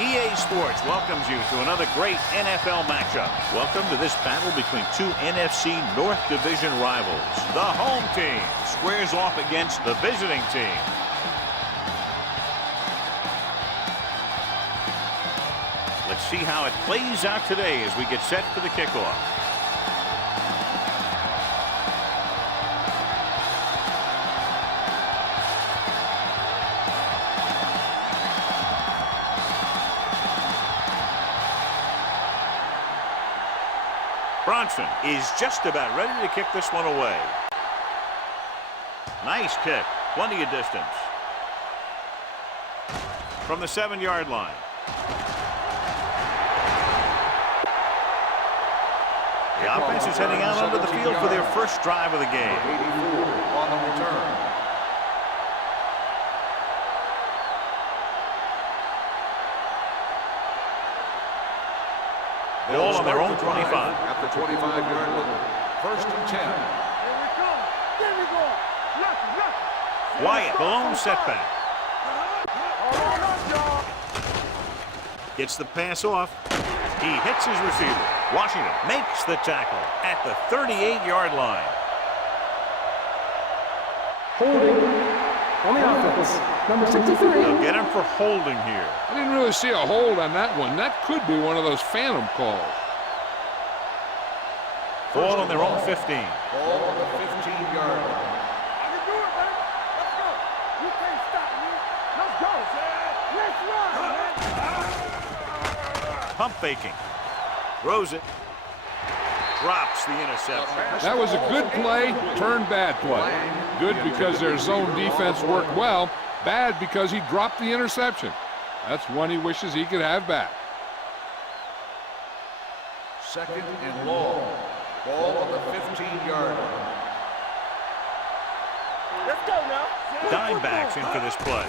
EA Sports welcomes you to another great NFL matchup. Welcome to this battle between two NFC North Division rivals. The home team squares off against the visiting team. Let's see how it plays out today as we get set for the kickoff. Bronson is just about ready to kick this one away. Nice kick. Plenty of distance. From the 7-yard line. The offense is heading out onto the field for their first drive of the game. 84 on the return. Ball on their own 25. At the 25-yard line. 1st and 10. Here we go. There we go. Lucky. Wyatt, the lone setback. Gets the pass off. He hits his receiver. Washington makes the tackle at the 38-yard line. Holding on the offense. Number 63. They'll get him for holding here. I didn't really see a hold on that one. That could be one of those phantom calls. Ball on their own 15. Ball on the 15-yard line. I can do it, man. Let's go. You can't stop me. Let's go. Let's run, man. Pump faking. Throws it. Drops the interception. That was a good play, turned bad play. Good because their zone defense worked well. Bad because he dropped the interception. That's one he wishes he could have back. 2nd and long. Ball on the 15-yard line. Let's go now. Dime backs in for this play.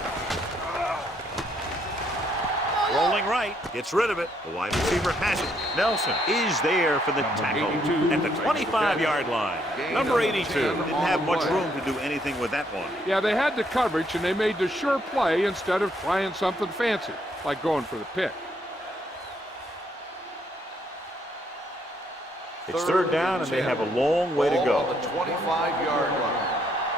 Rolling right, gets rid of it. The wide receiver has it. Nelson is there for the tackle at the 25-yard line. Number 82 didn't have much room to do anything with that one. Yeah, they had the coverage, and they made the sure play instead of trying something fancy, like going for the pick. It's 3rd down, and they have a long way to go. On the 25-yard line.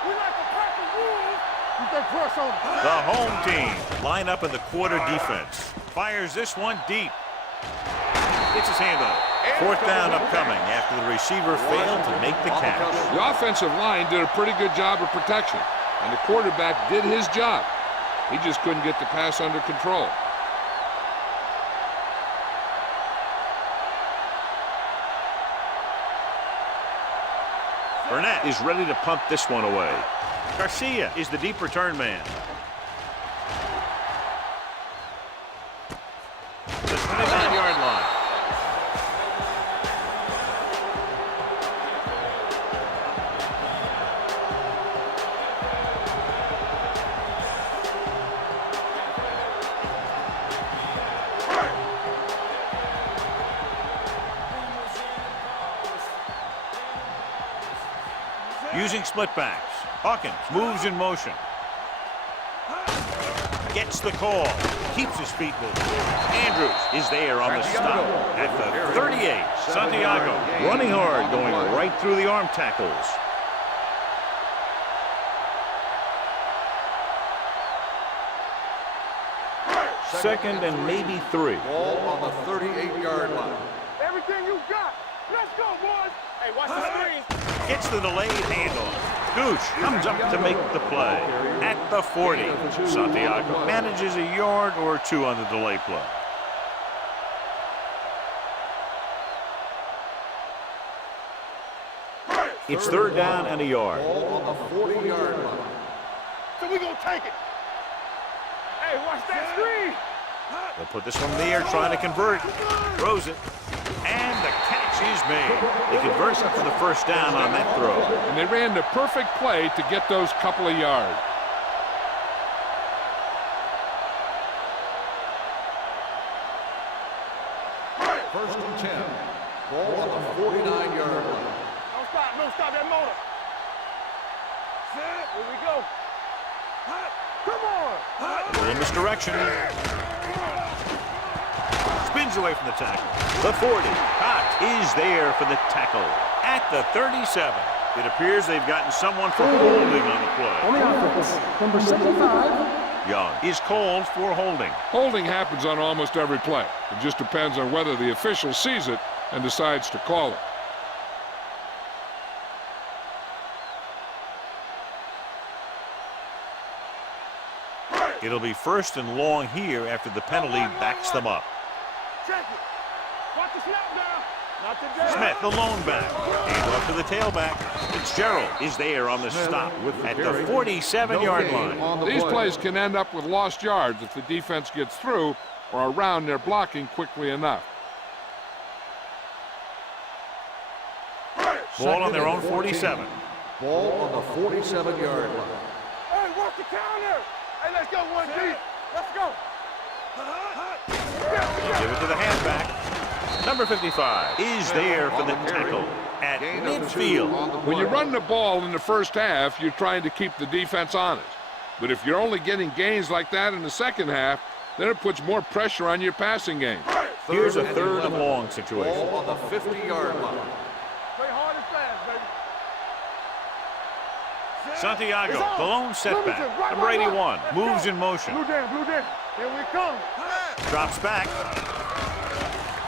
We like to crack the rules. You can crush on them. The home team line up in the quarter defense. Fires this one deep. Gets his hand on it. 4th down upcoming after the receiver failed to make the catch. The offensive line did a pretty good job of protection, and the quarterback did his job. He just couldn't get the pass under control. Burnett is ready to punt this one away. Garcia is the deep return man. The 29-yard line. Using split backs. Hawkins moves in motion. Gets the call. Keeps his feet moving. Andrews is there on the stop at the 38. Santiago running hard, going right through the arm tackles. Second and maybe 3. Ball on the 38-yard line. Everything you got. Let's go, boys. Hey, watch the screen. Gets the delayed handoff. Gooch comes up to make the play at the 40. Santiago manages a yard or 2 on the delay play. It's 3rd down and a yard. Ball on the 40-yard line. So we gonna take it. Hey, watch that screen. They'll put this one in the air, trying to convert. Throws it. And the catch is made. They convert it for the 1st down on that throw. And they ran the perfect play to get those couple of yards. First and 10. Ball on the 49-yard line. Don't stop that motor. Set. Here we go. Come on. A little misdirection. spins away from the tackle. The 40. Cott is there for the tackle. At the 37. It appears they've gotten someone for holding on the play. On the offense, number 75. Young is called for holding. Holding happens on almost every play. It just depends on whether the official sees it and decides to call it. It'll be 1st and long here after the penalty backs them up. Check it. Watch the snap now. Not today. Smith, the lone back. Hand off to the tailback. Fitzgerald is there on the stop at the 47-yard line. These plays can end up with lost yards if the defense gets through or around their blocking quickly enough. Ball on their own 47. Ball on the 47-yard line. Hey, watch the counter. Hey, let's go, 1D. Let's go. They'll give it to the halfback. Number 55 is there for the tackle at midfield. When you run the ball in the first half, you're trying to keep the defense honest. But if you're only getting gains like that in the second half, then it puts more pressure on your passing game. Here's a 3rd and long situation. Ball on the 50-yard line. Play hard and fast, baby. Santiago, the lone setback. Number 81 moves in motion. Blue down, blue down. Here we come. Drops back.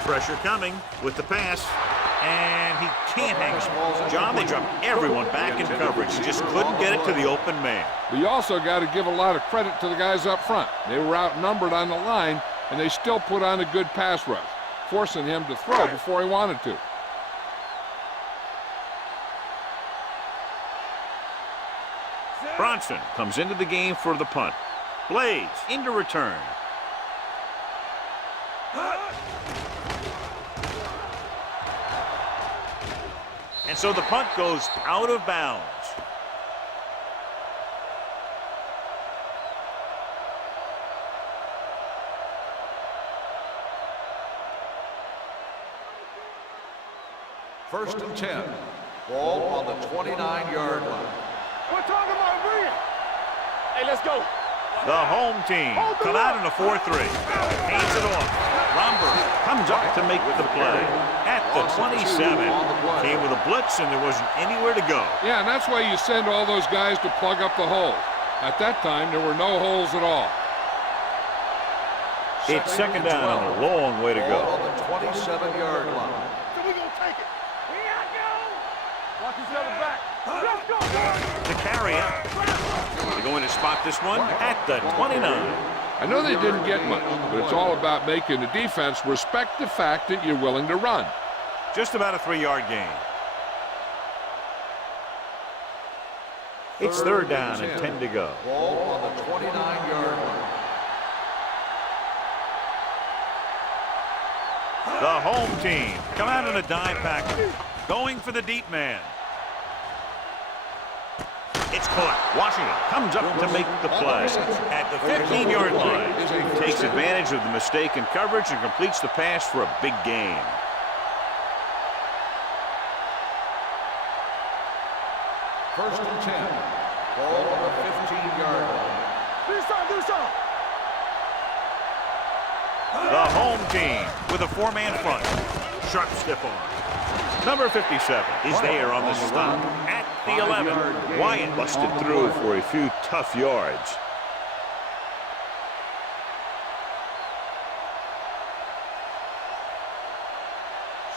Pressure coming with the pass. And he can't hang it. John, they dropped everyone back in coverage. He just couldn't get it to the open man. But you also got to give a lot of credit to the guys up front. They were outnumbered on the line, and they still put on a good pass rush, forcing him to throw before he wanted to. Bronson comes into the game for the punt. Blades into return. And so the punt goes out of bounds. First and 10. Ball on the 29-yard line. We're talking about Rhea. Hey, let's go. The home team come out in a 4-3. Hands it off. Romberg comes up to make the play. At the 27. Came with a blitz and there wasn't anywhere to go. Yeah, and that's why you send all those guys to plug up the hole. At that time, there were no holes at all. It's 2nd down and a long way to Ball go. on the 27-yard line. So we're going to take it. Here I go. Watch each other back. Let's go, boys. To carry it. They're going to spot this one at the 29. I know they didn't get much, but it's all about making the defense respect the fact that you're willing to run. Just about a 3-yard gain. It's 3rd down and 10 to go. Ball on the 29-yard line. The home team come out in a dime package, going for the deep man. It's caught. Washington comes up to make the play. At the 15-yard line, takes advantage of the mistake in coverage and completes the pass for a big gain. First and 10. Ball on the 15-yard line. Do something. The home team with a 4-man front. Sharp stiff arm. Number 57 is there on the stop. At the 11, Wyatt busted through for a few tough yards.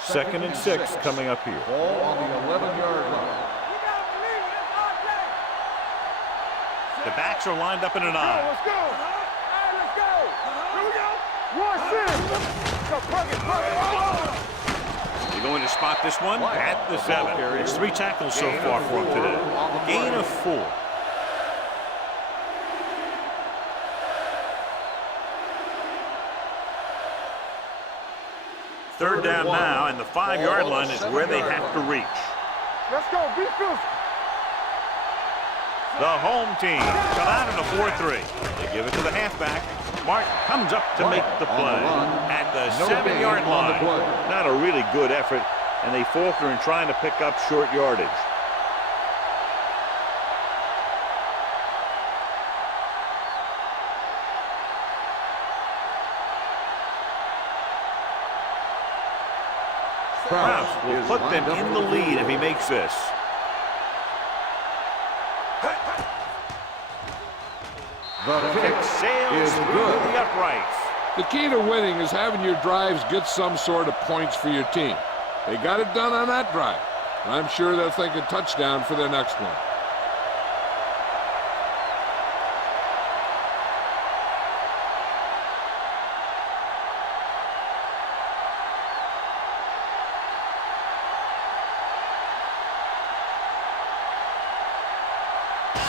Second and 6 coming up here. Ball on the 11-yard line. The backs are lined up in an eye. Let's go. Hey, let's go. Here we go. Watch this. Go, plug it. You're going to spot this one at the 7. It's 3 tackles so far for him today. Gain of 4. Third down now, and the 5-yard line is where they have to reach. Let's go. Be physical. The home team come out in a 4-3. They give it to the halfback. Martin comes up to make the play at the 7-yard line. Not a really good effort, and they falter in trying to pick up short yardage. Krause will put them in the lead if he makes this. The kick Sails is through good. the uprights. The key to winning is having your drives get some sort of points for your team. They got it done on that drive. And I'm sure they'll think a touchdown for their next one.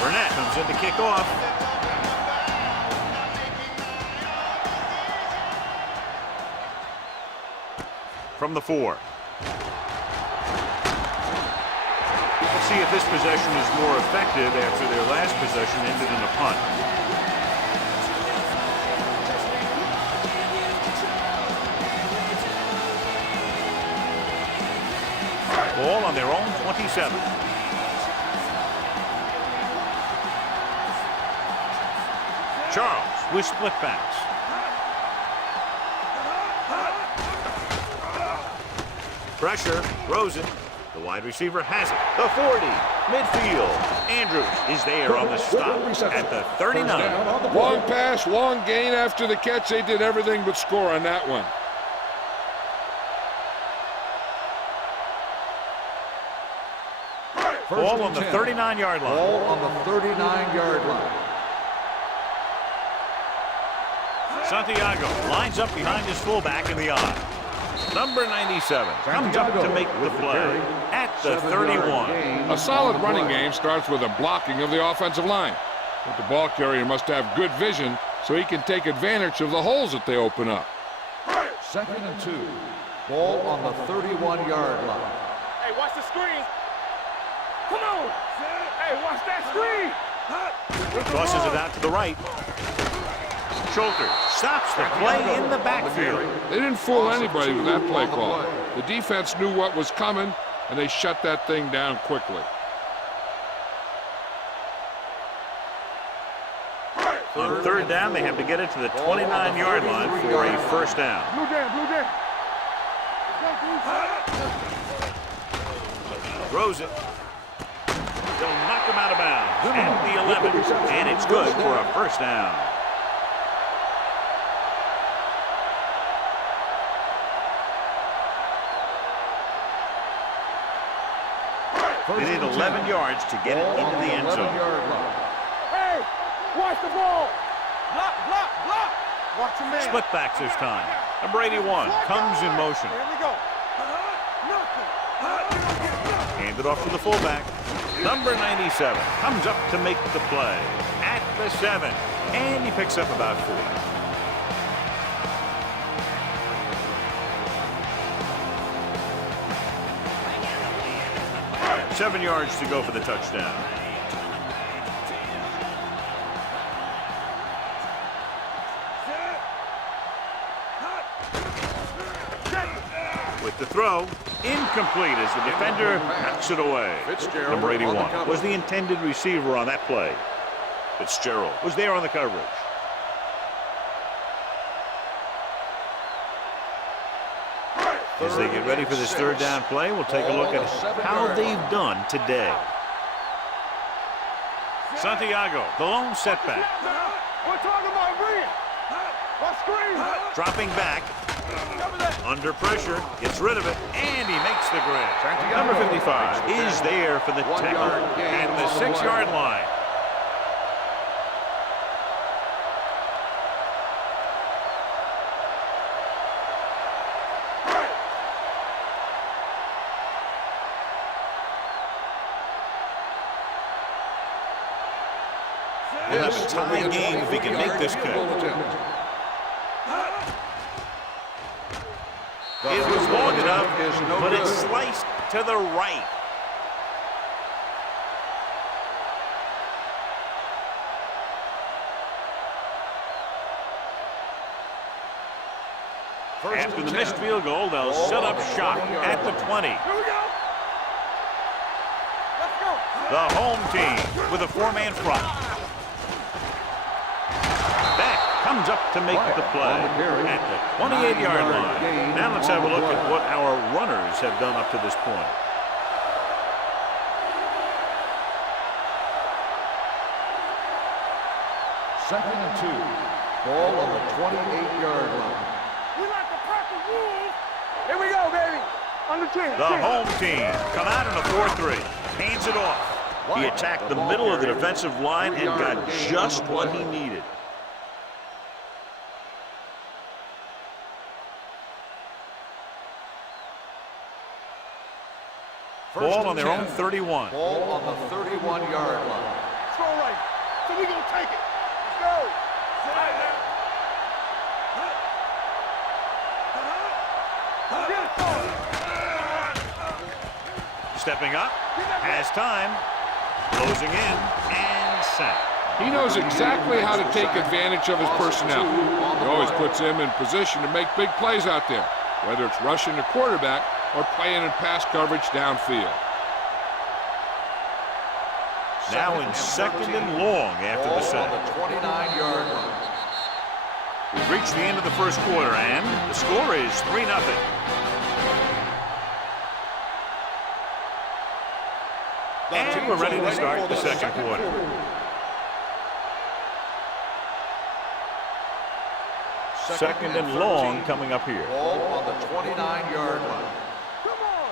Burnett comes in to kick off. From the 4. Let's see if this possession is more effective after their last possession ended in a punt. Ball on their own 27. Charles with split backs. Pressure, Rosen. The wide receiver has it. The 40, midfield. Andrews is there on the stop at the 39. Long pass, long gain after the catch. They did everything but score on that one. Ball on the 39-yard line. Ball on the 39-yard line. Santiago lines up behind his fullback in the eye. Number 97 comes up to make the play at the 31. A solid running game starts with a blocking of the offensive line. But the ball carrier must have good vision so he can take advantage of the holes that they open up. 2nd and 2. Ball on the 31-yard line. Hey, watch the screen. Come on. Hey, watch that screen. Tosses it out to the right. Schulter stops the play in the backfield. They didn't fool anybody with that play call. The defense knew what was coming, and they shut that thing down quickly. On 3rd down, they have to get it to the 29-yard line for a first down. Blue jam, blue jam. Throws it. They'll knock him out of bounds at the 11, and it's good for a first down. They need 11 yards to get it into the end zone. Hey, watch the ball. Block, block, block. Watch your man. Split backs this time. Number 81 comes in motion. Here we go. Handed off to the fullback. Number 97 comes up to make the play at the 7. And he picks up about 4. Seven yards to go for the touchdown. With the throw, incomplete as the defender knocks it away. Number 81 was the intended receiver on that play. Fitzgerald was there on the coverage. As they get ready for this 3rd down play, we'll take a look at how they've done today. Santiago, the lone setback. We're talking about green. What screen? Dropping back. Under pressure, gets rid of it, and he makes the grab. Number 55 is there for the tackle at the 6-yard line. We'll have a tie game if he can make this kick. It was long enough, but it's sliced to the right. After the missed field goal, they'll set up shop at the 20. Here we go. Let's go. The home team with a 4-man front. Back comes up to make the play at the 28-yard line. Now let's have a look at what our runners have done up to this point. Second and 2. Ball on the 28-yard line. We like the proper rules. Here we go, baby. On the 10. The home team come out in a 4-3. Hands it off. He attacked the middle of the defensive line and got just what he needed. Ball on their own 31. Ball on the 31-yard line. Throw right. So we gonna take it. Let's go. Slide now. Stepping up, has time, closing in, and sack. He knows exactly how to take advantage of his personnel. He always puts him in position to make big plays out there, whether it's rushing the quarterback or playing in pass coverage downfield. Now in second and long after the sack. On the 29-yard line. We've reached the end of the first quarter, and the score is 3-0. And we're ready to start the second quarter. Second and long coming up here. Ball on the 29-yard line. Come on.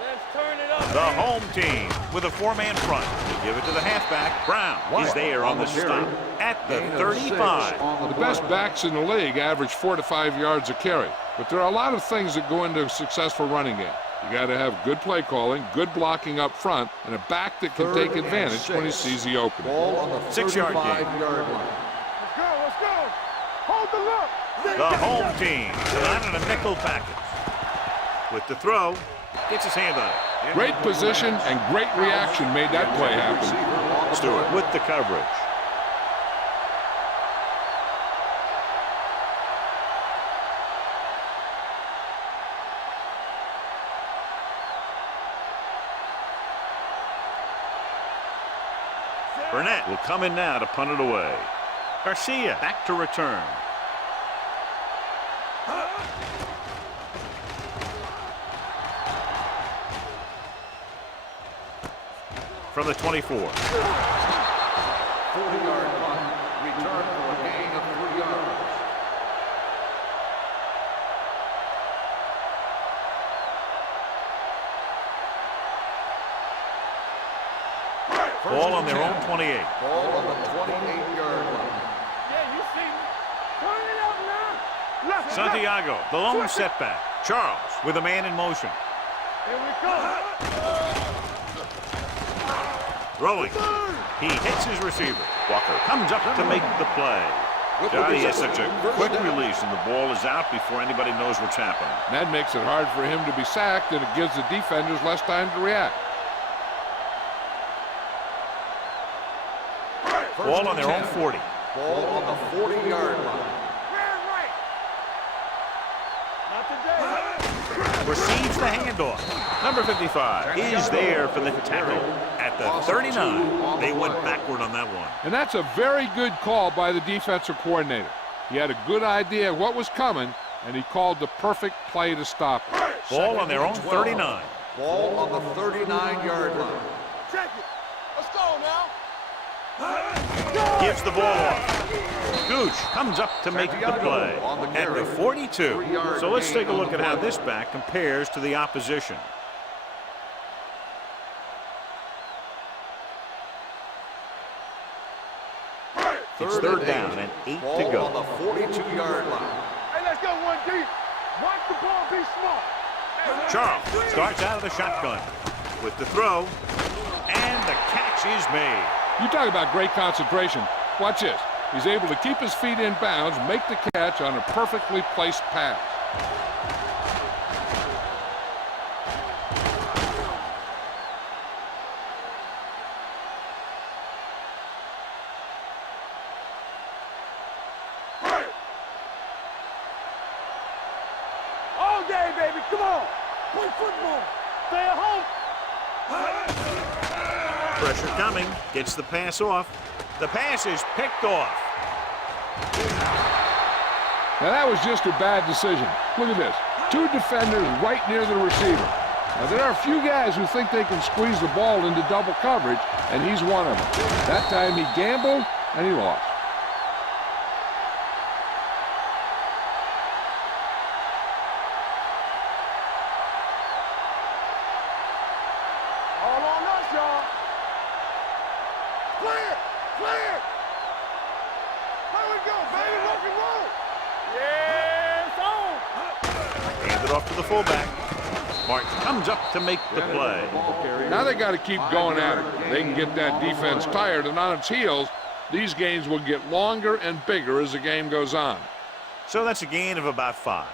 Let's turn it up. The home team with a four-man front. They give it to the halfback. Brown is there on the stop at the 35. The best backs in the league average 4 to 5 yards a carry, but there are a lot of things that go into a successful running game. You got to have good play calling, good blocking up front, and a back that can take advantage when he sees the opening. Ball on the 6-yard gain. 35-yard line. Let's go. Let's go. Hold the look. The home team out in a nickel package. With the throw, gets his hand on it. Great position and great reaction made that play happen. Stewart with the coverage. Burnett will come in now to punt it away. Garcia back to return. From the 24. 40-yard punt. Return for a gain of 3 yards. Ball on their own 28. Ball on the 28-yard line. Yeah, you see me. Turn it up now. Left. Santiago, the lone setback. Charles with a man in motion. Here we go. Throwing. He hits his receiver. Walker comes up to make the play. Johnny has such a quick release, and the ball is out before anybody knows what's happening. That makes it hard for him to be sacked, and it gives the defenders less time to react. Ball on their own 40. Ball on the 40-yard line. Right. Not today. Receives the handoff. Number 55 is there for the tackle at the 39. They went backward on that one. And that's a very good call by the defensive coordinator. He had a good idea of what was coming, and he called the perfect play to stop it. Ball on their own 39. Ball on the 39-yard line. Check it. Let's go now. Gives the ball off. Gooch comes up to make the play at the 42. So let's take a look at how this back compares to the opposition. It's third down and 8 to Ball go. on the 42-yard line. Hey, let's go one deep. Watch the ball be smart. Charles starts out of the shotgun with the throw, and the catch is made. You talk about great concentration. Watch this. He's able to keep his feet in bounds, make the catch on a perfectly placed pass. All day, baby. Come on. Play football. Stay at home. Pressure coming. Gets the pass off. The pass is picked off. Now that was just a bad decision. Look at this. 2 defenders right near the receiver. Now there are a few guys who think they can squeeze the ball into double coverage, and he's one of them. That time he gambled, and he lost. All on us, y'all. Clear! Clear! There we go, baby. Rock and roll. Yeah, it's on. Hand it off to the fullback. Martin comes up to make the play. Now they got to keep going at it. They can get that defense tired, and on its heels, these games will get longer and bigger as the game goes on. So that's a gain of about 5.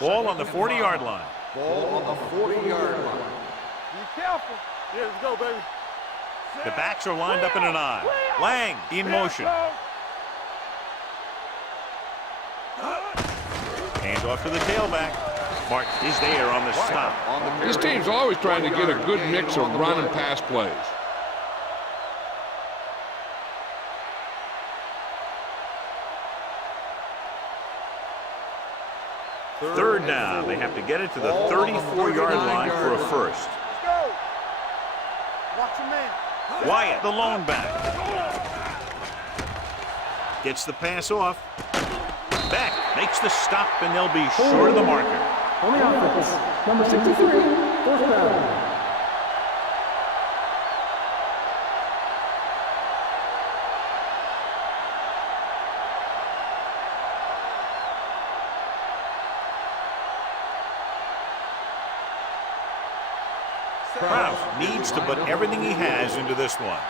Ball on the 40-yard line. Ball on the 40-yard line. Be careful. Yeah, let's go, baby. The backs are lined up in an I. Lang in motion. Hand off to the tailback. Martin is there on the stop. This team's always trying to get a good mix of run and pass plays. Third down. They have to get it to the 34-yard line for a first. Let's go. Watch your man. Wyatt, the lone back. Gets the pass off. Beck makes the stop, and they'll be short of the marker. On the offense, number 63, fourth down. Kraus needs to put everything he has into this one.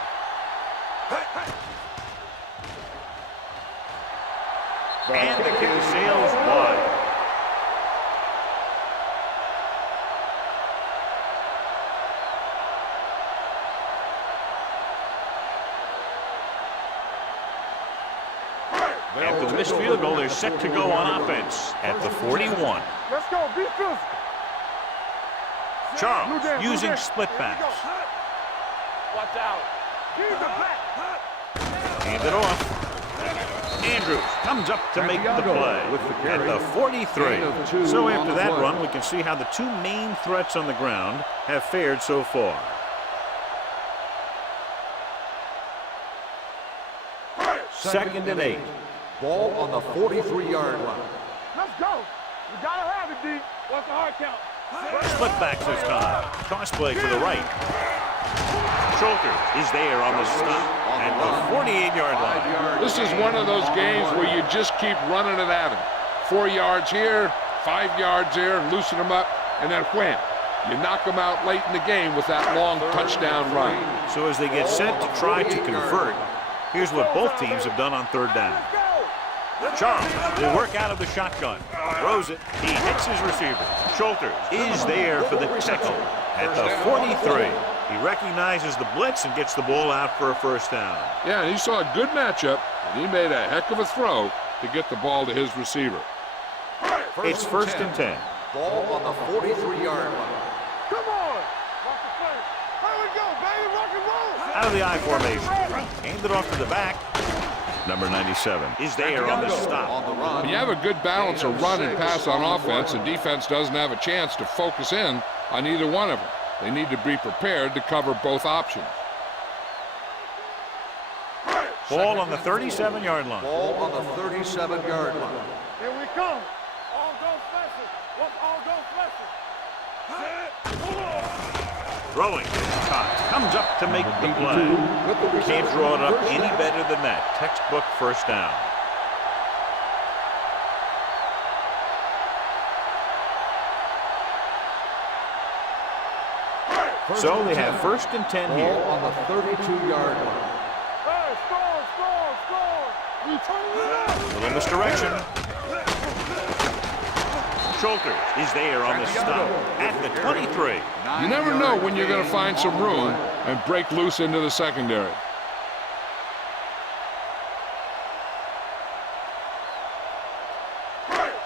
And the kick sails wide. After the missed field goal, they're set to go on offense at the 41. Let's go. Be physical. Charles using split backs. Watch out. Keep it back. Hand it off. Andrews comes up to make the play at the 43. So after that run, we can see how the 2 main threats on the ground have fared so far. Second and 8. Ball on the 43-yard line. Let's go. We gotta have it, D. What's the hard count? Split backs this time. Toss play to the right. Schulter is there on the stop at the 48-yard line. This is one of those games where you just keep running it at them. 4 yards here, 5 yards there, loosen them up, and then wham. You knock them out late in the game with that long touchdown run. So as they get set to try to convert, here's what both teams have done on third down. Charles will work out of the shotgun. Throws it. He hits his receiver. Schulter is there for the tackle at the 43. He recognizes the blitz and gets the ball out for a first down. Yeah, and he saw a good matchup, and he made a heck of a throw to get the ball to his receiver. It's first and 10. Ball on the 43-yard line. Come on. Watch the play. There we go, baby. Rock and roll. Out of the I formation. Hand it off to the back. Number 97 is there on the stop. When you have a good balance of run and pass on offense, the defense doesn't have a chance to focus in on either one of them. They need to be prepared to cover both options. Ball on the 37-yard line. Ball on the 37-yard line. Here we come. All go special. What's all go special? Throwing. Cox comes up to make the play. Can't draw it up any better than that. Textbook first down. So they have first and 10 here. Ball on the 32-yard line. Hey, score. We turning it up. Little misdirection. Schulter is there on the stop at the 23. You never know when you're going to find some room and break loose into the secondary.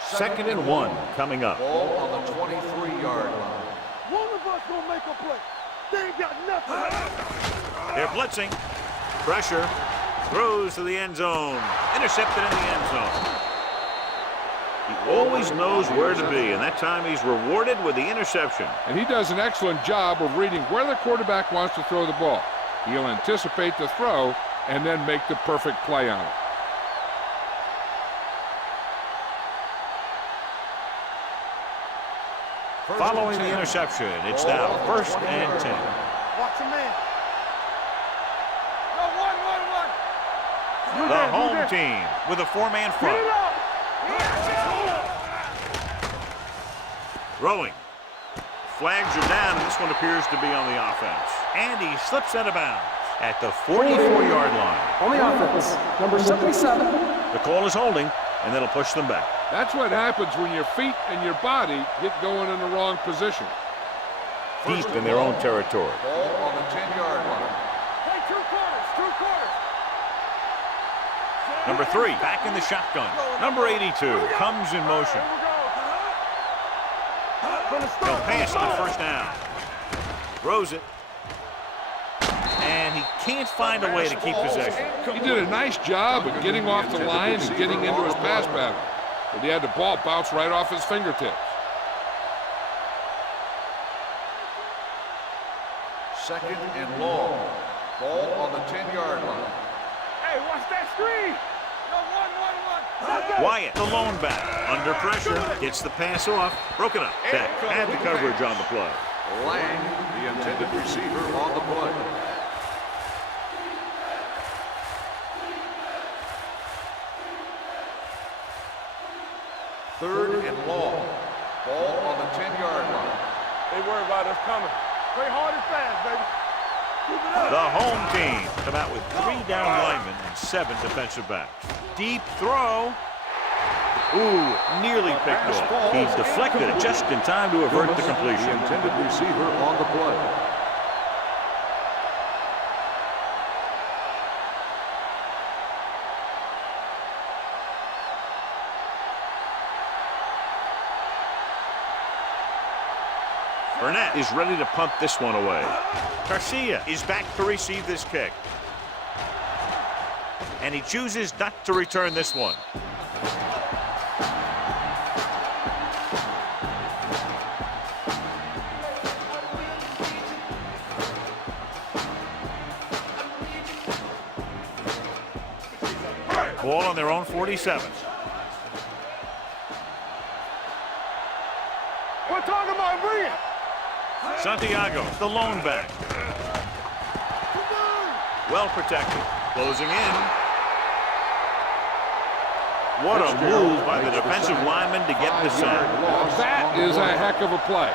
Second and 1 coming up. Ball on the 23-yard line. One of us gonna make a play. They ain't got nothing. They're blitzing. Pressure. Throws to the end zone. Intercepted in the end zone. He always knows where to be, and that time he's rewarded with the interception. And he does an excellent job of reading where the quarterback wants to throw the ball. He'll anticipate the throw and then make the perfect play on it. Following the interception, it's now 1st and 10. Watch him in. No, one. The home team with a 4-man front. Throwing. Flags are down, and this one appears to be on the offense. And he slips out of bounds at the 44-yard line. On the offense, number 77. The call is holding, and that'll push them back. That's what happens when your feet and your body get going in the wrong position. Deep in their own territory. Ball on the 10-yard line. Play two quarters. Number 3, back in the shotgun. Number 82 comes in motion. He'll pass on 1st down. Throws it. And he can't find a way to keep possession. He did a nice job of getting off the line and getting into his pass pattern. But he had the ball bounce right off his fingertips. 2nd and long. Ball on the 10-yard line. Hey, watch that screen. No, one. Wyatt, the lone back, under pressure, gets the pass off, broken up. Beck had the coverage on the play. Lang, the intended receiver, on the play. Third and long. Ball on the 10-yard line. They worry about us coming. Play hard and fast, baby. Keep it up. The home team come out with 3 down linemen and 7 defensive backs. Deep throw. Ooh, nearly picked off. He deflected it just in time to avert the completion. The intended receiver on the play. Burnett is ready to punt this one away. Garcia is back to receive this kick. And he chooses not to return this one. Ball on their own 47. We're talking about bringing. Santiago, the lone back. Well protected. Closing in. What a move by the defensive lineman to get the sack. That is a heck of a play.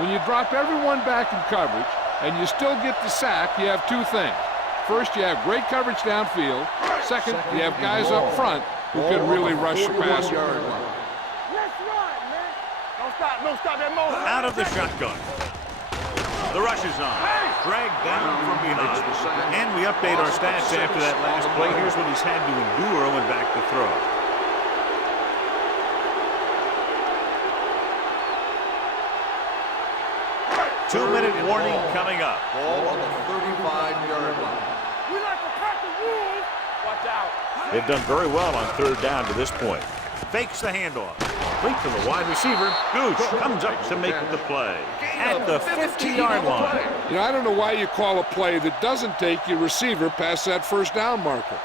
When you drop everyone back in coverage and you still get the sack, you have 2 things. First, you have great coverage downfield. Second, you have guys up front who can really rush the passer. Let's run, man. Don't stop that motor. Out of the shotgun. The rush is on. Dragged down from behind. And we update our stats after that last play. Here's what he's had to endure when back to throw. Two-minute warning coming up. Ball on the 35-yard line. We like to crack the rules. Watch out. They've done very well on 3rd down to this point. Fakes the handoff. Complete to the wide receiver. Gooch comes up to make the play. At the 50-yard line. You know, I don't know why you call a play that doesn't take your receiver past that 1st down marker.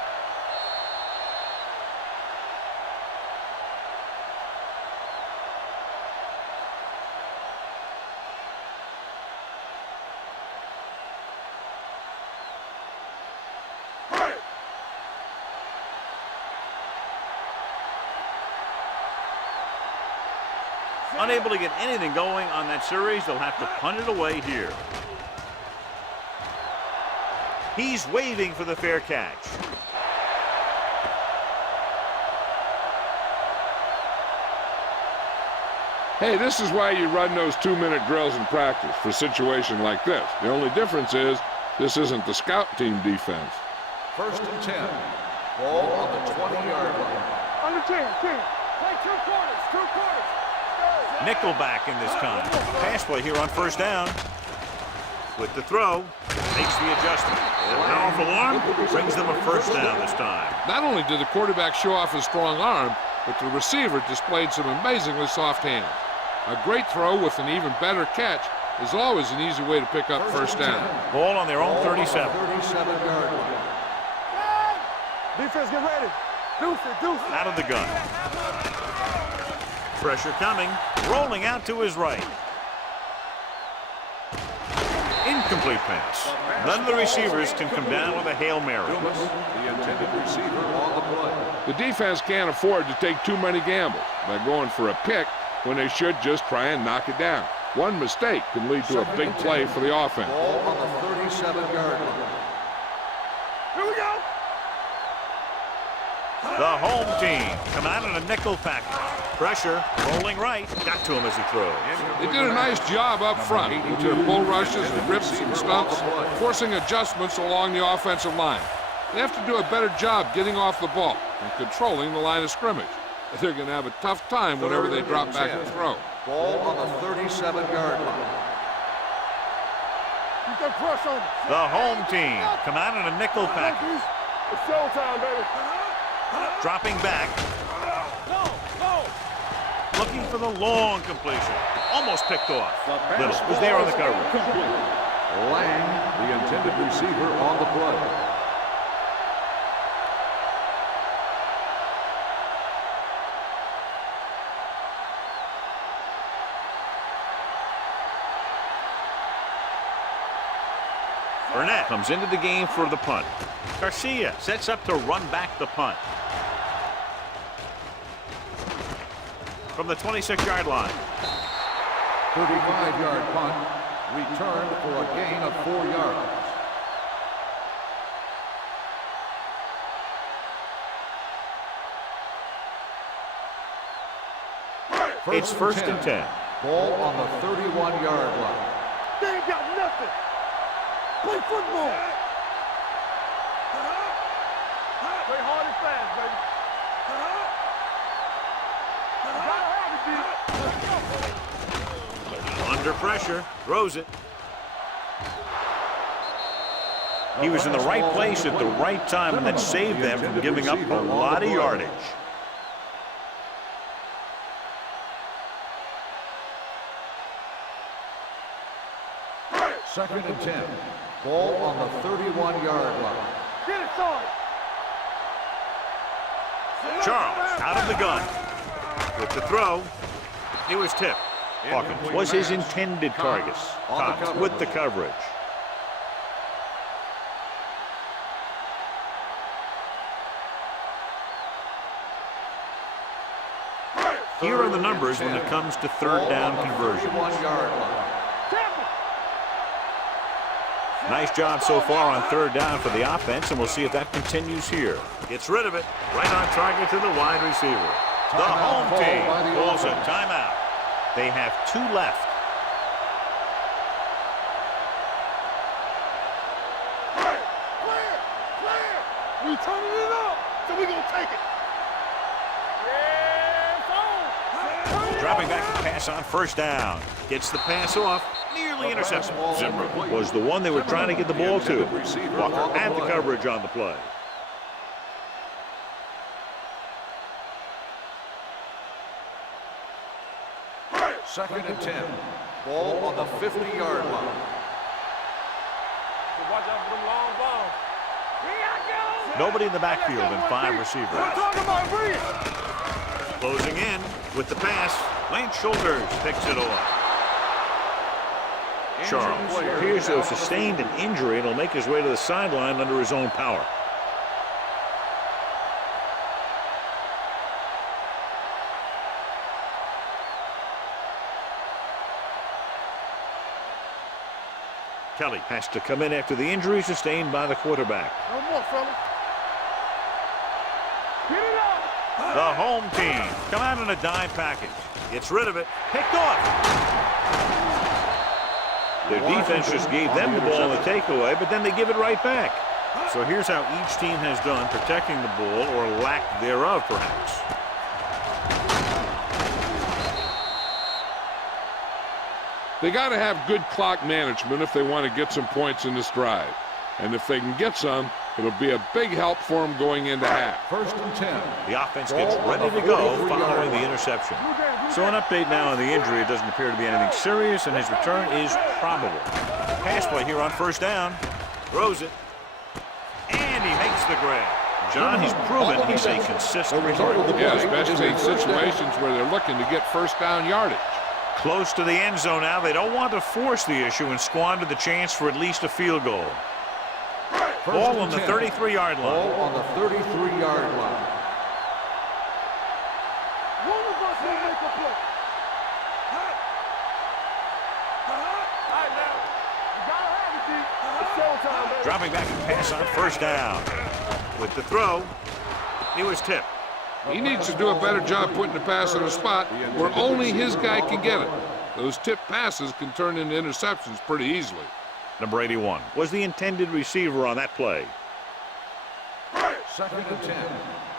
Unable to get anything going on that series, they'll have to punt it away here. He's waving for the fair catch. Hey, this is why you run those 2-minute drills in practice for a situation like this. The only difference is this isn't the scout team defense. 1st and 10. Ball on the 20-yard line. Under 10. Play 2 quarters. Nickelback in this time. Pass play here on 1st down. With the throw. Makes the adjustment. A powerful arm brings them a first down this time. Not only did the quarterback show off his strong arm, but the receiver displayed some amazingly soft hands. A great throw with an even better catch is always an easy way to pick up first down. Ball on their own 37. 37-yard line. Defense, get ready. Deuce it, deuce it. Out of the gun. Pressure coming. Rolling out to his right. Incomplete pass. None of the receivers can come down with a Hail Mary. The intended receiver on the play. The defense can't afford to take too many gambles by going for a pick when they should just try and knock it down. One mistake can lead to a big play for the offense. Ball on the 37-yard line. Here we go. The home team come out in a nickel package. Pressure, rolling right. Got to him as he throws. They did a nice job up front with their bull rushes and rips and stunts, forcing adjustments along the offensive line. They have to do a better job getting off the ball and controlling the line of scrimmage. They're going to have a tough time whenever they drop back and throw. Ball on the 37-yard line. Keep that pressure on him. The home team come out in a nickel package. It's showtime, baby. Dropping back. Looking for the long completion. Almost picked off. Little was there on the coverage. Lang, the intended receiver, on the play. Burnett comes into the game for the punt. Garcia sets up to run back the punt. From the 26-yard line. 35-yard punt, returned for a gain of 4 yards. It's first and 10. Ball on the 31-yard line. They ain't got nothing. Play football. Play hard and fast, baby. Under pressure, throws it. He was in the right place at the right time, and that saved them from giving up a lot of yardage. Second and 10. Ball on the 31-yard line. Get it, son. Charles out of the gun. With the throw, it was tipped. Hawkins was his intended target. Cox with the coverage. Here are the numbers when it comes to third down conversions. 31-yard line. Nice job so far on third down for the offense, and we'll see if that continues here. Gets rid of it. Right on target to the wide receiver. The home team calls a timeout. They have 2 left. Clear. We turning it up, so we gonna take it. Yeah, Dropping back to pass on first down. Gets the pass off. Nearly intercepted. Zimmer was the one they were trying to get the ball to. Walker had the coverage on the play. Second and 10. Ball on the 50-yard line. watch out for them long balls. Here I go. Nobody in the backfield and 5 receivers. Talking about brilliant. Closing in with the pass. Lance Shoulders picks it off. Charles appears to have sustained an injury and will make his way to the sideline under his own power. Kelly has to come in after the injury sustained by the quarterback. No more, fellas. Get it up. The home team come out in a dime package. Gets rid of it. Picked off. Their defense just gave them the ball in the takeaway, but then they give it right back. So here's how each team has done protecting the ball, or lack thereof, perhaps. They got to have good clock management if they want to get some points in this drive. And if they can get some, it'll be a big help for them going into half. 1st and 10. The offense gets ready to go following the interception. So an update now on the injury. It doesn't appear to be anything serious, and his return is probable. Pass play here on 1st down. Throws it. And he makes the grab. John, he's proven he's a consistent returner. Yeah, especially in situations where they're looking to get 1st down yardage. Close to the end zone now. They don't want to force the issue and squander the chance for at least a field goal. Ball on the 33-yard line. Ball on the 33-yard line. One of us will make a play. All right, now. You gotta have it, D. It's showtime, baby. Dropping back and pass on 1st down. With the throw, he was tipped. He needs to do a better job putting the pass in a spot where only his guy can get it. Those tip passes can turn into interceptions pretty easily. Number 81 was the intended receiver on that play. 2nd and 10.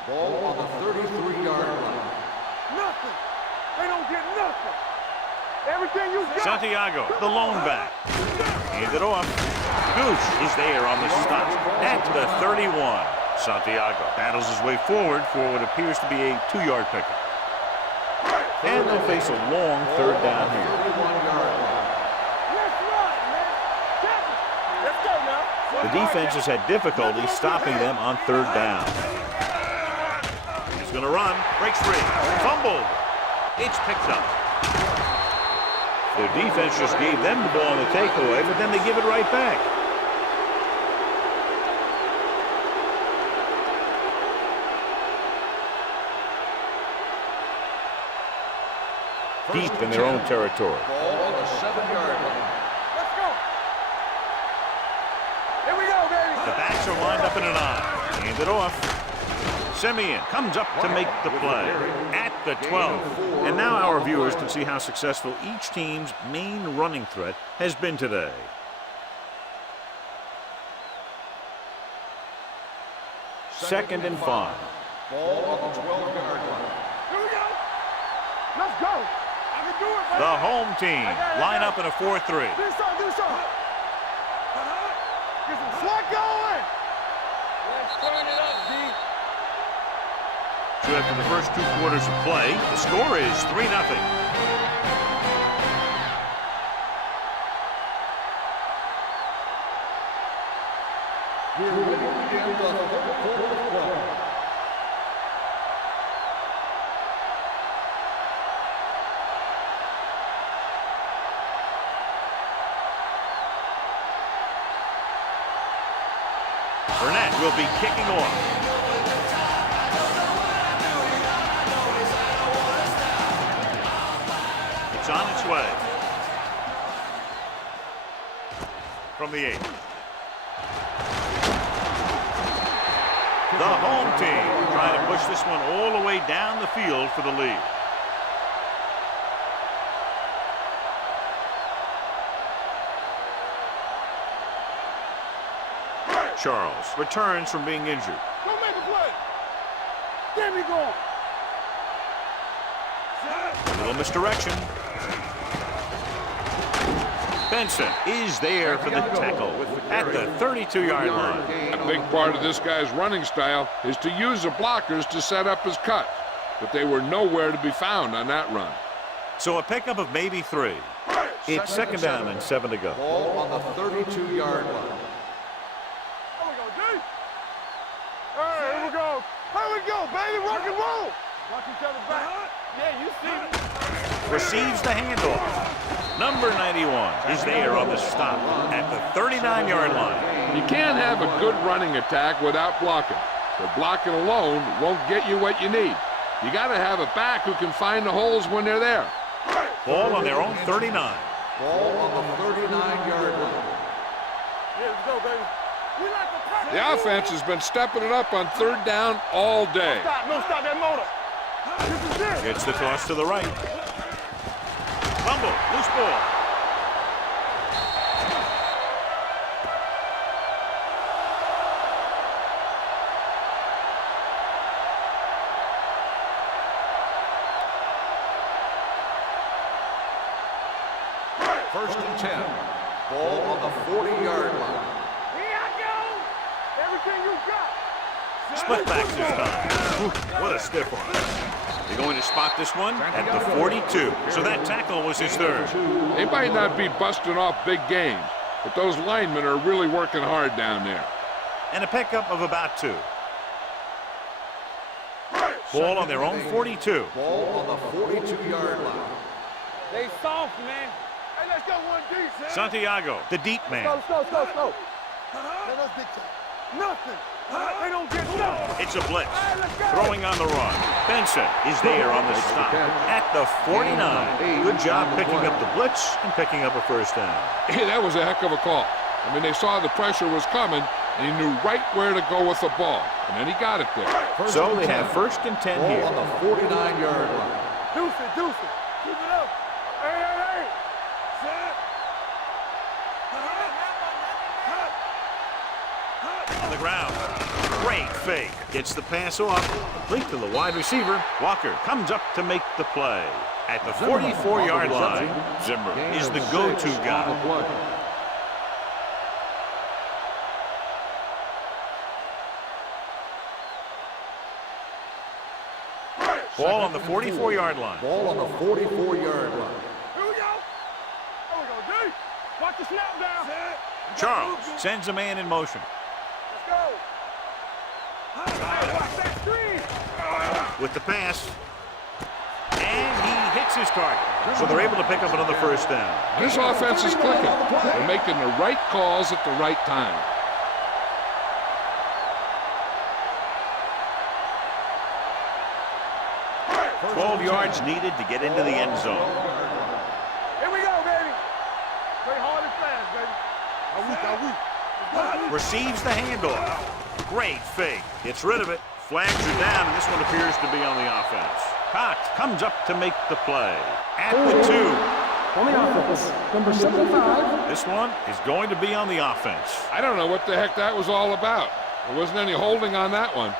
Ball on the 33-yard line. Nothing. They don't get nothing. Everything you got. Santiago, the lone back. Hand it off. Gooch is there on the stop at the 31. Santiago battles his way forward for what appears to be a 2-yard pickup. And they'll face a long 3rd down here. 31-yard line. Let's run, man. Check it. Let's go now. The defense has had difficulty stopping them on 3rd down. He's going to run. Breaks free. Fumbled. It's picked up. Their defense just gave them the ball on the takeaway, but then they give it right back. Deep in their own territory. Ball on the 7-yard line. Let's go. Here we go, baby. The backs are lined up in an I. Hand it off. Simeon comes up to make the play at the 12. And now our viewers can see how successful each team's main running threat has been today. Second and 5. Ball on the 12-yard line. Here we go. Let's go. I can do it, baby. The home team line up in a 4-3. Do something, do something. Get some sweat going. Let's turn it up, D. So after the first 2 quarters of play, the score is 3-0. We're ready to begin the 3rd quarter of play. Burnett will be kicking off. It's on its way. From the 8. The home team trying to push this one all the way down the field for the lead. Charles returns from being injured. Go make a play. There we go. A little misdirection. Benson is there for the tackle at the 32-yard line. A big part of this guy's running style is to use the blockers to set up his cut, but they were nowhere to be found on that run. So a pickup of maybe 3. It's 2nd down and 7 to go. Ball on the 32-yard line. Here we go, D. Hey, here we go. Here we go, baby. Rock and roll. Watch each other back. Yeah, you see me. Receives the handoff. Number 91 is there on the stop at the 39-yard line. You can't have a good running attack without blocking. But blocking alone won't get you what you need. You got to have a back who can find the holes when they're there. Ball on their own 39. Ball on the 39-yard line. Yeah, let's go, baby. We like to practice. The offense has been stepping it up on 3rd down all day. Stop that motor. This is it. Gets the toss to the right. Fumble, loose ball. First and 10. Ball on the 40-yard line. Here I go. Everything you got. Split backs this time. Ooh, what a stiff one. They're going to spot this one at the 42. So that tackle was his third. They might not be busting off big games, but those linemen are really working hard down there. And a pickup of about 2. Ball on their own 42. Ball on the 42-yard line. They soft, man. Hey, let's go one deep, man. Santiago, the deep man. Let's go. Let us dictate. Nothing. They don't get nothing. It's a blitz. Hey, let's go. Throwing on the run. Benson is there on the stop at the 49. Good job picking up the blitz and picking up a first down. Hey, that was a heck of a call. I mean, they saw the pressure was coming, and he knew right where to go with the ball, and then he got it there. So they have first and 10 Ball here. on the 49-yard line. Deuce it. Keep it up. Hey. Set. On the ground. Great fake. Gets the pass off. Complete to the wide receiver. Walker comes up to make the play. At the 44-yard line, Zimmer is the go-to guy. Ball on the 44-yard line. Ball on the 44-yard line. Here we go. There we go, D. Watch the snap down. Charles sends a man in motion. Let's go. Hey, watch that screen. With the pass. And he hits his target. So they're able to pick up another first down. This offense is clicking. They're making the right calls at the right time. $12 yards needed to get into the end zone. Here we go, baby. Play hard and fast, baby. Receives the handoff. Great fake. Gets rid of it. Flags are down, and this one appears to be on the offense. Cox comes up to make the play. At the 2. On the offense, number 75. This one is going to be on the offense. I don't know what the heck that was all about. There wasn't any holding on that one.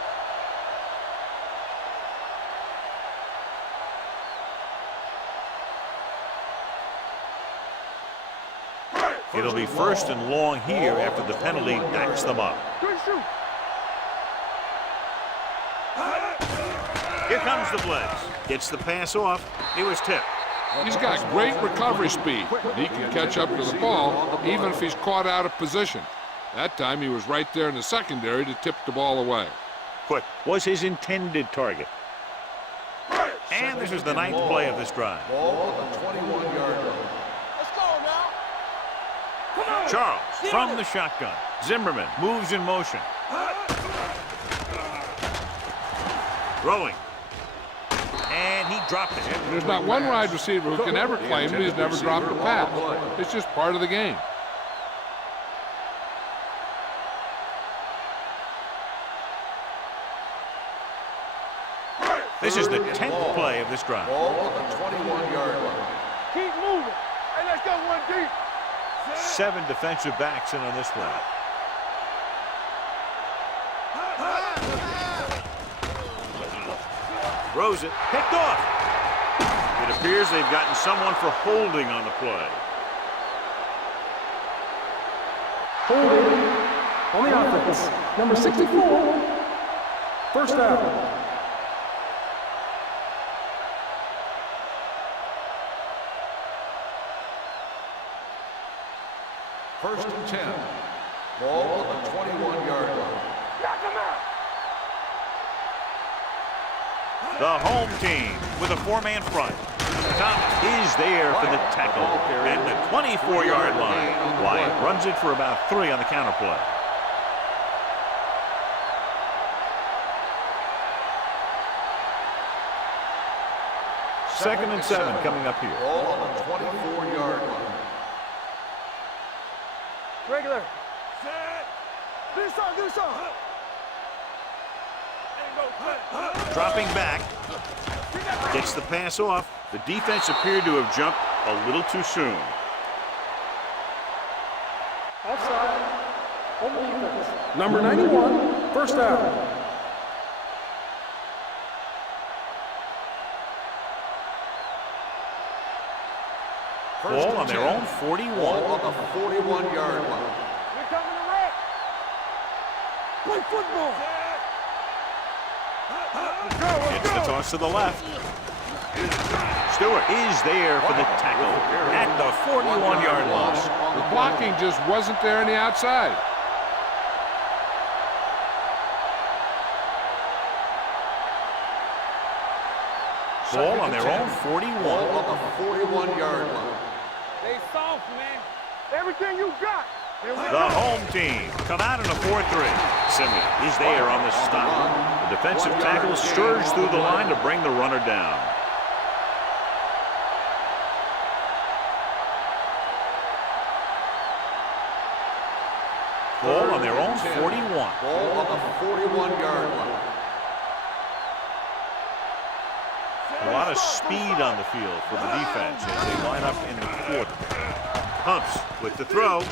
It'll be first and long here after the penalty backs them up. Good shoot. Here comes the blitz. Gets the pass off. He was tipped. He's got great recovery speed. He can catch up to the ball even if he's caught out of position. That time he was right there in the secondary to tip the ball away. Quick was his intended target. And this is the 9th play of this drive. Ball on the 21-yard line. Let's go now. Come on. Charles from the shotgun. Zimmerman moves in motion. Throwing. And he dropped it. There's not one wide receiver who can ever claim that he's never dropped a pass. It's just part of the game. This is the 10th play of this drive. Ball on the 21-yard line. Keep moving. Hey, let's go one deep. 7 defensive backs in on this one. Throws it. Picked off. It appears they've gotten someone for holding on the play. Holding on the offense, number 64. First down. First and 10. Ball on the 21-yard line. Knock him out. The home team with a 4-man front. Thomas is there for the tackle at the 24-yard line. Wyatt runs it for about 3 on the counter play. Second and 7 coming up here. Ball on the 24-yard line. Regular. Set. Do something. Dropping back. Gets the pass off. The defense appeared to have jumped a little too soon. Offside. On the defense, number 91. First down. Ball on their own 41. Ball on the 41-yard line. We're coming to wreck. Play football. Let's go, let's It's the go. toss to the left. Stewart is there for the tackle at the 41-yard line. The blocking just wasn't there on the outside. Ball on their own 41. Ball on the 41-yard line. Stay soft, man. Everything you got. Here we The go. home team come out in a 4-3. Simeon is there on the stop. The defensive tackle surged through the line to bring the runner down. Ball on their own 41. Ball on the 41-yard line. A lot of speed on the field for the defense as they line up in the quarter. Humps with the throw.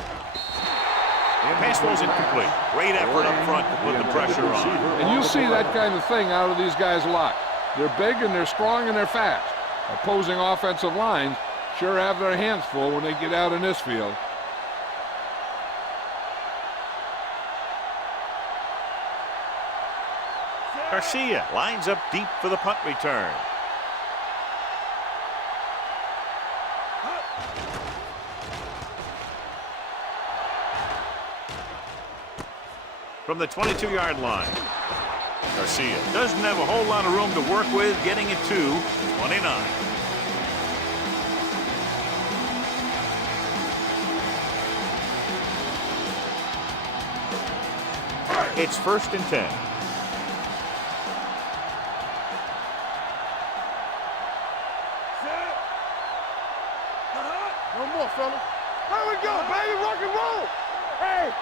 Pass ball's incomplete. Great effort up front to put the pressure on. And you see that kind of thing out of these guys a lot. They're big and they're strong and they're fast. Opposing offensive lines sure have their hands full when they get out in this field. Garcia lines up deep for the punt return. From the 22-yard line. Garcia doesn't have a whole lot of room to work with, getting it to 29. It's 1st and 10. No more, fellas. Here we go, baby. Rock and roll. Hey,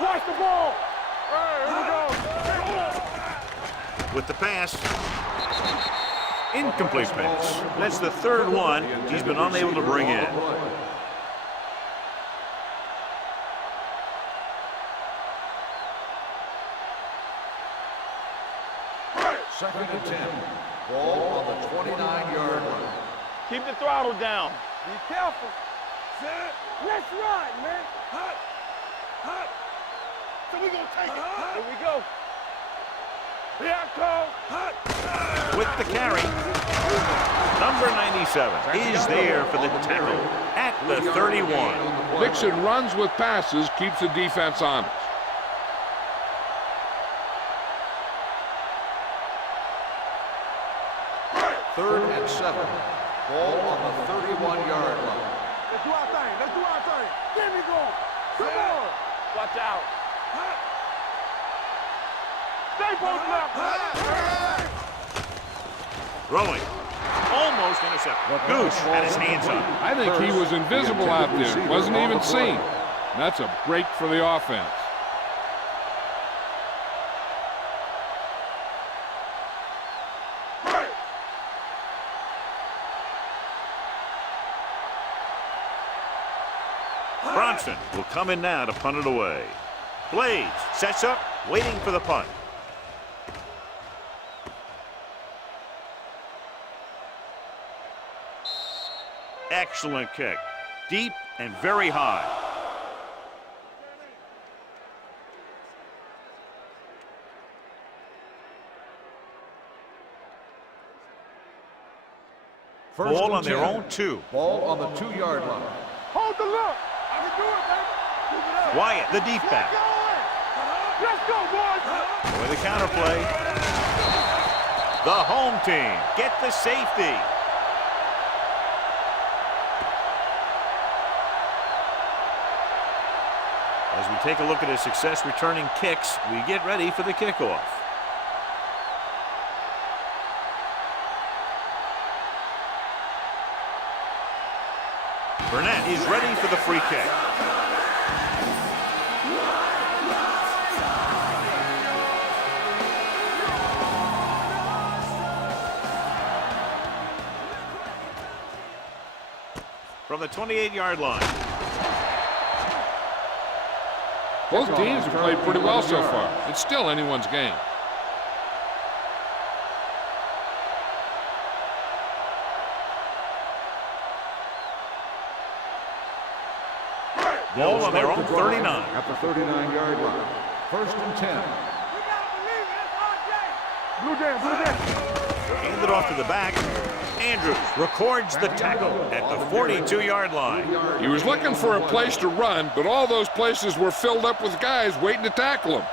watch the ball. Hey, here we go. With the pass. Incomplete pass. That's the third one he's been unable to bring in. Second and 10. Ball on the 29-yard line. Keep the throttle down. Be careful. Set. Let's ride, man. Hot. Hot. So we gonna take it. Here we go. Here I come. Hot. With the carry. Number 97 is there for the tackle at the 31. Dixon runs with passes, keeps the defense honest. Third and 7. Ball on the 31-yard line. Let's do our thing. Let's do our thing. Get me going. Come on. Watch out. Stay posted up. Throwing. Almost intercepted. Goose had his hands up. I think he was invisible out there, wasn't even seen. And that's a break for the offense. Bronson will come in now to punt it away. Blades sets up, waiting for the punt. Excellent kick. Deep and very high. First Ball and on their 10. own 2. Ball on the 2-yard line. Hold the look. I can do it, baby. Keep it up. Wyatt, the deep back. Let's go, boys. With a counterplay. The home team get the safety. As we take a look at his success returning kicks, we get ready for the kickoff. Burnett is ready for the free kick. From the 28-yard line. Both teams have played pretty well so far. It's still anyone's game. Ball on their own 39. At the 39-yard line. First and 10. Blue down, blue down. Handed off to the back. Andrews records the tackle at the 42-yard line. He was looking for a place to run, but all those places were filled up with guys waiting to tackle him.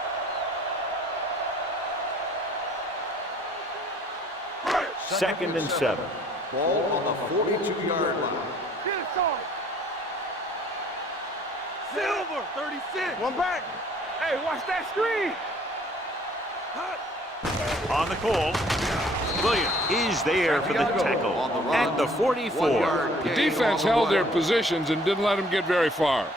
Second and 7. Ball on the 42-yard line. Get it, Sarge. Silver, 36. One back. Hey, watch that screen. On the call. Williams is there for the tackle at the 44. The defense held their positions and didn't let them get very far.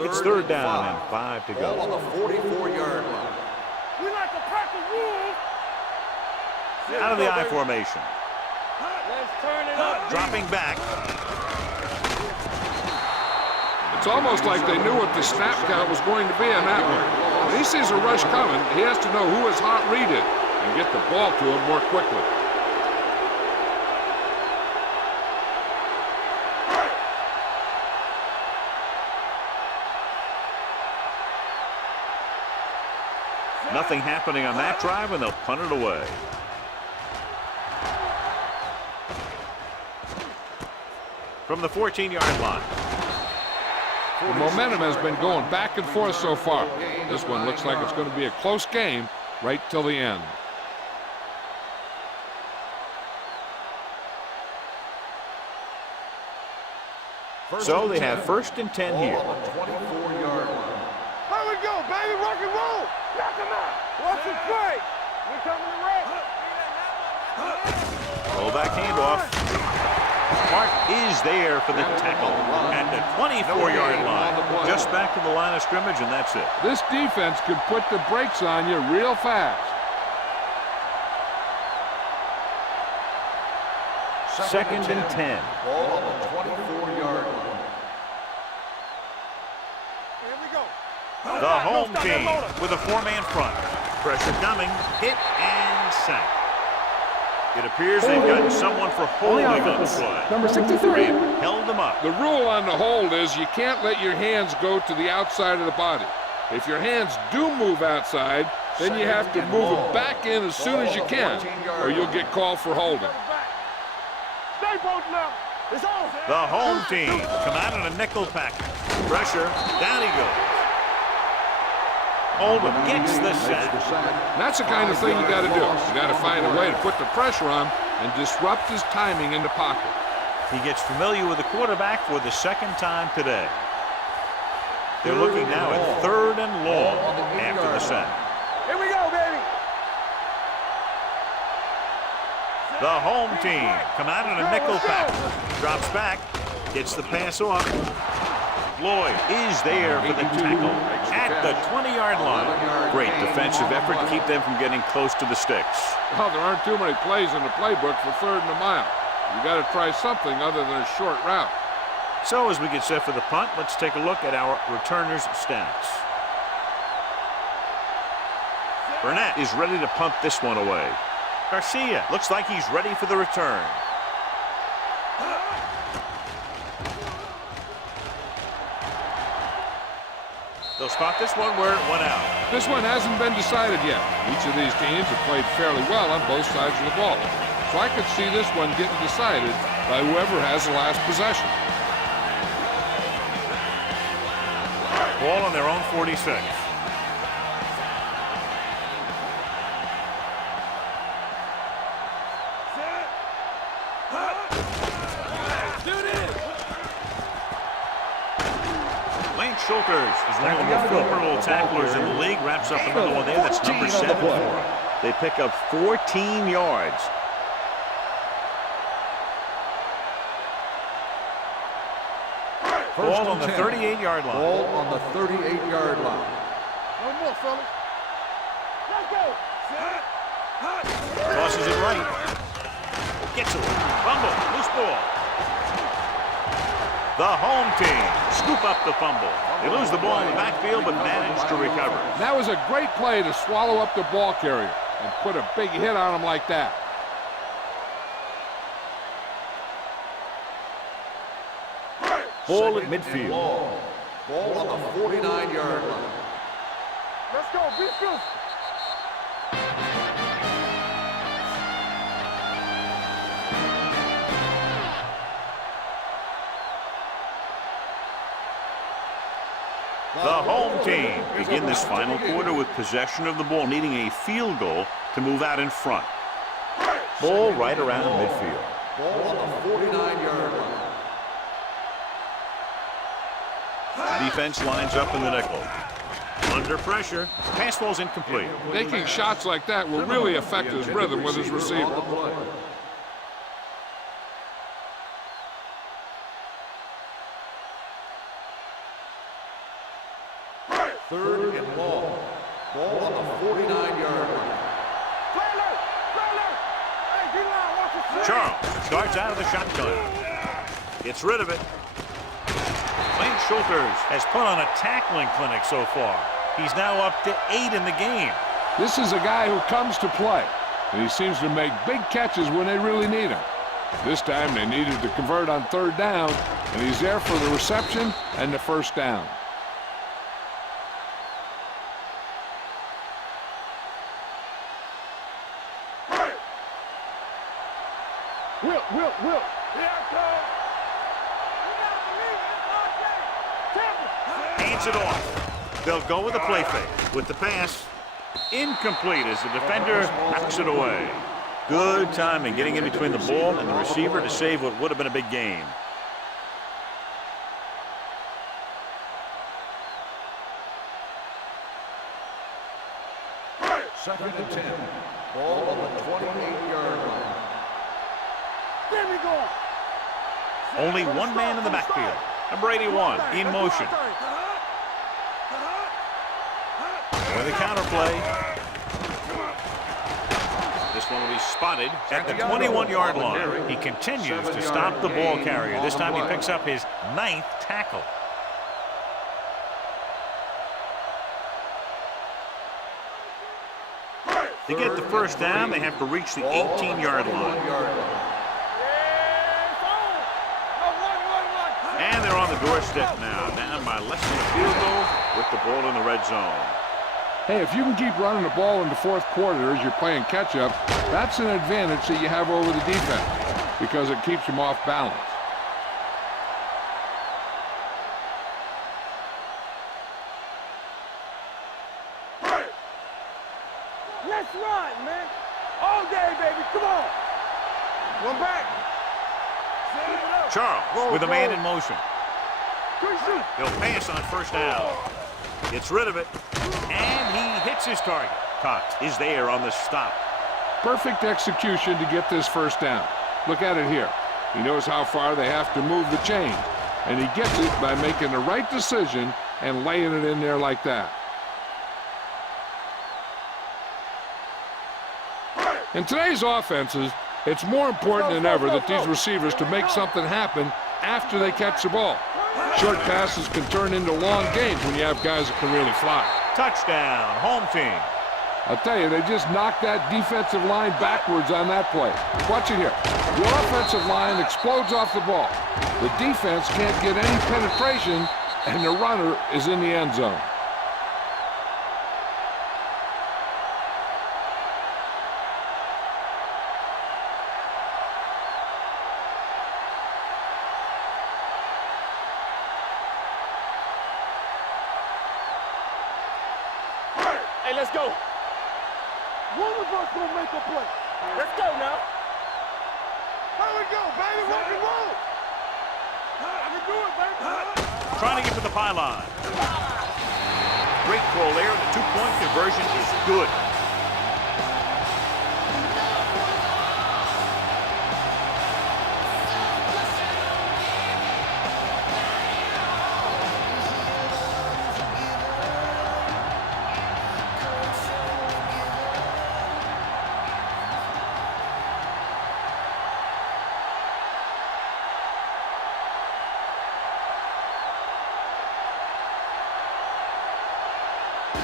It's third down and 5 to Ball on go. the 44-yard line. We like to pack the wolves. Out of the I formation. Let's turn it up. Dropping back. It's almost like they knew what the snap count was going to be on that one. When he sees a rush coming, he has to know who his hot read is and get the ball to him more quickly. Nothing happening on that drive, and they'll punt it away. From the 14-yard line. The momentum has been going back and forth so far. This one looks like it's going to be a close game right till the end. So they have first and 10 here. Ball on the 24-yard line. Here we go, baby. Rock and roll. Knock him out. Watch him play. We coming to wreck. Fullback handoff. Mark is there for the tackle at the 24-yard line. Just back to the line of scrimmage, and that's it. This defense could put the brakes on you real fast. Second and 10. Ball on the 24-yard line. Here we go. The home team with a four-man front. Pressure coming, hit and sack. It appears they've gotten someone for holding on the play. Number 63. Held them up. The rule on the hold is you can't let your hands go to the outside of the body. If your hands do move outside, then you have to move them back in as soon as you can, or you'll get called for holding. Stay both now. It's on. The home team come out in a nickel package. Pressure, down he goes. Oldham gets the sack. That's the kind of thing you got to do. You got to find a way to put the pressure on and disrupt his timing in the pocket. He gets familiar with the quarterback for the second time today. They're looking now at third and long after the sack. Here we go, baby. The home team come out in a nickel package. Drops back, gets the pass off. Lloyd is there for the tackle at the 20-yard line. Great defensive effort to keep them from getting close to the sticks. Well, there aren't too many plays in the playbook for third and a mile. You got to try something other than a short route. So as we get set for the punt, let's take a look at our returners' stats. Burnett is ready to punt this one away. Garcia looks like he's ready for the return. They'll spot this one where it went out. This one hasn't been decided yet. Each of these teams have played fairly well on both sides of the ball. So I could see this one getting decided by whoever has the last possession. Ball on their own 46. Schulters is one of the more formidable tacklers in the league. Wraps up another one there. That's number 7 for him. They pick up 14 yards. Ball on the 38-yard line. Ball on the 38-yard line. No more, fellas. Let's go. Tosses it right. Gets it. Fumble. Loose ball. The home team scoop up the fumble. They lose the ball in the backfield, but manage to recover. That was a great play to swallow up the ball carrier and put a big hit on him like that. Ball at Second and midfield. long. Ball on the 49-yard line. Let's go. Be physical. The home team begin this final quarter with possession of the ball, needing a field goal to move out in front. Ball right around midfield. Ball on the 49-yard line. Defense lines up in the nickel. Under pressure, pass ball's incomplete. Taking shots like that will really affect his rhythm with his On the receiver. play. Third and long. Ball on the 49-yard line. Trailer. Hey, D-line, watch your shit. Charles starts out of the shotgun. Gets rid of it. Lance Schulters has put on a tackling clinic so far. He's now up to 8 in the game. This is a guy who comes to play, and he seems to make big catches when they really need him. This time they needed to convert on third down, and he's there for the reception and the first down. Will. Here I come. Hands it off. They'll go with the play fake. With the pass, incomplete as the defender knocks it away. Good timing, getting in between the ball and the receiver to save what would have been a big game. Second and 10. Ball on the 28-yard line. There we go. Only one man in the backfield. Number 81 in motion. With a counter play. This one will be spotted at the 21-yard line. He continues to stop the ball carrier. This time he picks up his 9th tackle. To get the first down, they have to reach the 18-yard line. And they're on the doorstep now, down by less than a field goal with the ball in the red zone. Hey, if you can keep running the ball in the fourth quarter as you're playing catch-up, that's an advantage that you have over the defense because it keeps them off balance. Let's run, man. All day, baby. Come on. One back. Charles with a man in motion. He'll pass on first down. Gets rid of it. And he hits his target. Cox is there on the stop. Perfect execution to get this first down. Look at it here. He knows how far they have to move the chain, and he gets it by making the right decision and laying it in there like that. In today's offenses, it's more important than ever that these receivers to make something happen after they catch the ball. Short passes can turn into long gains when you have guys that can really fly. Touchdown, home team. I'll tell you, they just knocked that defensive line backwards on that play. Watch it here. The offensive line explodes off the ball. The defense can't get any penetration, and the runner is in the end zone. Hey, let's go. One of us gonna make a play. Let's go now. There we go, baby. Rock and roll. I can do it, baby. Trying to get to the pylon. Great call there. The two-point conversion is good.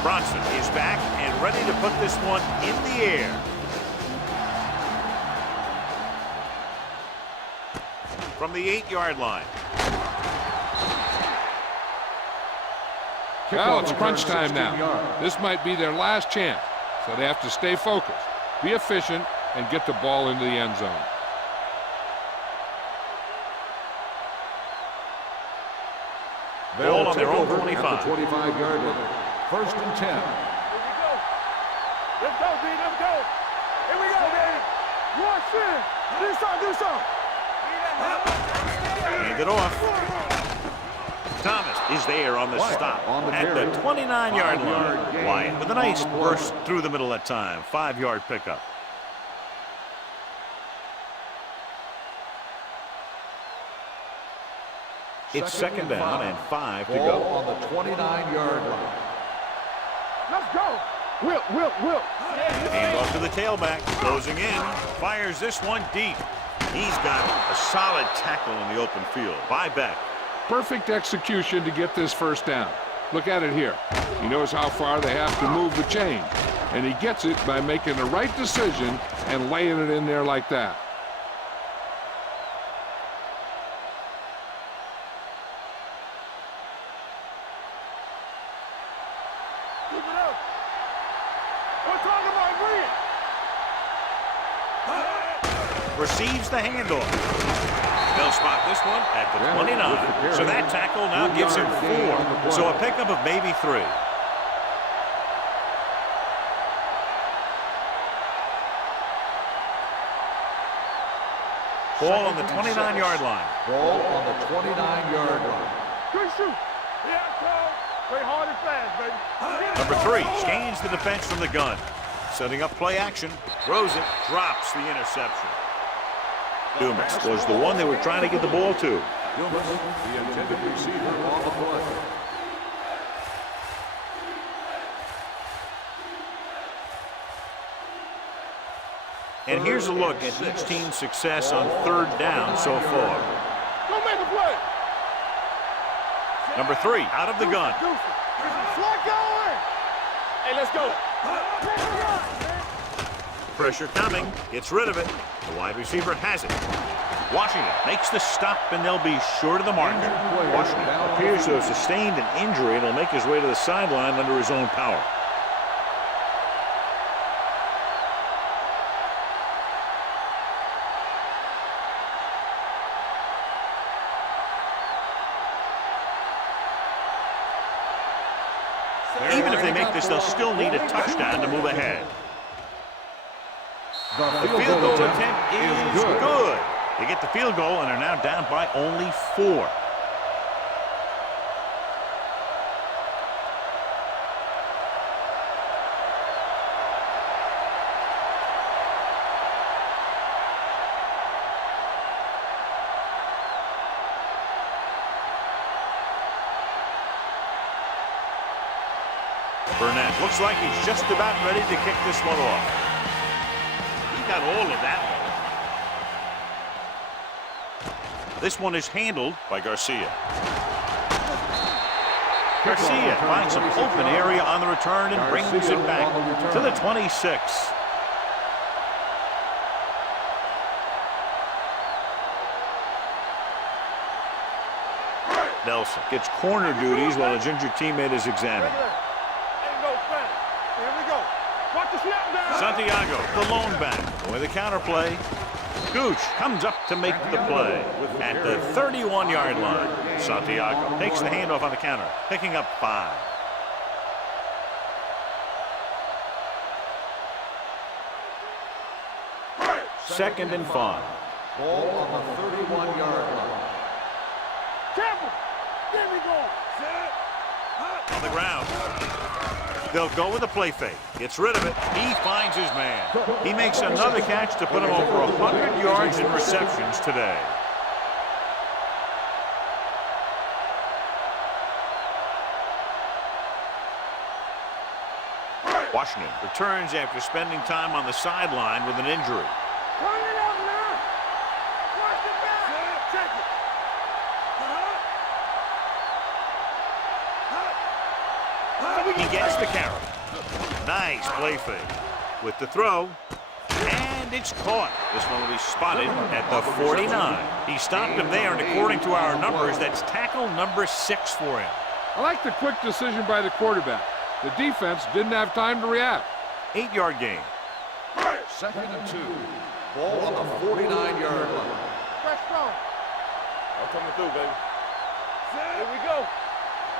Bronson is back and ready to put this one in the air. From the 8-yard line. Well, it's crunch time now. This might be their last chance, so they have to stay focused, be efficient, and get the ball into the end zone. Ball on their own 25. 25-yard line. First and 10. Here we go. Let's go, B. Let's go. Here we go, baby. Watch it. Do something. Do something. Hand it off. Thomas is there on the stop at the 29-yard line. Wyatt with a nice burst through the middle that time. 5-yard pickup. It's second down and 5 to Ball go. on the 29-yard line. Let's go. Will. Hand off to the tailback. Closing in. Fires this one deep. He's got a solid tackle in the open field. Bye back. Perfect execution to get this first down. Look at it here. He knows how far they have to move the chain, and he gets it by making the right decision and laying it in there like that. Keep it up. We're talking about Green. Receives the handoff. They'll spot this one at the 29. So that tackle now gives him 4. So a pickup of maybe 3. Ball on the 29-yard line. Ball on the 29-yard line. Good shoot. Yeah, Cole. Play hard and fast, baby. Number 3 gains the defense from the gun. Setting up play action. Throws it. Drops the interception. Dumas was the one they were trying to get the ball to. Dumas, the intended receiver on the play. And here's a look at each team's success on 3rd down so far. Go make a play. Number 3 out of the gun. Slot going. Hey, let's go. Pressure coming. Gets rid of it. The wide receiver has it. Washington makes the stop, and they'll be short of the marker. Washington appears to have sustained an injury and will make his way to the sideline under his own power. Even if they make this, they'll still need a touchdown to move ahead. The field goal attempt is good. They get the field goal and are now down by only 4. Burnett looks like he's just about ready to kick this one off. He got all of that one. This one is handled by Garcia. Garcia finds some open area on the return and brings it back to the 26. Nelson gets corner duties while his injured teammate is examined. Santiago, the lone back, with a counter play. Gooch comes up to make the play at the 31-yard line. Santiago takes the handoff on the counter, picking up 5. Second and 5. Ball on the 31-yard line. Careful! There we go! On the ground. They'll go with a play fake. Gets rid of it. He finds his man. He makes another catch to put him over 100 yards in receptions today. Washington returns after spending time on the sideline with an injury. Turn it up now! Watch the back! Check it! He gets the carry. Nice play fake. With the throw, and it's caught. This one will be spotted at the 49. He stopped him there, and according to our numbers, that's tackle number 6 for him. I like the quick decision by the quarterback. The defense didn't have time to react. 8-yard gain. 2nd and 2. Ball on the 49-yard line. Fresh strong. I'm coming through, baby. Here we go.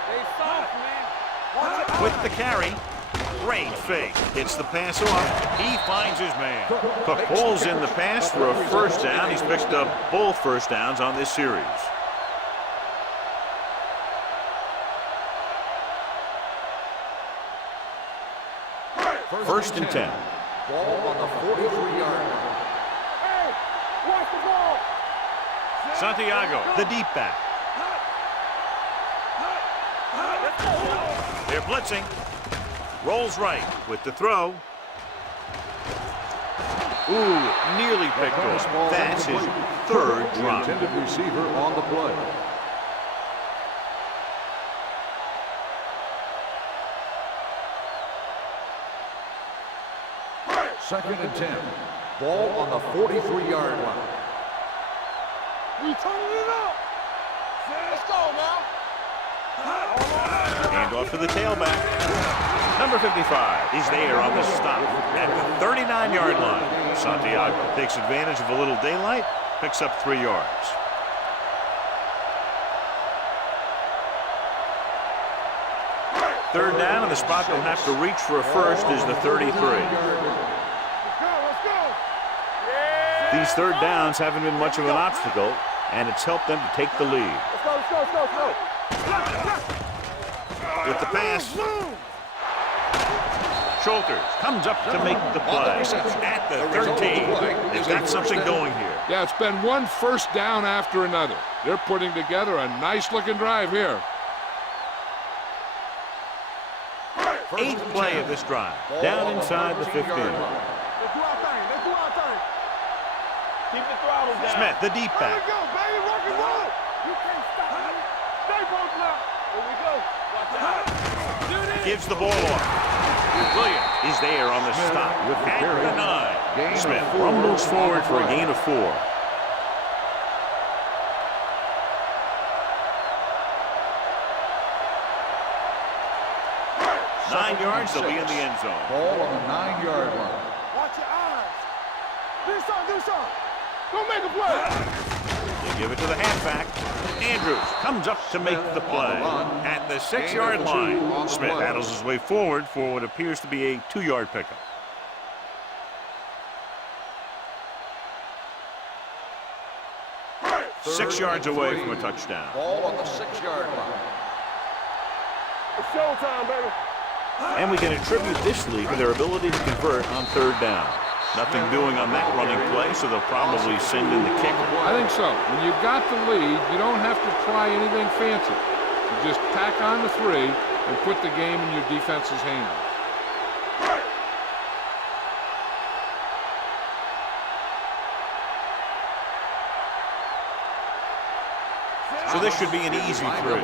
Stay soft, man. Watch it. With the carry. Great fake. Hits the pass off. He finds his man. Cook pulls in the pass for a first down. He's picked up both first downs on this series. First and 10. Ball on the 43-yard line. Hey, watch the ball. Santiago, the deep back. They're blitzing. Rolls right with the throw. Ooh, nearly picked off. That's his third The drop. intended receiver on the play. Second and 10. Ball on the 43-yard line. We turning it up. Let's go now. Hand off to the tailback. Number 55 is there on the stop at the 39-yard line. Santiago takes advantage of a little daylight, picks up 3 yards. Third down, and the spot they'll have to reach for a first is the 33. Let's go. Yeah. These third downs haven't been much of an obstacle, and it's helped them to take the lead. Let's go. With the pass, Schulters comes up to make the play at the 13. They've got something going here. Yeah, it's been one first down after another. They're putting together a nice-looking drive here. 8th play of this drive, down inside the 15. Let's do our thing. Keep the throttle down. Smith, the deep There we back. go, baby. Rock and roll. You can't stop me. Stay both now. Here we go. Watch out. Gives the ball off. Williams is there on the stop with the at carry. the 9. Gain of Smith 4 rumbles on forward the for a play. gain of 4. Nine yards, they'll be in the end zone. Ball on the 9-yard line. Watch your eyes. Do something. Go make a play. They give it to the halfback. Andrews comes up to make the play at the 6-yard line. Smith battles his way forward for what appears to be a 2-yard pickup. Third 6 yards and away 3. from a touchdown. Ball on the 6-yard line. It's showtime, baby. And we can attribute this lead to their ability to convert on third down. Nothing doing on that running play, so they'll probably send in the kick. I think so. When you've got the lead, you don't have to try anything fancy. You just tack on the 3 and put the game in your defense's hands. So this should be an easy 3.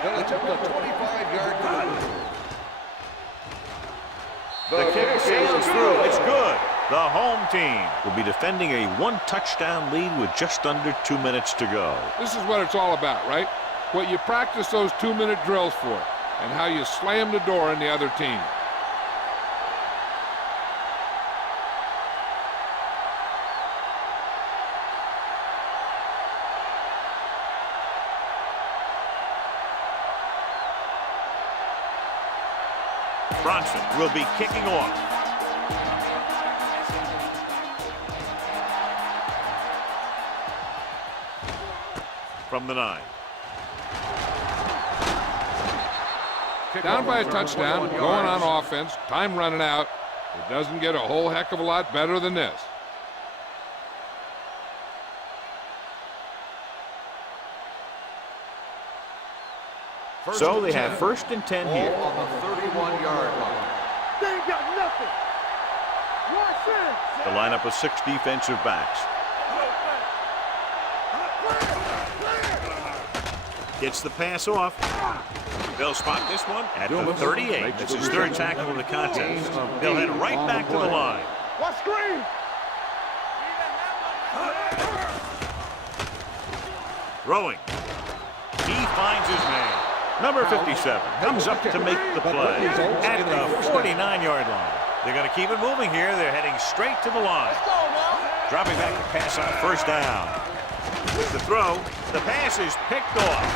They'll attempt a 25-yard conversion. The kick sails through. It's good. The home team will be defending a 1-touchdown lead with just under 2 minutes to go. This is what it's all about, right? What you practice those 2-minute drills for, and how you slam the door on the other team. Bronson will be kicking off. From the 9. Down by a touchdown, going on offense, time running out. It doesn't get a whole heck of a lot better than this. So they have 1st and 10 here. Ball on the 31-yard line. They ain't got nothing. Watch in. The lineup of 6 defensive backs. Gets the pass off. They'll spot this one at the 38. That's his 3rd tackle of the contest. They'll head right back to the line. Watch screen. Throwing. He finds his man. Number 57 comes up to make the play at the 49-yard line. They're going to keep it moving here. They're heading straight to the line. Dropping back to pass on 1st down. With the throw, the pass is picked off.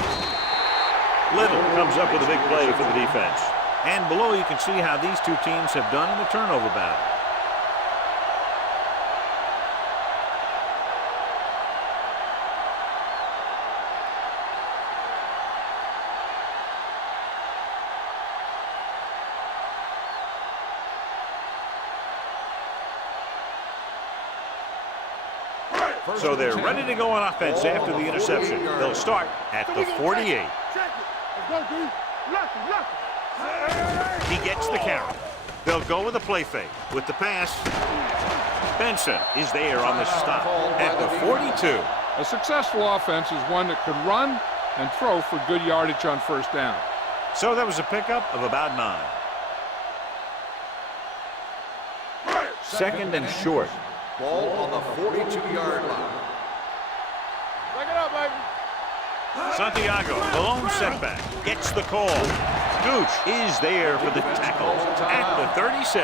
Little comes up with a big play for the defense. And below you can see how these two teams have done in the turnover battle. So they're ready to go on offense after the interception. They'll start at the 48. Check it. Let's go, D. Lucky. He gets the carry. They'll go with a play fake. With the pass, Benson is there on the stop at the 42. A successful offense is one that can run and throw for good yardage on 1st down. So that was a pickup of about 9. 2nd and short. Ball on the 42-yard line. Back it up, baby. Santiago, the lone setback, gets the call. Gooch is there for the tackle at the 36.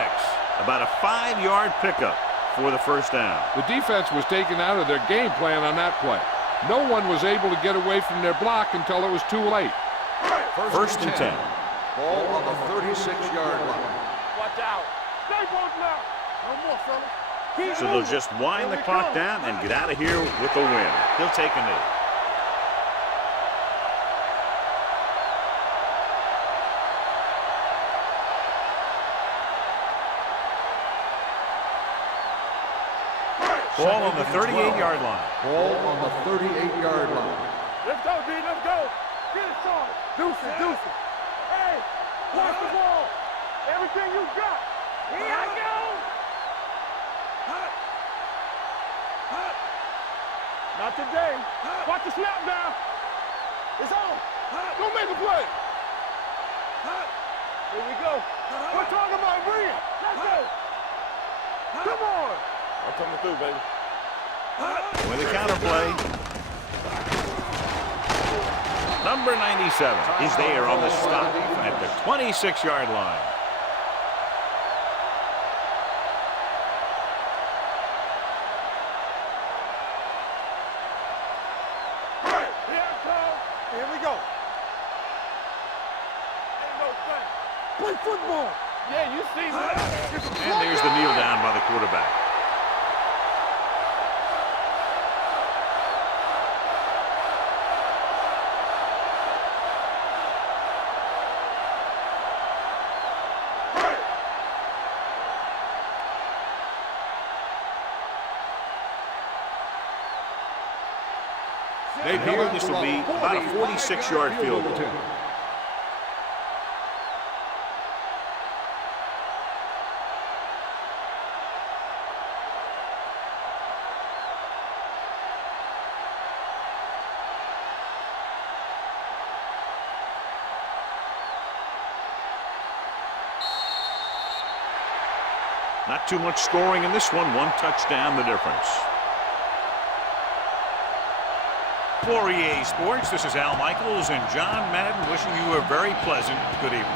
About a 5-yard pickup for the 1st down. The defense was taken out of their game plan on that play. No one was able to get away from their block until it was too late. 1st and 10. Ball on the 36-yard line. Watch out. Stay both now. No more, fella. So they'll just wind the clock down and get out of here with a win. He'll take a knee. Ball on the 38-yard line. Ball on the 38-yard line. Let's go, D. Let's go. Get it started. Deuce it. Hey, watch the ball. Everything you got. Here I go. Not today. Watch the snap now. It's on. Go make a play. Here we go. We're talking about bring it. Let's go. Come on. I'm coming through, baby. With a counter play. Number 97 is there on the stop at the 26-yard line. Here we go. Ain't no thing. Play football. Yeah, you see that. And there's the kneel down by the quarterback. Here, this will be about a 46-yard field goal. Not too much scoring in this one. 1 touchdown, the difference. For EA Sports, this is Al Michaels and John Madden wishing you a very pleasant good evening.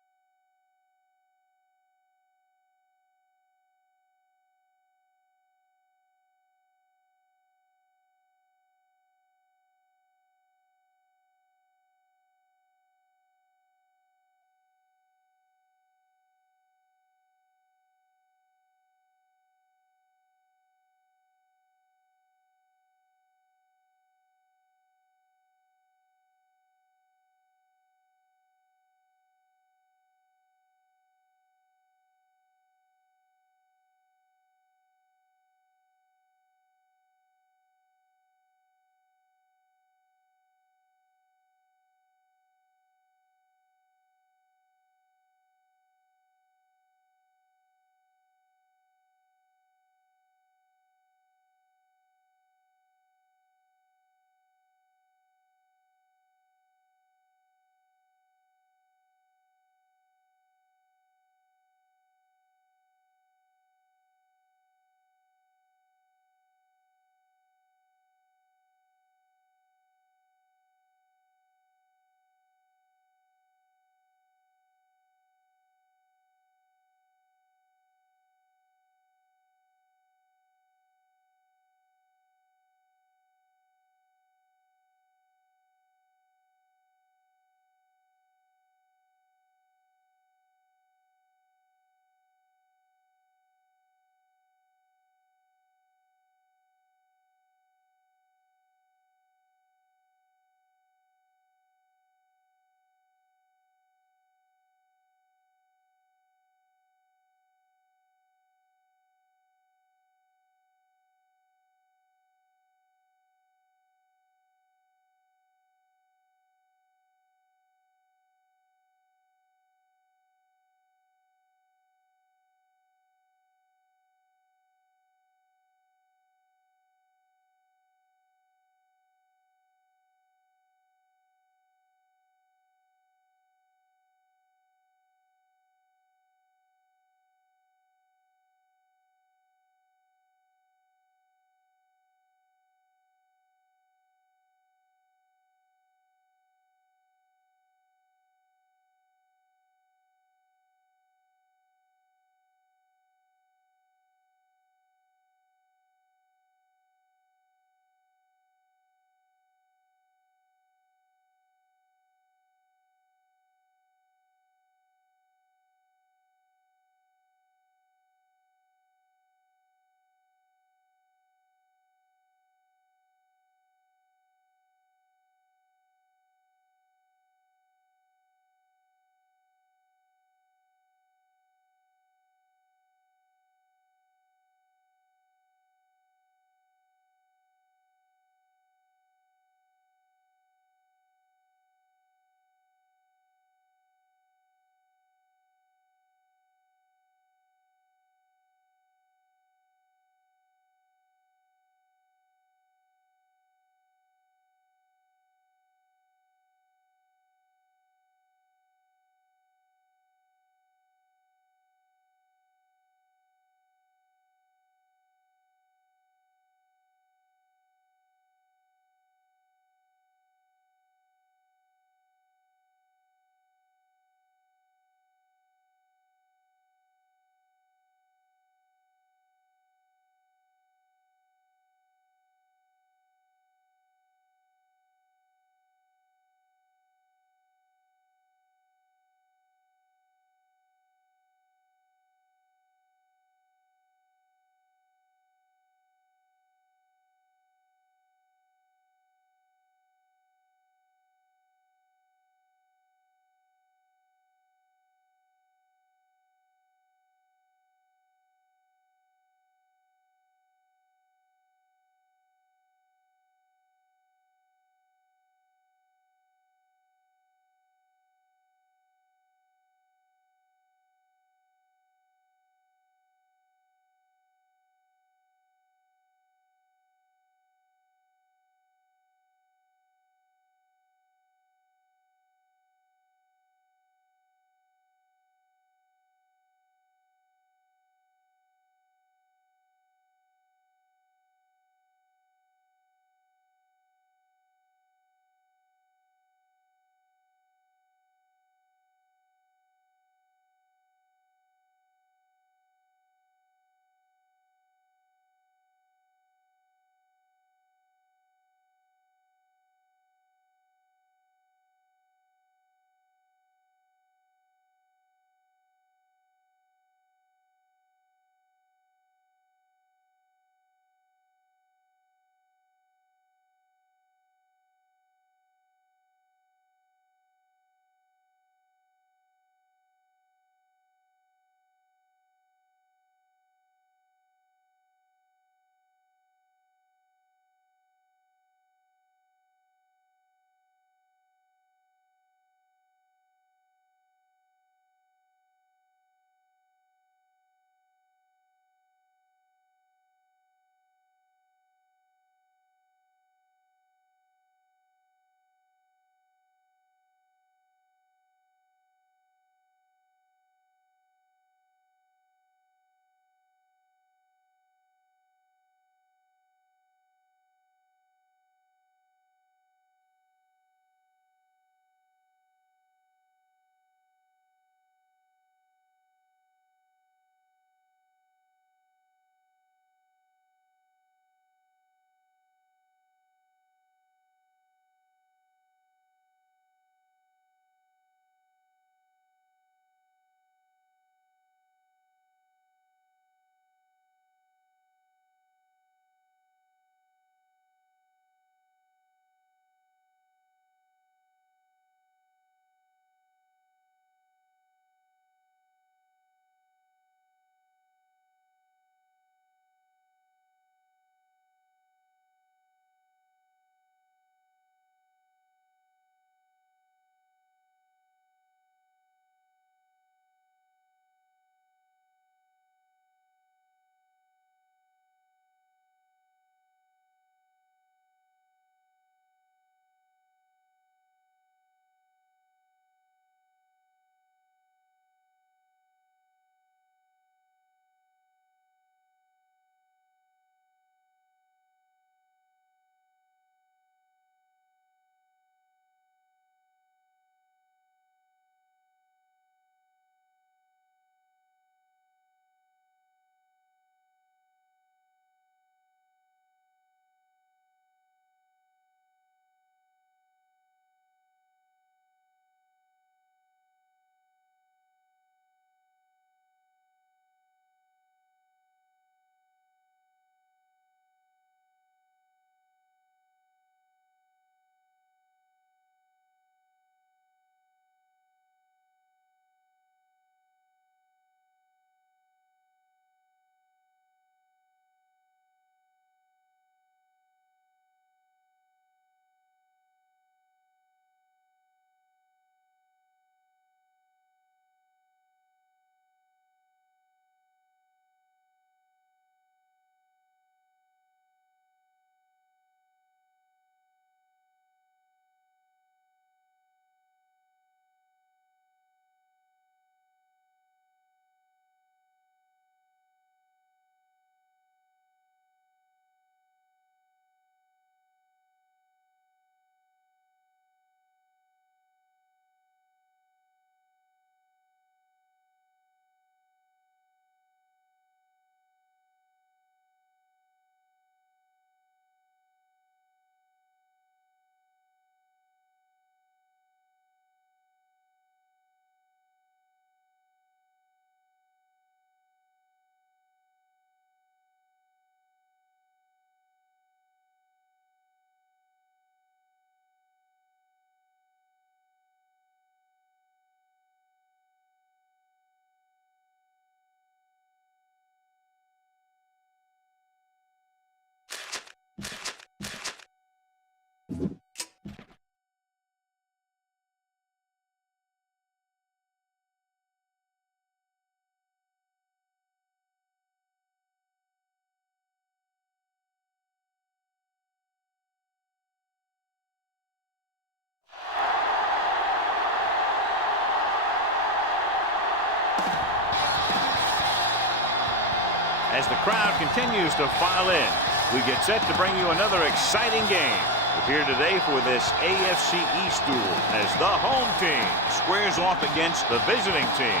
As the crowd continues to file in, we get set to bring you another exciting game. We're here today for this AFC East duel as the home team squares off against the visiting team.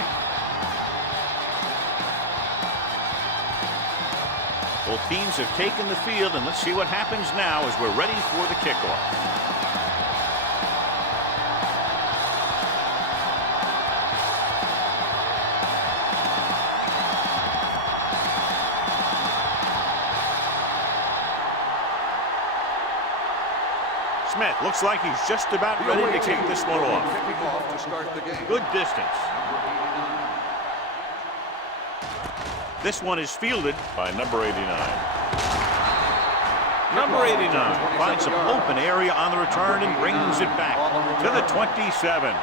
Both teams have taken the field, and let's see what happens now as we're ready for the kickoff. Smith looks like he's just about ready to kick this one off. To start the game. Good distance. This one is fielded by number 89. Number 89 finds some open area on the return and brings it back to the 27.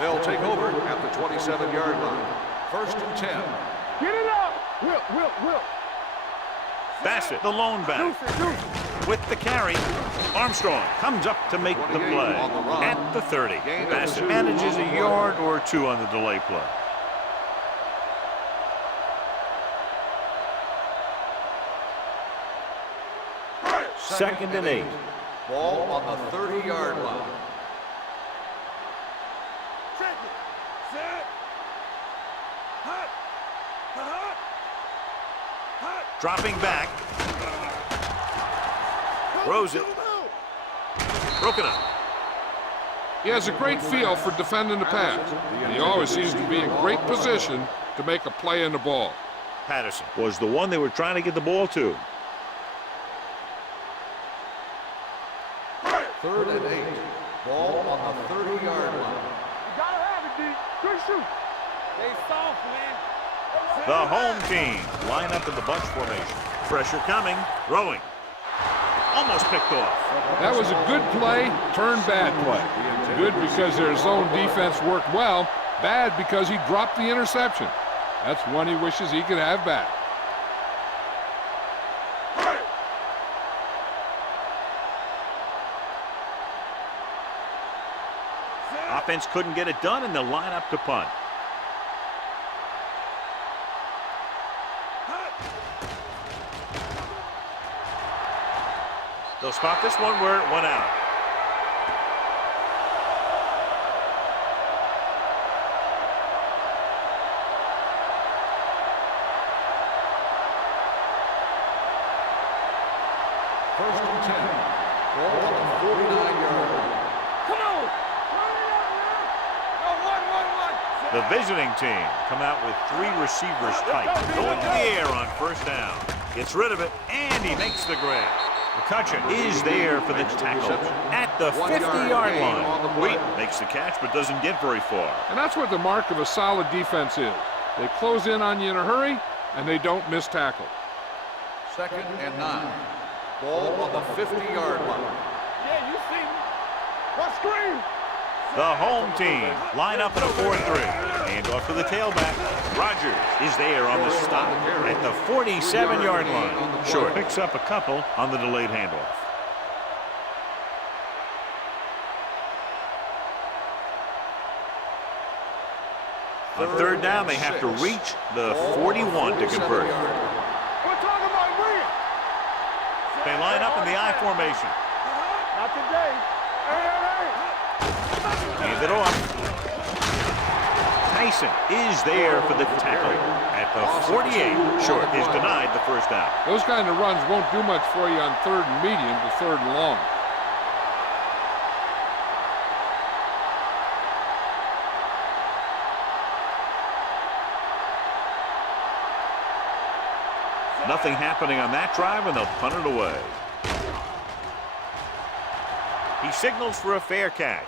They'll take over at the 27-yard line. 1st and 10. Get it up. Will. Bassett, the lone back. With the carry, Armstrong comes up to make the play at the 30. Bassett manages a yard or two on the delay play. Second and 8. Ball on the 30-yard line. Check it. Set. Hot. Dropping back. Throws it. Broken up. He has a great feel for defending the pass. And he always seems to be in great position to make a play in the ball. Patterson was the one they were trying to get the ball to. 3rd and 8. Ball on the 30-yard line. You gotta have it, D. Good shoot. They soft, man. The home team line up in the bunch formation. Pressure coming. Throwing. Almost picked off. That was a good play, turned bad play. Good because their zone defense worked well. Bad because he dropped the interception. That's one he wishes he could have back. Offense couldn't get it done, and they'll line up to punt. They'll spot this one where it went out. First and 10. Ball on the 49-yard line. Come on. Run it out, man. Go, one. The visiting team come out with 3 receivers tight. Going to the air on first down. Gets rid of it, and he makes the grab. McCutcheon is there for the tackle at the 50-yard line. Wheat makes the catch but doesn't get very far. And that's what the mark of a solid defense is. They close in on you in a hurry, and they don't miss tackle. 2nd and 9. Ball on the 50-yard line. Yeah, you see me. What screen? The home team line up in a 4-3. Hand off to the tailback. Rogers is there on the stop at the 47-yard line. Short picks up a couple on the delayed handoff. On 3rd down, they have to reach the 41 to convert. We're talking about win. They line up in the I formation. Not today. Hand it off. Tyson is there for the tackle at the 48. Short is denied the first down. Those kind of runs won't do much for you on 3rd and medium to 3rd and long. Nothing happening on that drive, and they'll punt it away. He signals for a fair catch.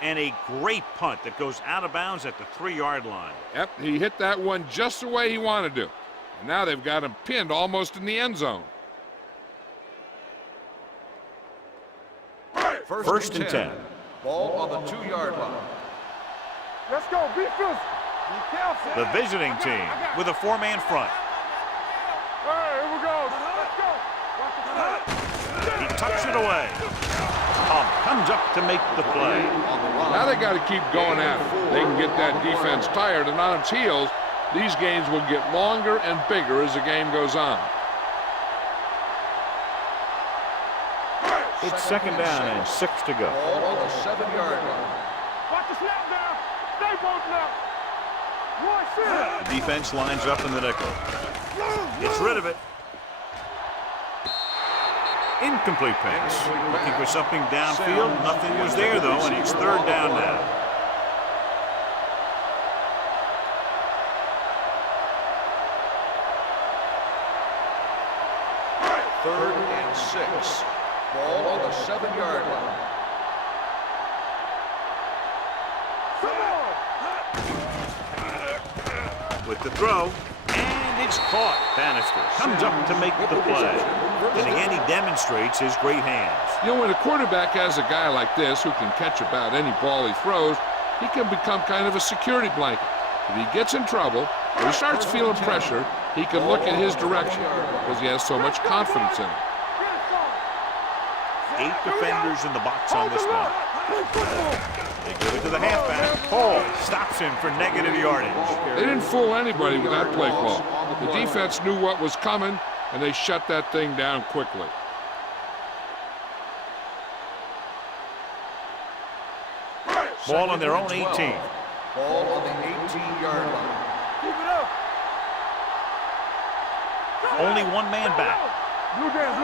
And a great punt that goes out of bounds at the 3-yard line. Yep, he hit that one just the way he wanted to. And now they've got him pinned almost in the end zone. First and 10. Ball on the 2-yard line. Let's go. Be physical. Be careful. The visiting team with a 4-man front. All right, here we go. Let's go. Watch the play. He tucks it away. A comes up to make the play. Now they got to keep going at it. They can get that defense tired and on its heels. These games will get longer and bigger as the game goes on. It's second down and 6 to go. Ball on the 7-yard line. Watch the snap down. Stay bolting up. Watch it. The defense lines up in the nickel. Gets rid of it. Incomplete pass. Looking for something downfield. Nothing was there, though, and it's third down now. Third and 6. Ball on the 7-yard line. With the throw, and it's caught. Bannister comes up to make the play. And again, he demonstrates his great hands. You know, when a quarterback has a guy like this who can catch about any ball he throws, he can become kind of a security blanket. If he gets in trouble, or he starts feeling pressure, he can look in his direction because he has so much confidence in him. 8 defenders in the box on this one. They give it to the halfback. Paul stops him for negative yardage. They didn't fool anybody with that play call. The defense knew what was coming, and they shut that thing down quickly. Ball on their own 18. Ball on the 18-yard line. Keep it up. Only one man back. Blue down.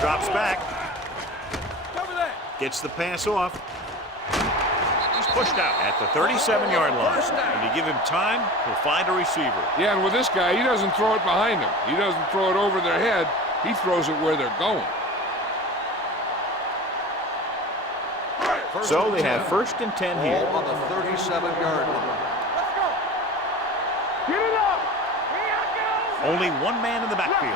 Drops back. Cover that. Gets the pass off. He's pushed out at the 37-yard line. When you give him time, he'll find a receiver. Yeah, and with this guy, he doesn't throw it behind them. He doesn't throw it over their head. He throws it where they're going. So they have first and 10 here. Ball on the 37-yard line. Let's go. Get it up. Here I go. Only one man in the backfield.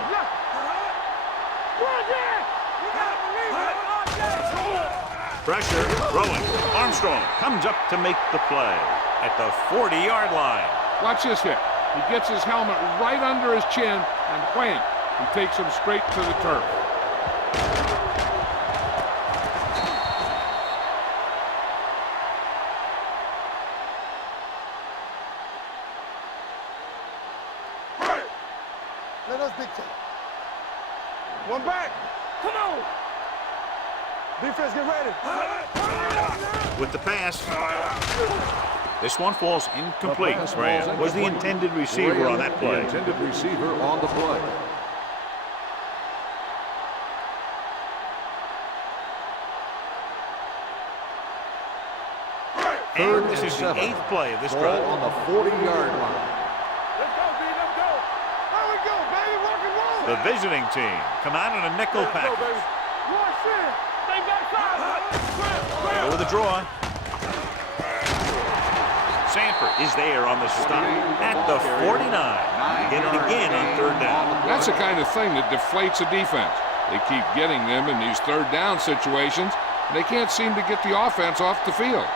Pressure, throwing. Armstrong comes up to make the play at the 40-yard line. Watch this hit. He gets his helmet right under his chin, and wham, he takes him straight to the turf. Let us dictate. One back. Come on. Defense, get ready. With the pass. This one falls incomplete. Graham was the intended receiver on that play. The intended receiver on the play. And this is the 8th play of this Ball drive. on the 40-yard line. Let's go, B. Let's go. There we go, baby. Rock and roll. The visiting team come out in a nickel Let's go, package. baby. Watch it. Stay backside. Go with the draw. Sanford is there on the stop at the 49. Get it again on third down. That's the kind of thing that deflates a defense. They keep getting them in these third down situations, and they can't seem to get the offense off the field.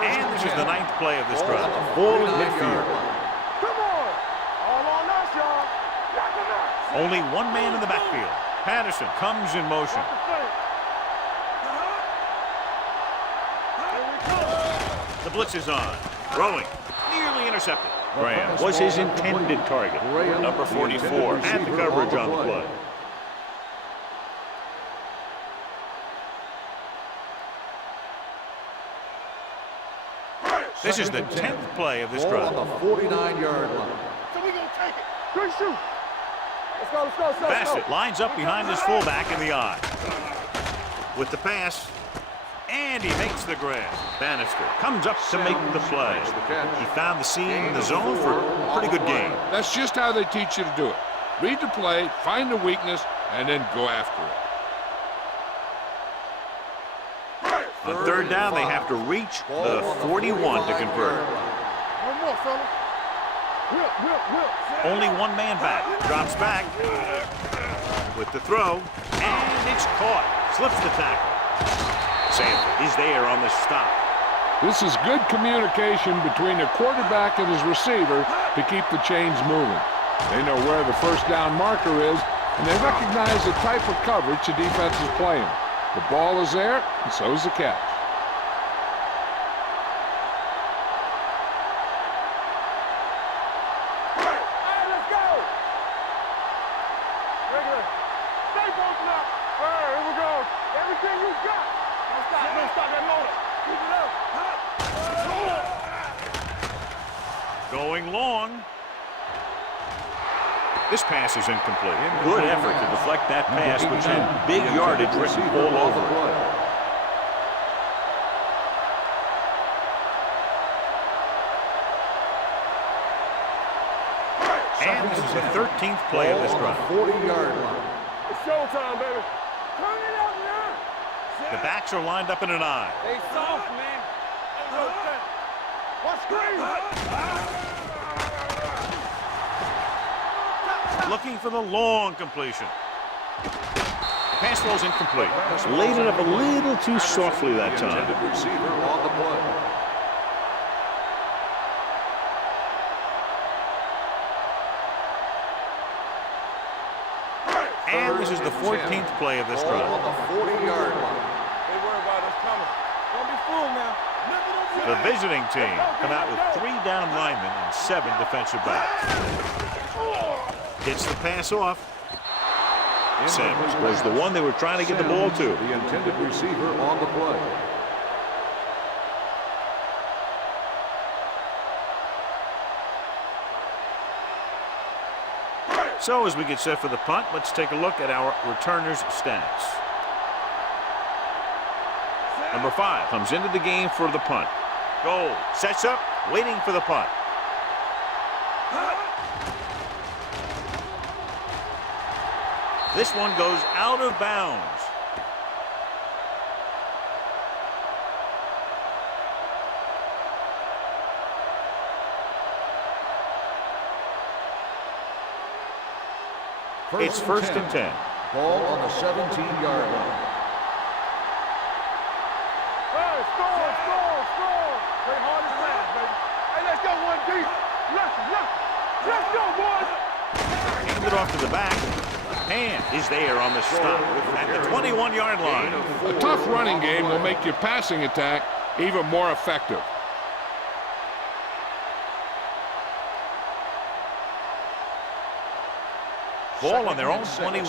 And this is the 9th play of this drive. Ball at midfield. Come on. All on us, y'all. Lock them up. Only one man in the backfield. Patterson comes in motion. The blitz is on. Throwing. Nearly intercepted. Graham was his intended target. Number 44 had the coverage on the play. This is the 10th play of this Ball drive. on the 49-yard line. So we gonna take it. Good shoot. Let's go, let's go, let's go. Bassett lines up behind his fullback in the eye. With the pass, and he makes the grab. Bannister comes up to make the play. He found the seam in the zone for a pretty good game. That's just how they teach you to do it. Read the play, find the weakness, and then go after it. On third down, they have to reach the 41 to convert. One more, fella. Whip. Only one man back. Drops back. With the throw. And it's caught. Slips the tackle. Sanford is there on the stop. This is good communication between the quarterback and his receiver to keep the chains moving. They know where the first down marker is, and they recognize the type of coverage the defense is playing. The ball is there, and so is the catch. Going long. This pass is incomplete. Good effort to deflect that pass, which had big yardage written all over it. And this is the 13th play of this drive. 40-yard line. It's showtime, baby. Turn it up now. The backs are lined up in an I. They soft, man. What screen? Looking for the long completion. Pass ball's incomplete. Laid it up a little too softly that time. Intended receiver on the play. And this is the 14th play of this Ball drive. on the 40-yard line. They worry about us coming. Don't be fooled now. The visiting team come out with 3 down linemen and 7 defensive backs. Gets the pass off. Sims was the one they were trying to get the ball to. The intended receiver on the play. So as we get set for the punt, let's take a look at our returners' stats. Number 5 comes into the game for the punt. Goal, sets up, waiting for the punt. This one goes out of bounds. It's first and 10. Ball on the 17-yard line. Hey, score. Play hard as last, baby. Hey, let's go, 1D. Let's go, boys. Hand it off to the back. Hand is there on the stop at the 21-yard line. A tough running game will make your passing attack even more effective. Ball on their own 21.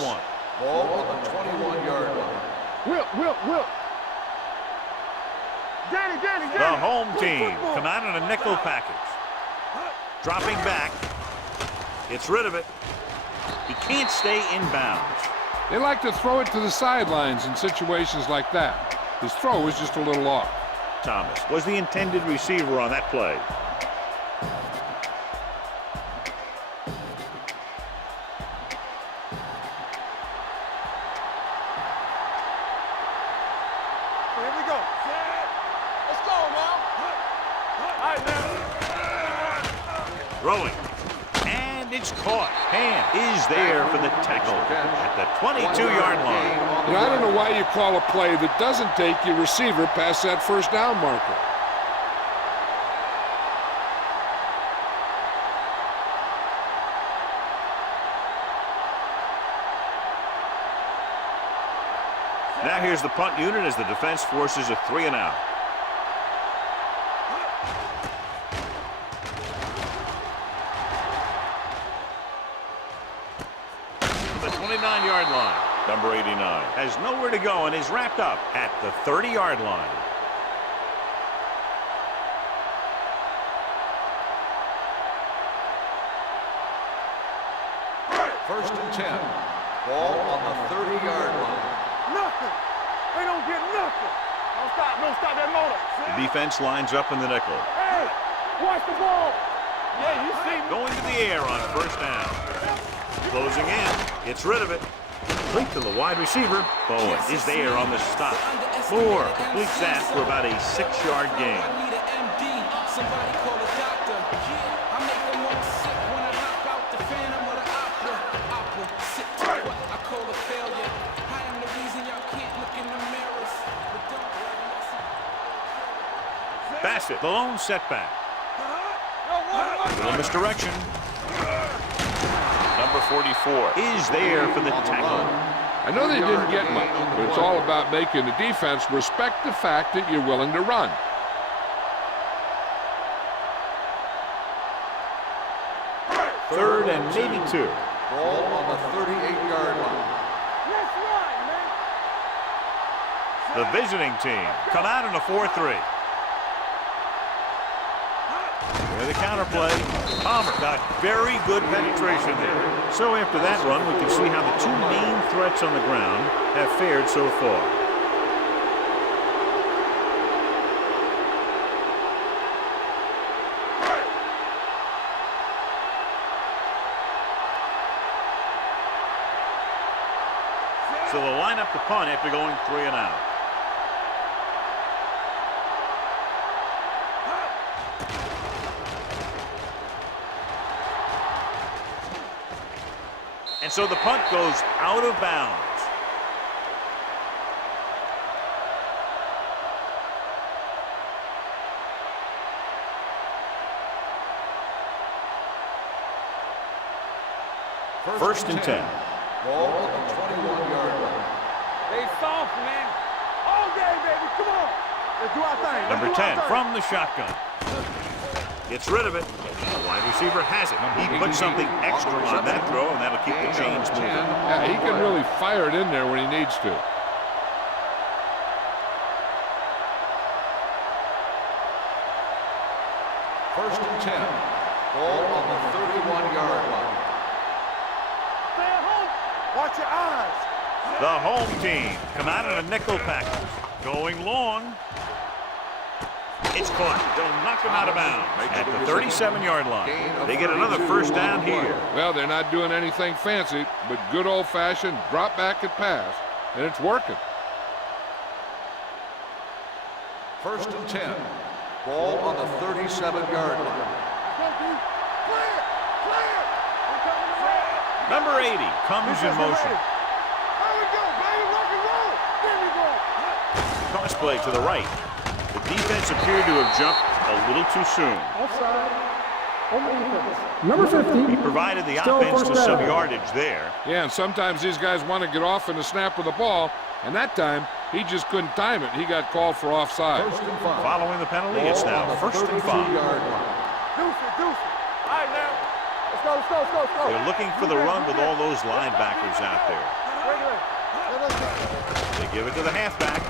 Ball on the 21-yard line. Whip. Danny. The home team come out in a nickel package. Dropping back. Gets rid of it. He can't stay in bounds. They like to throw it to the sidelines in situations like that. His throw was just a little off. Thomas was the intended receiver on that play. Here we go. Let's go now. All right, now. Rolling. And it's caught. Hand is there for the tackle at the 22-yard line. And I don't know why you call a play that doesn't take your receiver past that first down marker. Now here's the punt unit as the defense forces a 3-and-out. The 29-yard line. Number 89 has nowhere to go and is wrapped up at the 30-yard line. First and 10. Ball on the 30-yard line. Nothing. They don't get nothing. Don't stop that motor. The defense lines up in the nickel. Hey, watch the ball. Yeah, you see me. Going to the air on first down. Closing in. Gets rid of it. Complete to the wide receiver. Bowen is there on the stop. Moore completes that for about a 6-yard gain. Bassett, the lone setback. Little misdirection. Number 44 is there for the tackle I know they didn't get much, but it's all about making the defense respect the fact that you're willing to run. Third and maybe 2. Ball on the 38-yard line. Let's ride, man. The visiting team come out in a 4-3. With the counterplay, Palmer got very good penetration there. So after that run, we can see how the two main threats on the ground have fared so far. So they'll line up the punt after going 3 and out. And so the punt goes out of bounds. First and 10. Ball on the 21-yard line. They soft, man. All day, baby. Come on. Let's do our thing. Number 10 from the shotgun. Gets rid of it. The wide receiver has it. He put something extra on that throw, and that'll keep the chains moving. Yeah, he can really fire it in there when he needs to. First and 10. Ball on the 31-yard line. Stay at home. Watch your eyes. The home team come out in a nickel package. Going long. It's caught. They'll knock him out of bounds at the 37-yard line. They get another first down here. Well, they're not doing anything fancy, but good old-fashioned drop back and pass, and it's working. First and 10. Ball on the 37-yard line. Clear. Clear. Number 80 comes in motion. There we go, baby. Rock and roll. There we go. Cross play to the right. The defense appeared to have jumped a little too soon. Offside. On the defense. Number 50. He provided the Still offense to first some down. yardage there. Yeah, and sometimes these guys want to get off in the snap of the ball, and that time he just couldn't time it. He got called for offside. First and 5. Following the penalty, it's Ball on now the first and 5. 32-yard line. Deuce it. All right, now. Let's go, let's go, let's go, let's go. They're looking for the run with all those linebackers out there. They give it to the halfback.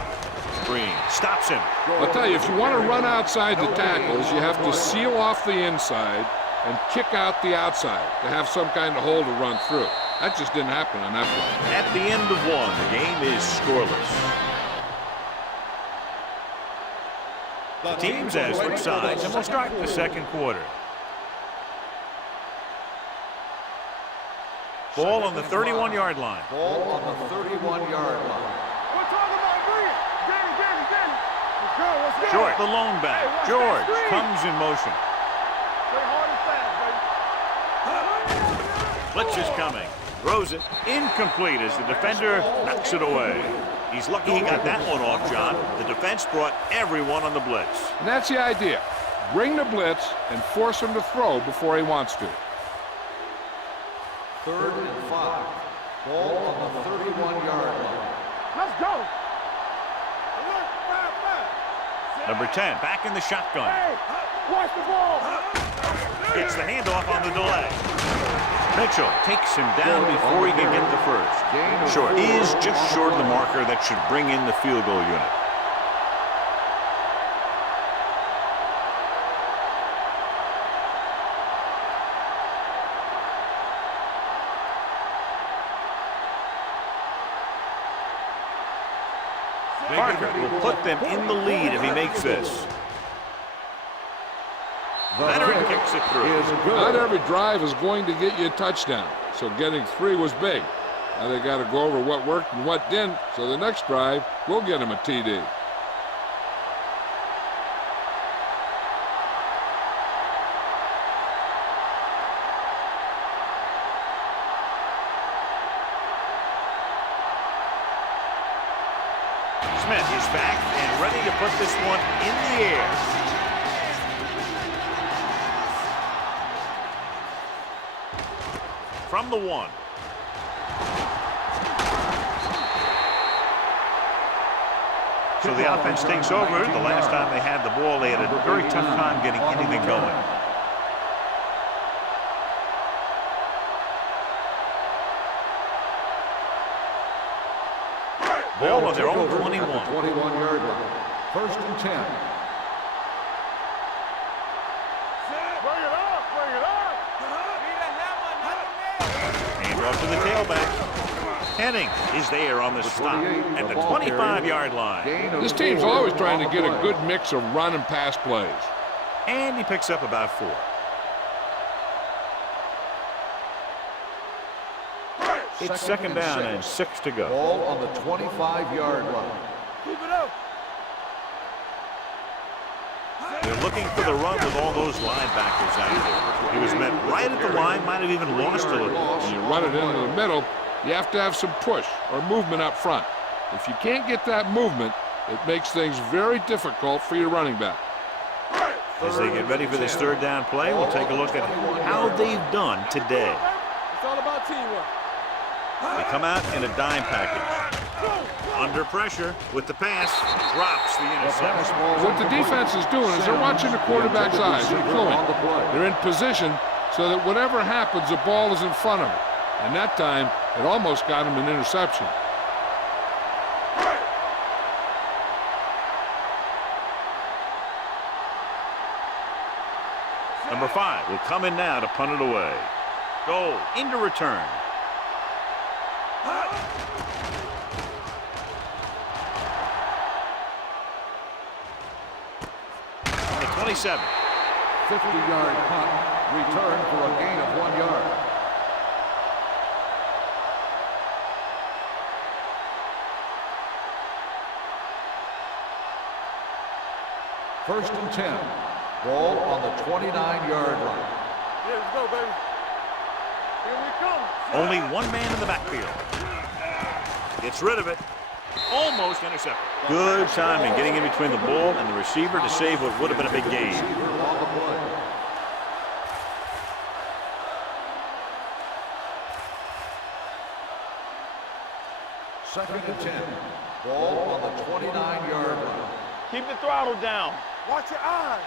Green stops him. I'll tell you, if you want to run outside the tackles, you have to seal off the inside and kick out the outside to have some kind of hole to run through. That just didn't happen on that play. At the end of 1, the game is scoreless. The teams as switch sides, and we'll start the second quarter. Ball on the 31-yard line. Ball on the 31-yard line. We're talking about bring it. Danny. Let's go, let's go. Short, the lone back. Hey, watch that George screen. comes in motion. Play hard and fast, baby. Blitz is coming. Throws it. Incomplete as the defender knocks it away. He's lucky he got that one off, John. The defense brought everyone on the blitz. And that's the idea. Bring the blitz and force him to throw before he wants to. Third and 5. Ball on the 31-yard line. Let's go. Number 10 back in the shotgun. Hey, watch the ball. Gets the handoff on the delay. Mitchell takes him down before he can get the first. Short is just short of the marker that should bring in the field goal unit. Parker will put them in the lead if he makes this. Veteran kicks it through. Not every drive is going to get you a touchdown, so getting 3 was big. Now they got to go over what worked and what didn't, so the next drive will get him a TD. Smith is back and ready to put this one in the air. From the 1. So the offense takes over. The last time they had the ball, they had a very tough time getting anything going. Ball on their own 21. 21-yard line. First and 10. Bring it up, bring it up. Hand off to the tailback. Henning is there on the stop at the 25-yard line. This team's always trying to get a good mix of run and pass plays. And he picks up about 4. It's second down and 6 to go. Ball on the 25-yard line. Keep it up. They're looking for the run with all those linebackers out there. He was met right at the line, might have even lost a little. When you run it into the middle, you have to have some push or movement up front. If you can't get that movement, it makes things very difficult for your running back. As they get ready for this third down play, we'll take a look at how they've done today. It's all about teamwork. They come out in a dime package. Under pressure with the pass, drops the interception. What the defense is doing is they're watching the quarterback's eyes. They're fluent. They're in position so that whatever happens, the ball is in front of them. And that time, it almost got him an interception. Number 5 will come in now to punt it away. Goal into return. On the 27. 50-yard punt. Return for a gain of 1 yard. First and 10. Ball on the 29-yard line. Yeah, let's go, baby. Here we come. Only one man in the backfield. Gets rid of it. Almost intercepted. Good timing getting in between the ball and the receiver to save what would have been a big gain. Receiver on the play. Second and 10. Ball on the 29-yard line. Keep the throttle down. Watch your eyes.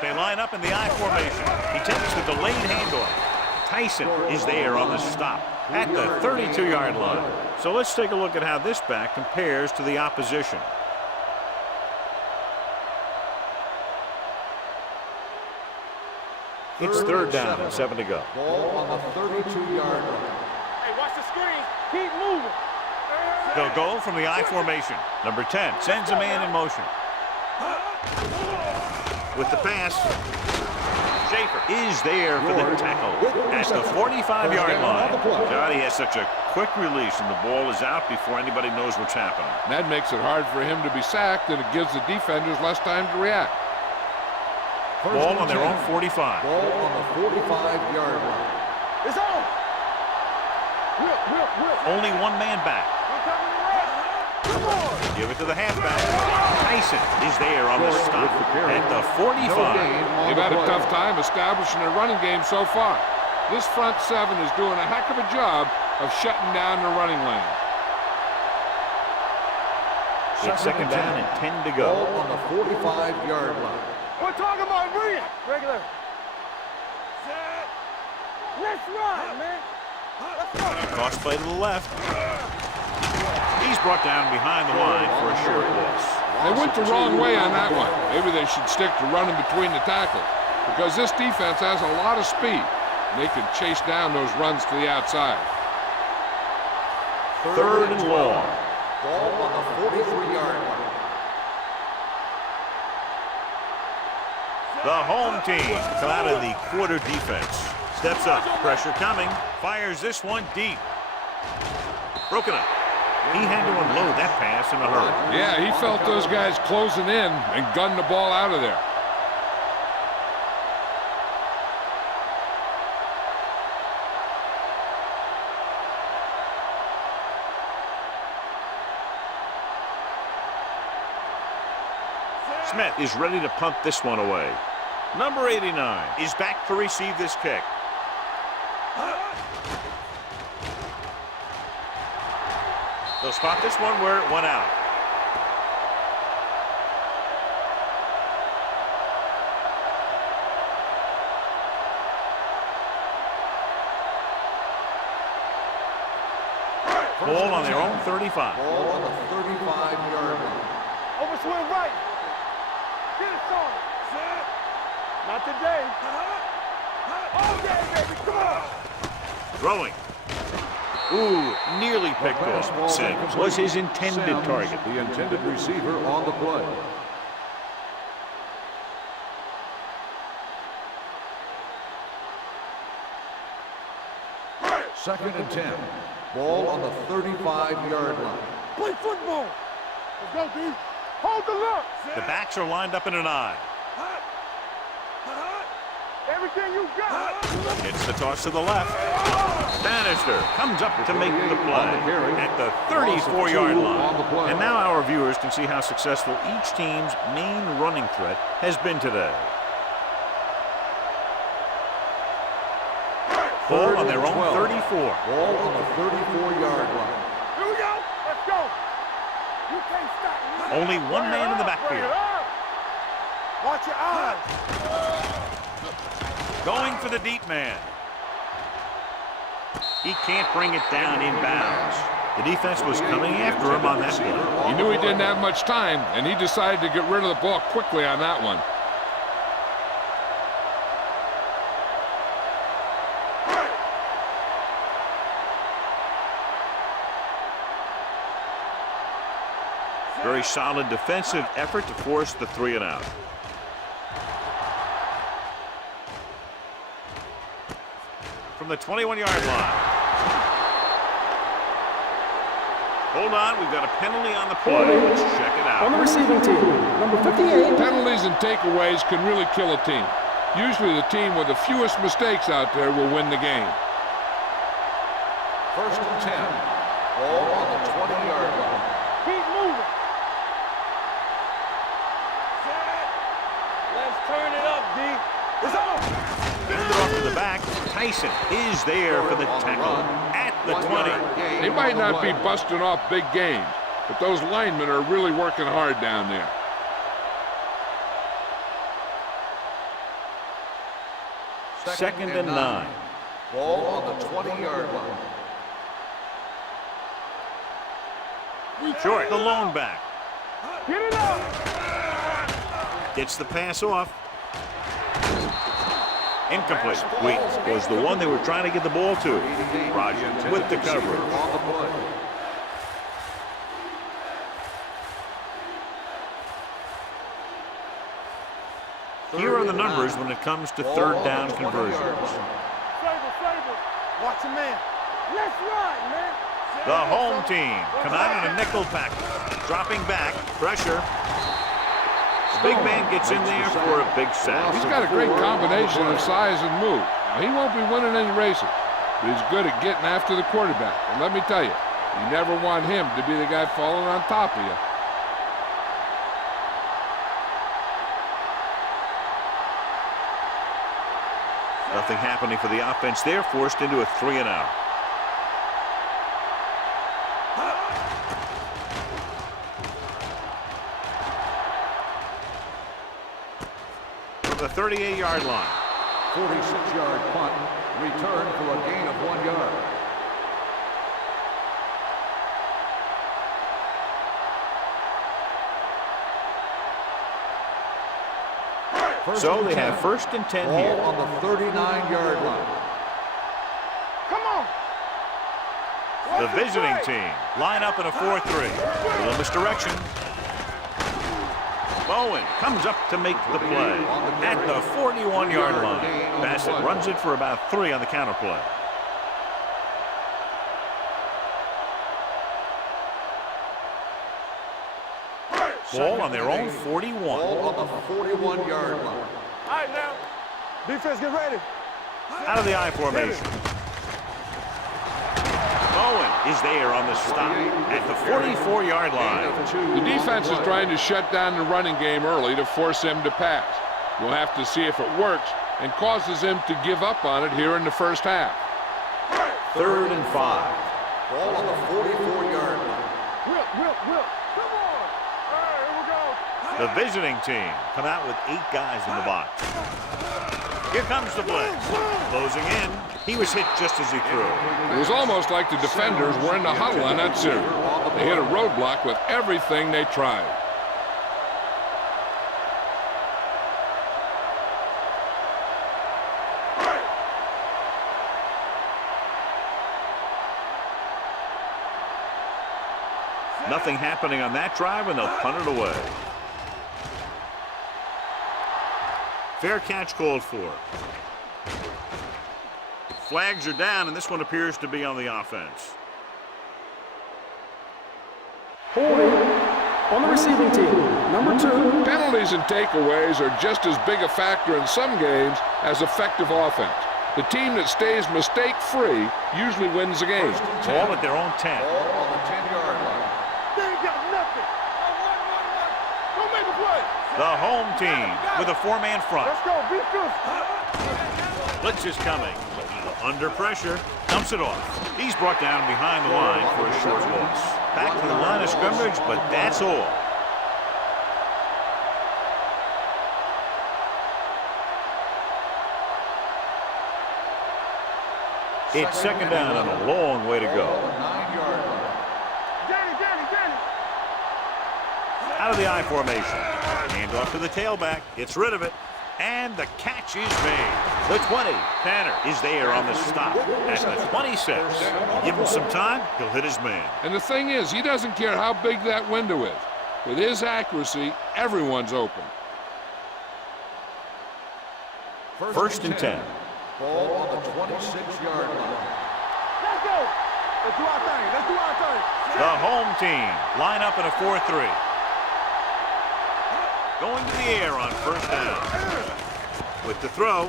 They line up in the I formation. He takes the delayed handoff. Tyson is there on the stop at the 32-yard line. So let's take a look at how this back compares to the opposition. It's third down and 7 to go. Ball on the 32-yard line. Hey, watch the screen. Keep moving. They'll go from the I formation. Number 10 sends a man in motion. With the pass, Schaefer is there for the tackle at the 45-yard line. God, he has such a quick release, and the ball is out before anybody knows what's happening. That makes it hard for him to be sacked, and it gives the defenders less time to react. Ball on their own 45. Ball on the 45-yard line. It's on. Whip. Only one man back. We're coming to run. Come on. Give it to the halfback. Tyson is there on the stop at the 45. They've had a tough time establishing their running game so far. This front seven is doing a heck of a job of shutting down the running lane. It's second down and 10 to go. Ball on the 45-yard line. We're talking about bring it. Regular. Set. Let's run, man. Let's go. Cross play to the left. He's brought down behind the line for a short loss. They went the wrong way on that one. Maybe they should stick to running between the tackles, because this defense has a lot of speed. They can chase down those runs to the outside. Third and long. Ball on the 43-yard line. The home team come out of the quarter defense. Steps up, pressure coming, fires this one deep. Broken up. He had to unload that pass in a hurry. Yeah, he felt those guys closing in and gunned the ball out of there. Smith is ready to punt this one away. Number 89 is back to receive this kick. They'll spot this one where it went out. Ball on their own 35. Ball on the 35-yard line. Overswing right. Get it, son. Set. Not today. All day, baby. Come on. Throwing. Ooh, nearly picked off. Sims was his intended Sims, target. the intended receiver on the play. Second and 10. Ball on the 35-yard line. Play football. Let's go, D. Hold the look. The backs are lined up in an I. Everything you got. It's the toss to the left. Bannister comes up to make the play at the 34-yard line. And now our viewers can see how successful each team's main running threat has been today. Ball on their own 34. Ball on the 34-yard line. Here we go. Let's go. You can't stop me. Only one man in the backfield. Watch your eyes. Going for the deep man. He can't bring it down inbounds. The defense was coming after him on that play. He knew he didn't have much time, and he decided to get rid of the ball quickly on that one. Very solid defensive effort to force the 3 and out. From the 21-yard line. Hold on, we've got a penalty on the play. Let's check it out. On the receiving team, number 58. Penalties and takeaways can really kill a team. Usually the team with the fewest mistakes out there will win the game. First and 10. Ball on the 20-yard line. Keep moving. Set. Let's turn it up, D. It's on. Hand it off to the back. Tyson is there for the tackle at the 20. They might not be busting off big games, but those linemen are really working hard down there. Second and 9. Ball on the 20-yard line. Short, the lone back. Get it up. Gets the pass off. Incomplete. Wait, was the one they were trying to get the ball to. Rogers with the coverage. On the play. Here are the numbers when it comes to third down conversions. Flavor. Watch a man. Let's ride, man. The home team come out in a nickel package. Dropping back, pressure. The big man gets in there for a big sack. He's got a great combination of size and move. Now, he won't be winning any races, but he's good at getting after the quarterback. And let me tell you, you never want him to be the guy falling on top of you. Nothing happening for the offense there, forced into a 3 and out. From the 38-yard line. 46-yard punt. Return for a gain of 1 yard. So they have first and 10 Ball here. on the 39-yard line. Come on. The visiting team line up in a 4-3. Little misdirection. Bowen comes up to make the play at the 41-yard line. Bassett runs it for about 3 on the counter play. Ball on their own 41. Ball on the 41-yard line. All right, now. Defense, get ready. Out of the I formation. Bowen is there on the stop at the 44-yard line. The defense is trying to shut down the running game early to force him to pass. We'll have to see if it works and causes him to give up on it here in the first half. 3rd and 5. Ball on the 44-yard line. Will. Come on. All right, here we go. The visiting team come out with 8 guys in the box. Here comes the blitz. Closing in. He was hit just as he threw. It was almost like the defenders were in the huddle on that series. They hit a roadblock with everything they tried. Nothing happening on that drive, and they'll punt it away. Fair catch called for. Flags are down, and this one appears to be on the offense. Holding on the receiving team, number 2. Penalties and takeaways are just as big a factor in some games as effective offense. The team that stays mistake-free usually wins the game. Ball at their own 10. Ball on the 10-yard line. They ain't got nothing. Go make a play. The home team with a 4-man front. Let's go. Beat this. Blitz is coming. Under pressure, dumps it off. He's brought down behind the line for a short loss. Back to the line of scrimmage, but that's all. It's second down and a long way to go. 9-yard line. Danny. Out of the I formation. Hand off to the tailback. Gets rid of it. And the catch is made. The 20. Tanner is there on the stop at the 26. Give him some time, he'll hit his man. And the thing is, he doesn't care how big that window is. With his accuracy, everyone's open. First and 10. Ball on the 26-yard line. Let's go. Let's do our thing. The home team line up in a 4-3. Going to the air on first down. With the throw,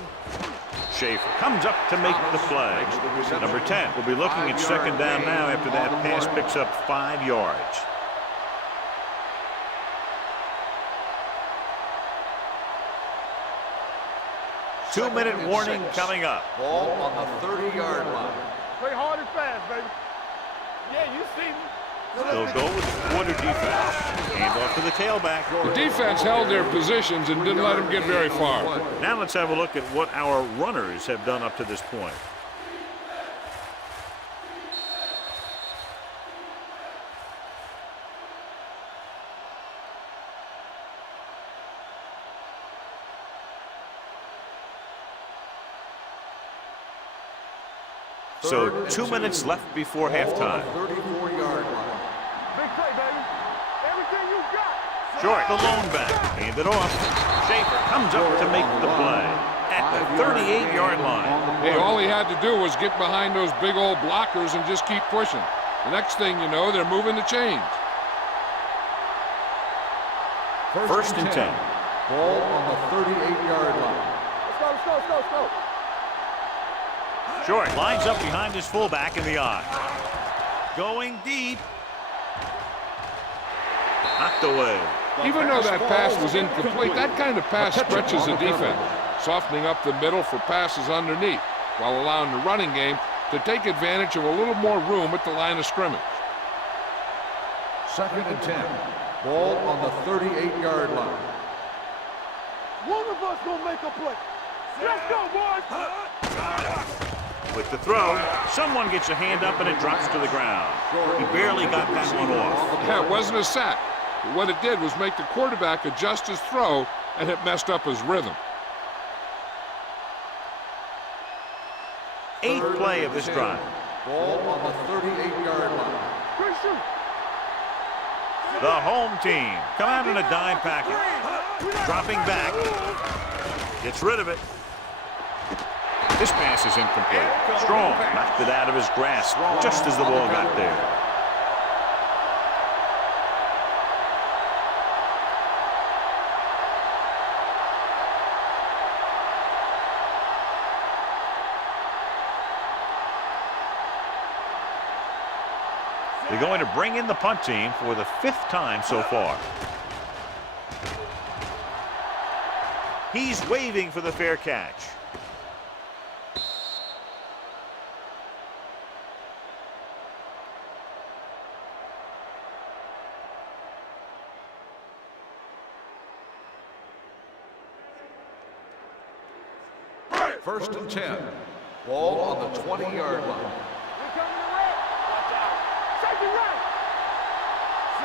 Schaefer comes up to make the play. Number 10 will be looking at second down now after that pass picks up 5 yards. Two-minute warning coming up. Ball on the 30-yard line. Play hard and fast, baby. Yeah, you see me. They'll go with the quarter defense. Hand off to the tailback. The defense held their positions and didn't let them get very far. Now let's have a look at what our runners have done up to this point. So 2 minutes left before halftime. 34-yard line. Big play, baby. Everything you got. Short, the lone back. Hand it off. Schaefer comes up to make the play at the 38-yard line. Hey, all he had to do was get behind those big old blockers and just keep pushing. The next thing you know, they're moving the chains. First and 10. Ball on the 38-yard line. Let's go. Short lines up behind his fullback in the I. Going deep. Knocked away. Even though that pass was incomplete, that kind of pass stretches the defense, softening up the middle for passes underneath, while allowing the running game to take advantage of a little more room at the line of scrimmage. Second and 10. Ball on the 38-yard line. One of us gonna make a play. Let's go, boys. With the throw, someone gets a hand up and it drops to the ground. He barely got that one off. Yeah, it wasn't a sack. But what it did was make the quarterback adjust his throw, and it messed up his rhythm. 8th play of this drive. Ball on the 38-yard line. Great shoot. The home team come out in a dime package. Dropping back. Gets rid of it. This pass is incomplete. Strong knocked it out of his grasp just as the ball got there. They're going to bring in the punt team for the 5th time so far. He's waving for the fair catch. First and 10. Ball on the 20-yard line.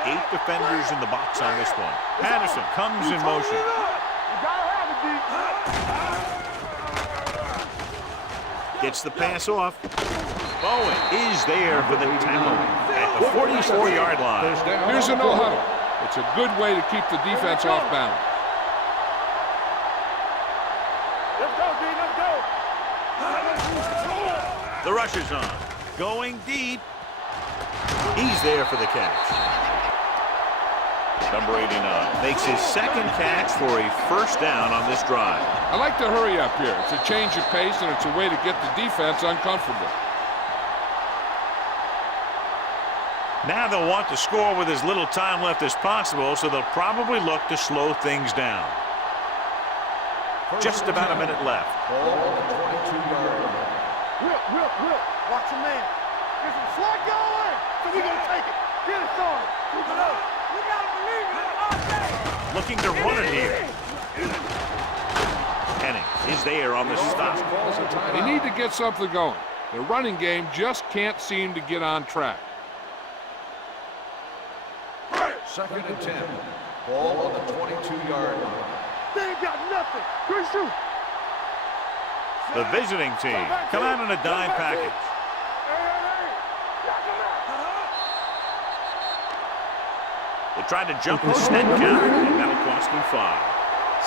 Eight defenders in the box on this one. Patterson comes in motion. Gets the pass off. Bowen is there for the tackle at the 44-yard line. Here's a no huddle. It's a good way to keep the defense off balance. Let's go, D, let's go. The rush is on. Going deep. He's there for the catch. Number 89 makes his second catch for a first down on this drive. I like to hurry up here. It's a change of pace, and it's a way to get the defense uncomfortable. Now they'll want to score with as little time left as possible, so they'll probably look to slow things down. Just about a minute left. Ball on the 22-yard line. Whip. Watch your man. Get some slack going. So we gonna take it. Get it started. Keep it up. We gotta believe it all day. Looking to run it here. Henning is there on the stop. They need to get something going. Their running game just can't seem to get on track. Second and 10. Ball on the 22-yard line. They ain't got nothing. Good shoot. The visiting team come out in a dime package. They tried to jump the snap count, and that'll cost him 5.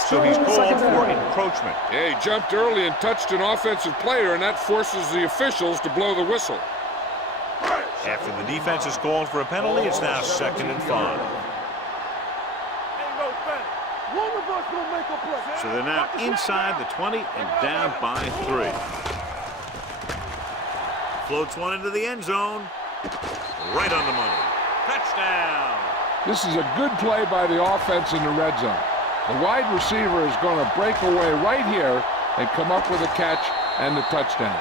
So he's called for encroachment. Yeah, he jumped early and touched an offensive player, and that forces the officials to blow the whistle. After the defense is called for a penalty, it's now second and 5. So they're now inside the 20 and down by 3. Floats one into the end zone. Right on the money. Touchdown. This is a good play by the offense in the red zone. The wide receiver is going to break away right here and come up with a catch and the touchdown.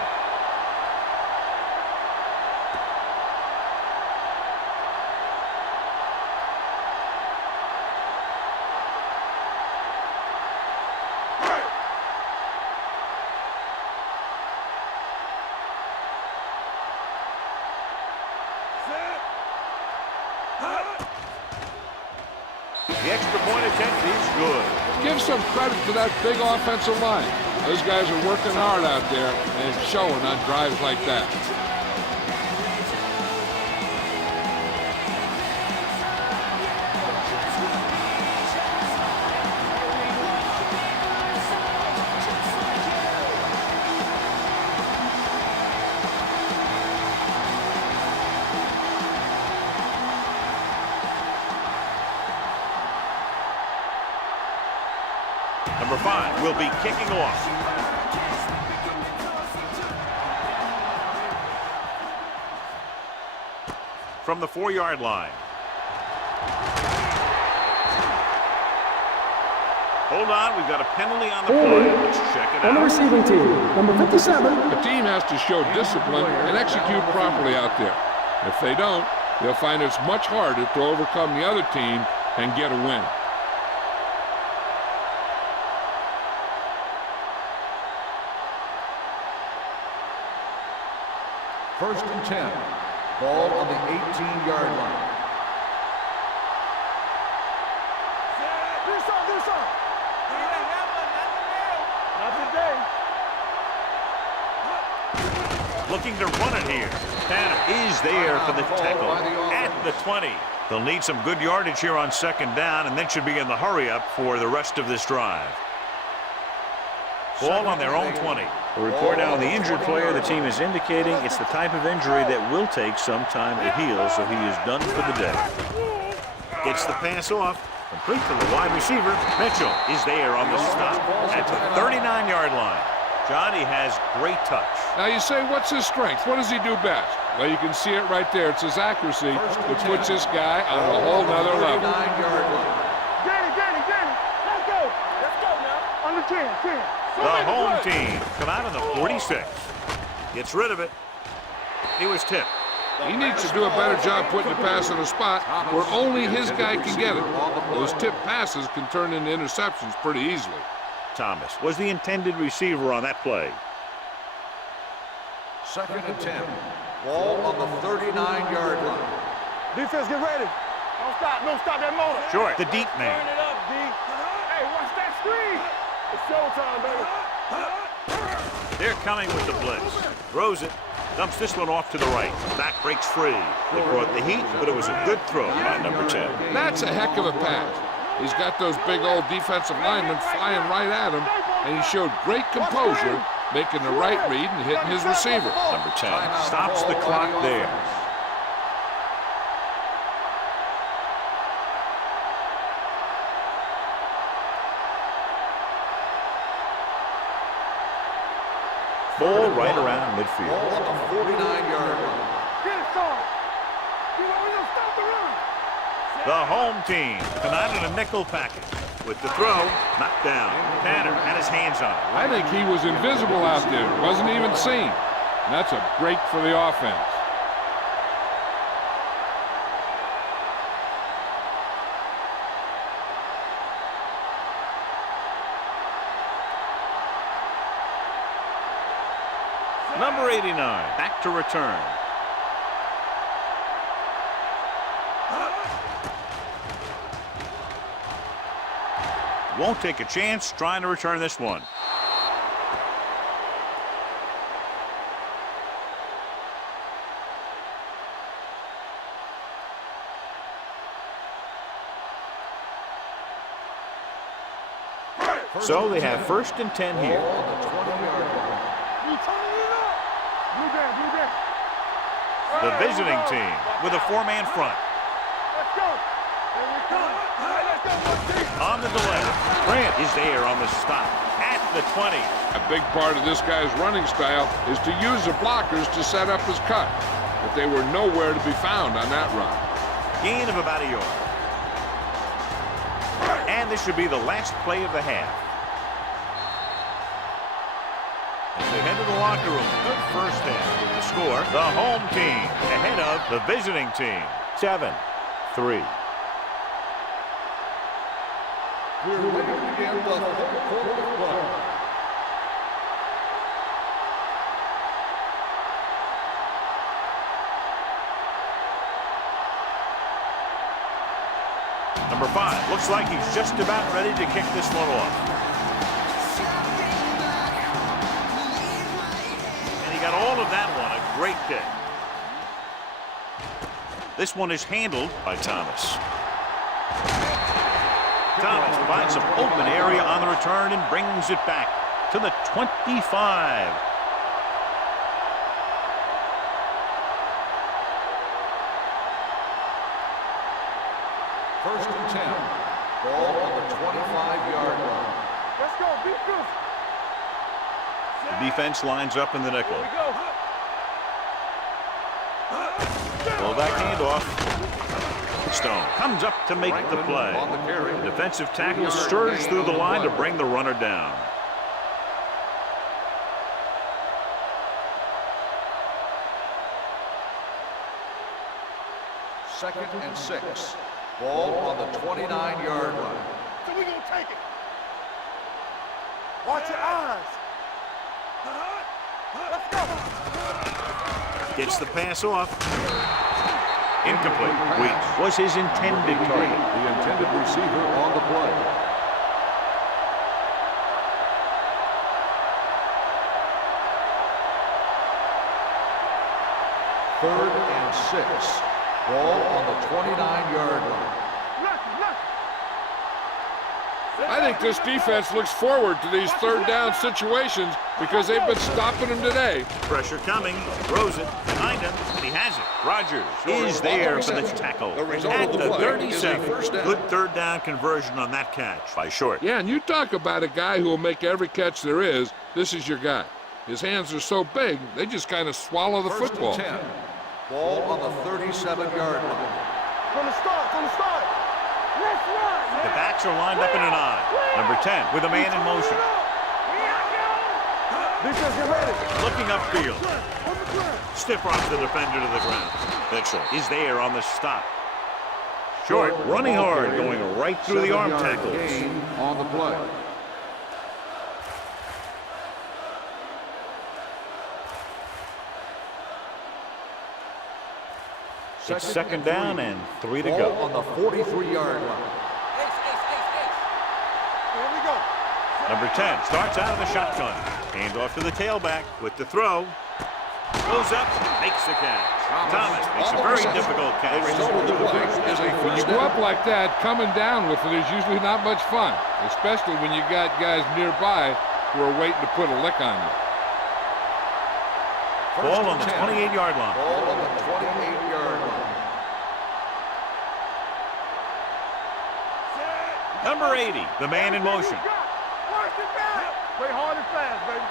The extra point attempt is good. Give some credit to that big offensive line. Those guys are working hard out there, and it's showing on drives like that. Number 5 will be kicking off. From the 4-yard line. Hold on, we've got a penalty on the play. Let's check it On the out. receiving team, number 57. The team has to show discipline and execute properly out there. If they don't, they'll find it's much harder to overcome the other team and get a win. First and 10. Ball on the 18-yard line. Looking to run it here. Tanner is there for the tackle at the 20. They'll need some good yardage here on second down, and then should be in the hurry-up for the rest of this drive. Ball on their own 20. A report now on the injured player. The team is indicating it's the type of injury that will take some time to heal, so he is done for the day. Gets the pass off. Complete to the wide receiver. Mitchell is there on the stop at the 39-yard line. Johnny has great touch. Now you say, what's his strength? What does he do best? Well, you can see it right there. It's his accuracy that puts this guy on a whole nother level. Danny, let's go. Let's go now. On the 10. The home team come out on the 46. Gets rid of it. He was tipped. He needs to do a better job putting the pass in a spot where only his guy can get it. Those tip passes can turn into interceptions pretty easily. Thomas was the intended receiver on that play. 2nd and 10. Ball on the 39-yard line. Defense, get ready. Don't stop. Don't stop that motor. Short, the deep man. Turn it up, D. Hey, watch that screen. It's showtime, baby. They're coming with the blitz. Throws it. Dumps this one off to the right. Back breaks free. They brought the heat, but it was a good throw by number 10. That's a heck of a pass. He's got those big old defensive linemen flying right at him, and he showed great composure, making the right read and hitting his receiver. Number 10 stops the clock there. Ball right around midfield. Ball on the 49-yard line. Get it, son. You know, we don't stop the run. The home team tonight in a nickel package. With the throw, knocked down. Tanner had his hands on it. I think he was invisible out there, wasn't even seen. And that's a break for the offense. Number 89, back to return. Won't take a chance trying to return this one. So they have 1st and 10 here. The visiting team with a 4-man front. Let's go. Here we come. Let's go, On the delay. Grant is there on the stop at the 20. A big part of this guy's running style is to use the blockers to set up his cut. But they were nowhere to be found on that run. Gain of about a yard. And this should be the last play of the half. As they head to the locker room, good first half with the score. The home team ahead of the visiting team. 7-3. We're ready to begin the third quarter of play. Number 5 looks like he's just about ready to kick this one off. Got all of that one, a great kick. This one is handled by Thomas. Thomas finds some open area on the return and brings it back to the 25. First and 10. Ball on the 25-yard line. Let's go, defense. The defense lines up in the nickel. Here we go. Fullback handoff. Stone comes up to make the play. On the carry. The defensive tackle stirs through the line to bring the runner down. Second and 6. Ball on the 29-yard line. So we gonna take it. Watch your eyes. Let's go. Gets the pass off. Incomplete. Weeks was his intended target. The intended receiver on the play. Third and 6. Ball on the 29-yard line. I think this defense looks forward to these third down situations because they've been stopping them today. Pressure coming. Throws it behind him, and he has it. Rogers is there for the tackle. At the 37. Good third down conversion on that catch by Short. Yeah, and you talk about a guy who will make every catch there is. This is your guy. His hands are so big, they just kind of swallow the First football. and 10. Ball on the 37-yard line. From the start, from the start. Let's run, man. The backs are lined up in an eye. Number 10 with a man in motion. Defense, get ready. Looking upfield. Stiff arms the defender to the ground. Mitchell is there on the stop. Short, running hard, going right through the arm 7-yard tackles. gain on the play. It's second down and 3 to Ball go. on the 43-yard line. Here we go. Number 10 starts out of the shotgun. Hand off to the tailback with the throw. Goes up, makes the catch. Thomas makes a very difficult The catch. result of the play is a When you first go down. up like that, coming down with it is usually not much fun, especially when you got guys nearby who are waiting to put a lick on you. Ball on the 28-yard line. Ball on the 28-yard line. Number 80, the man in motion. Work it back. Play hard and fast, baby.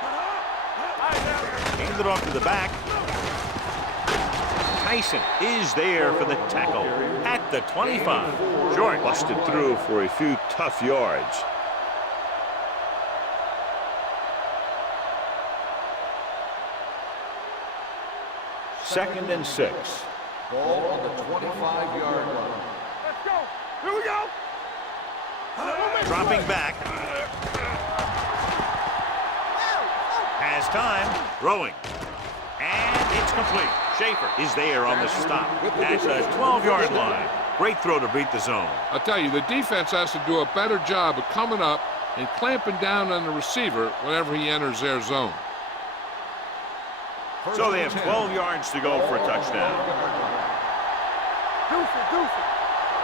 Hands it off to the back. Tyson is there for the tackle at the 25. Short. Busted through for a few tough yards. Second and 6. Ball on the 25-yard line. Let's go. Here we go. Dropping back. Has time. Throwing. And it's complete. Schaefer is there on the stop at the 12-yard line. Great throw to beat the zone. I'll tell you, the defense has to do a better job of coming up and clamping down on the receiver whenever he enters their zone. So they have 12 yards to go for a touchdown. Deuce it.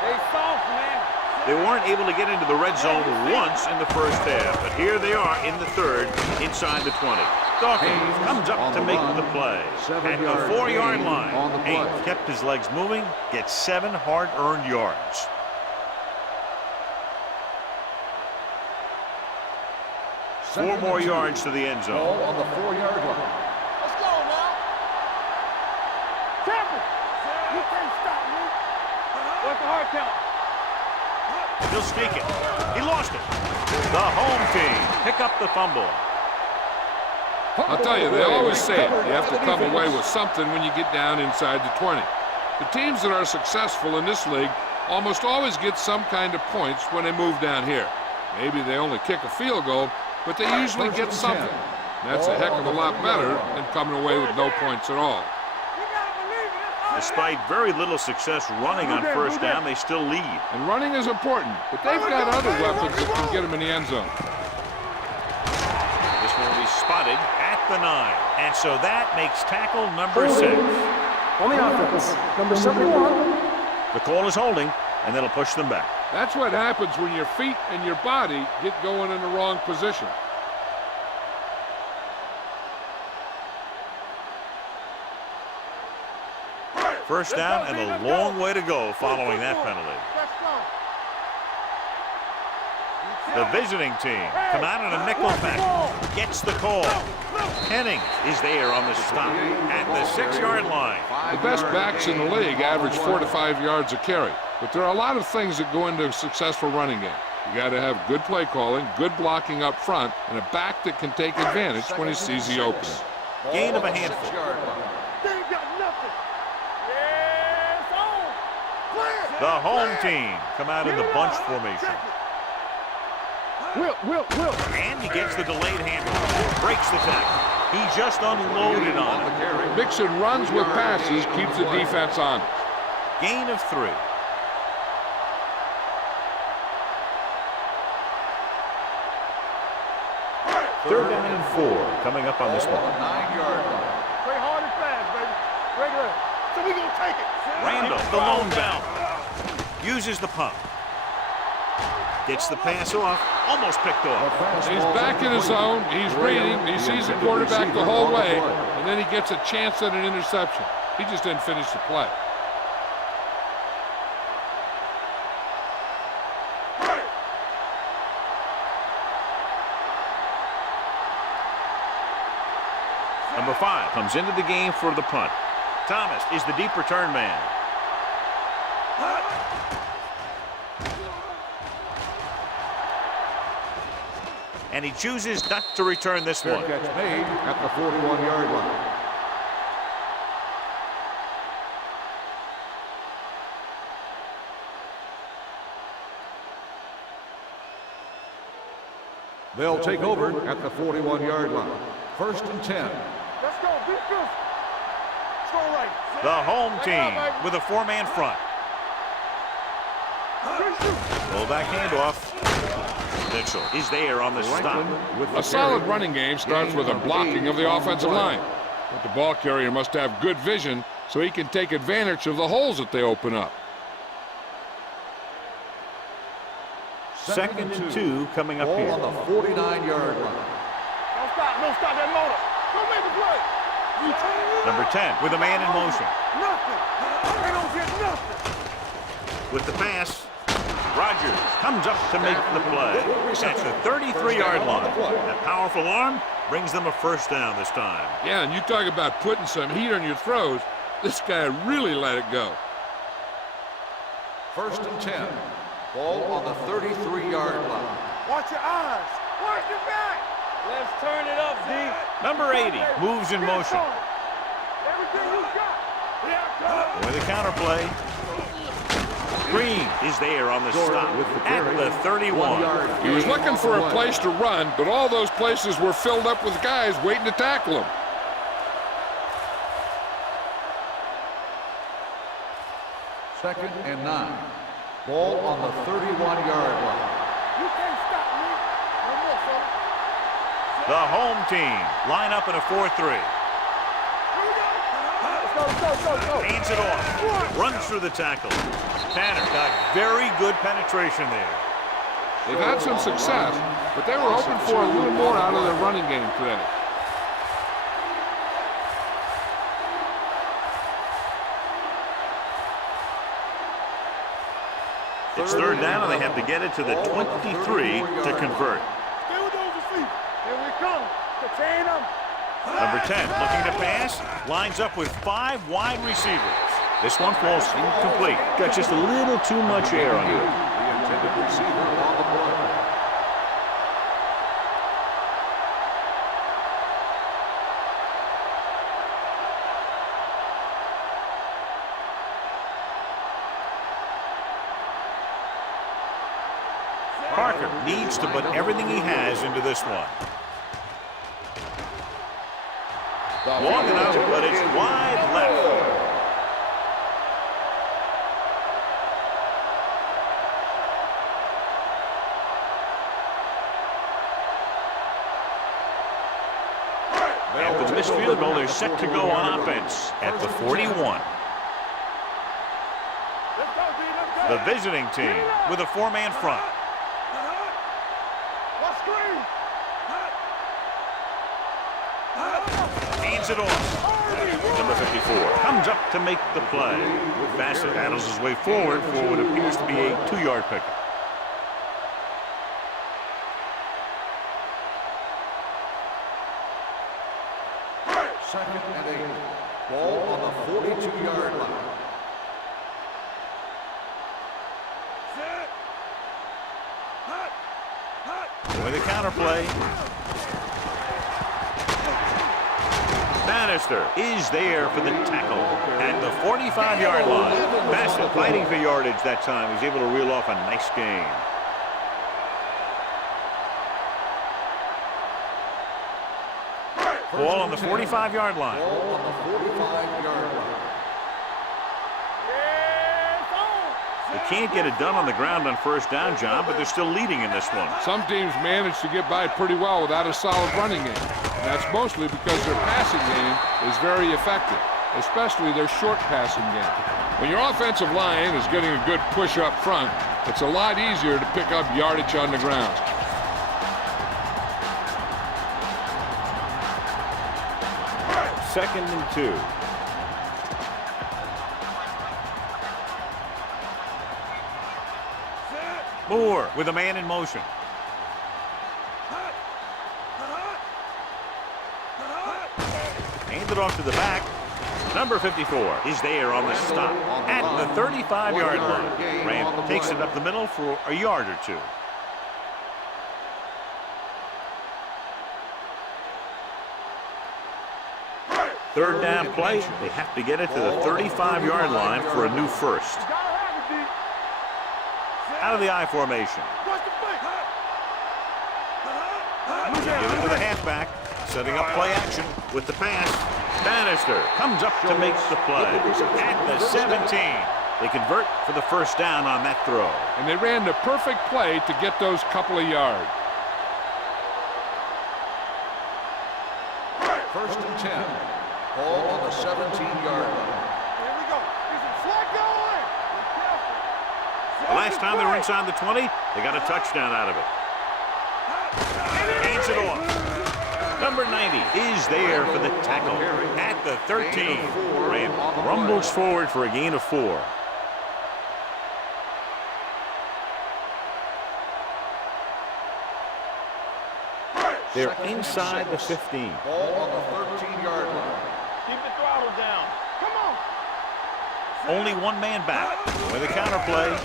They soft, man. They weren't able to get into the red zone once in the first half, but here they are in the third, inside the 20. Dawkins comes up to make the play. At the 4-yard line, Haynes kept his legs moving, gets 7 hard-earned yards. Four more yards to the end zone. Ball on the 4-yard line. Let's go now. Temple. You can't stop me. What's the hard count? He'll sneak it. He lost it. The home team pick up the fumble. I'll tell you, they always say it. You have to come away with something when you get down inside the 20. The teams that are successful in this league almost always get some kind of points when they move down here. Maybe they only kick a field goal, but they usually get something. That's a heck of a lot better than coming away with no points at all. Despite very little success running on first down, they still lead. And running is important, but they've got other weapons that can get them in the end zone. This one will be spotted at the 9. And so that makes tackle number 6. On the offense, number 71. The call is holding, and that'll push them back. That's what happens when your feet and your body get going in the wrong position. First down and a long way to go following that penalty. The visiting team come out in a nickel pack. Gets the call. Henning is there on the stop at the 6-yard line. The best backs in the league average 4 to 5 yards a carry. But there are a lot of things that go into a successful running game. You got to have good play calling, good blocking up front, and a back that can take advantage when he sees the opening. Gain of a handful. They ain't got nothing. Yeah, it's on. Clear. The home team come out in the bunch formation. Will. And he gets the delayed handoff. Breaks the tackle. He just unloaded on it. Mixing runs with passes keeps the defense on. Gain of 3. Third down and 4 coming up on this one. 9-yard line. Play hard and fast, baby. Regular. So we gonna take it. Randall, the lone down. Uses the pump. Gets the pass off. Almost picked off. He's back in his zone. He's reading. He sees the quarterback the whole way, and then he gets a chance at an interception. He just didn't finish the play. Number 5 comes into the game for the punt. Thomas is the deep return man. And he chooses not to return this Fair one. catch made at the 41-yard line. They'll take over at the 41-yard line. First and 10. Let's go. Be good. Let's go right. The home team with a four-man front. Fullback handoff. Mitchell is there on the stop. A solid running game starts with a blocking of the offensive line. But the ball carrier must have good vision so he can take advantage of the holes that they open up. 2nd and 2 coming up here. On the 49-yard line. Don't stop that motor. Don't make the play. Number 10 with a man in motion. Nothing. They don't get nothing. With the pass, Rodgers comes up to make the play. That's the 33-yard line. That powerful arm brings them a first down this time. Yeah, and you talk about putting some heat on your throws. This guy really let it go. 1st and 10. Ball on the 33-yard line. Watch your eyes. Watch your back. Let's turn it up, D. Number 80 moves in motion. Everything you got. Yeah, With the counterplay. Green is there on the stop at the 31. He was looking for a place to run, but all those places were filled up with guys waiting to tackle him. Second and 9. Ball on the 31-yard line. You can't stop me. No more, fella. The home team line up in a 4-3. Go. Hands it off. Runs through the tackle. Tanner got very good penetration there. They've had some success, but they were hoping for a little more out of their running game today. It's 3rd down, and they have to get it to the 23 to convert. Stay with those feet. Here we come. Contain them. Number 10 looking to pass, lines up with 5 wide receivers. This one falls incomplete. Got just a little too much air on it. The intended receiver on the play. Parker needs to put everything he has into this one. Long enough, but it's wide left. And with this field goal, they're set to go on offense at the 41. The visiting team with a 4-man front. Hands it off. Number 54 comes up to make the play. Bassett battles his way forward for what appears to be a 2-yard pickup. Second and 8. Ball on the 42-yard line. With a counterplay. Bannister is there for the tackle at the 45-yard line. Bassett fighting for yardage that time. He's able to reel off a nice gain. Ball on the 45-yard line. Ball on the 45-yard line. They can't get it done on the ground on 1st down, John, but they're still leading in this one. Some teams manage to get by pretty well without a solid running game. And that's mostly because their passing game is very effective, especially their short passing game. When your offensive line is getting a good push up front, it's a lot easier to pick up yardage on the ground. Second and 2. Moore with a man in motion. Hands it off to the back. Number 54 is there on the stop at the 35-yard line. Rand takes it up the middle for a yard or two. Third down play. They have to get it to the 35-yard line for a new first. Out of the I formation. Give it to the halfback. Setting up play action with the pass. Bannister comes up to make the play at the 17. They convert for the first down on that throw. And they ran the perfect play to get those couple of yards. First and 10. Ball on the 17-yard line. Here we go. Is it flag going? Be careful. The last time they were inside the 20, they got a touchdown out of it. Hands it off. Number 90 is there for the tackle at the 13. Ram rumbles forward for a gain of 4. They're inside the 15. Ball on the 13-yard line. Keep the throttle down. Come on. Only one man back with a counter play.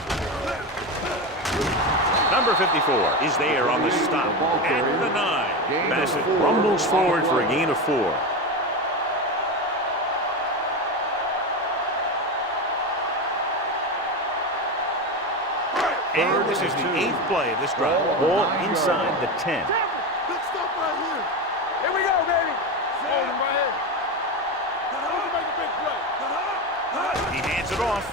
Number 54 is there on the stop at the 9. Bassett rumbles forward for a gain of 4. And this is the 8th play of this drive. Ball inside the 10. Good stuff right here. Here we go, baby. Hold him right here. Who's to make a big play? He hands it off.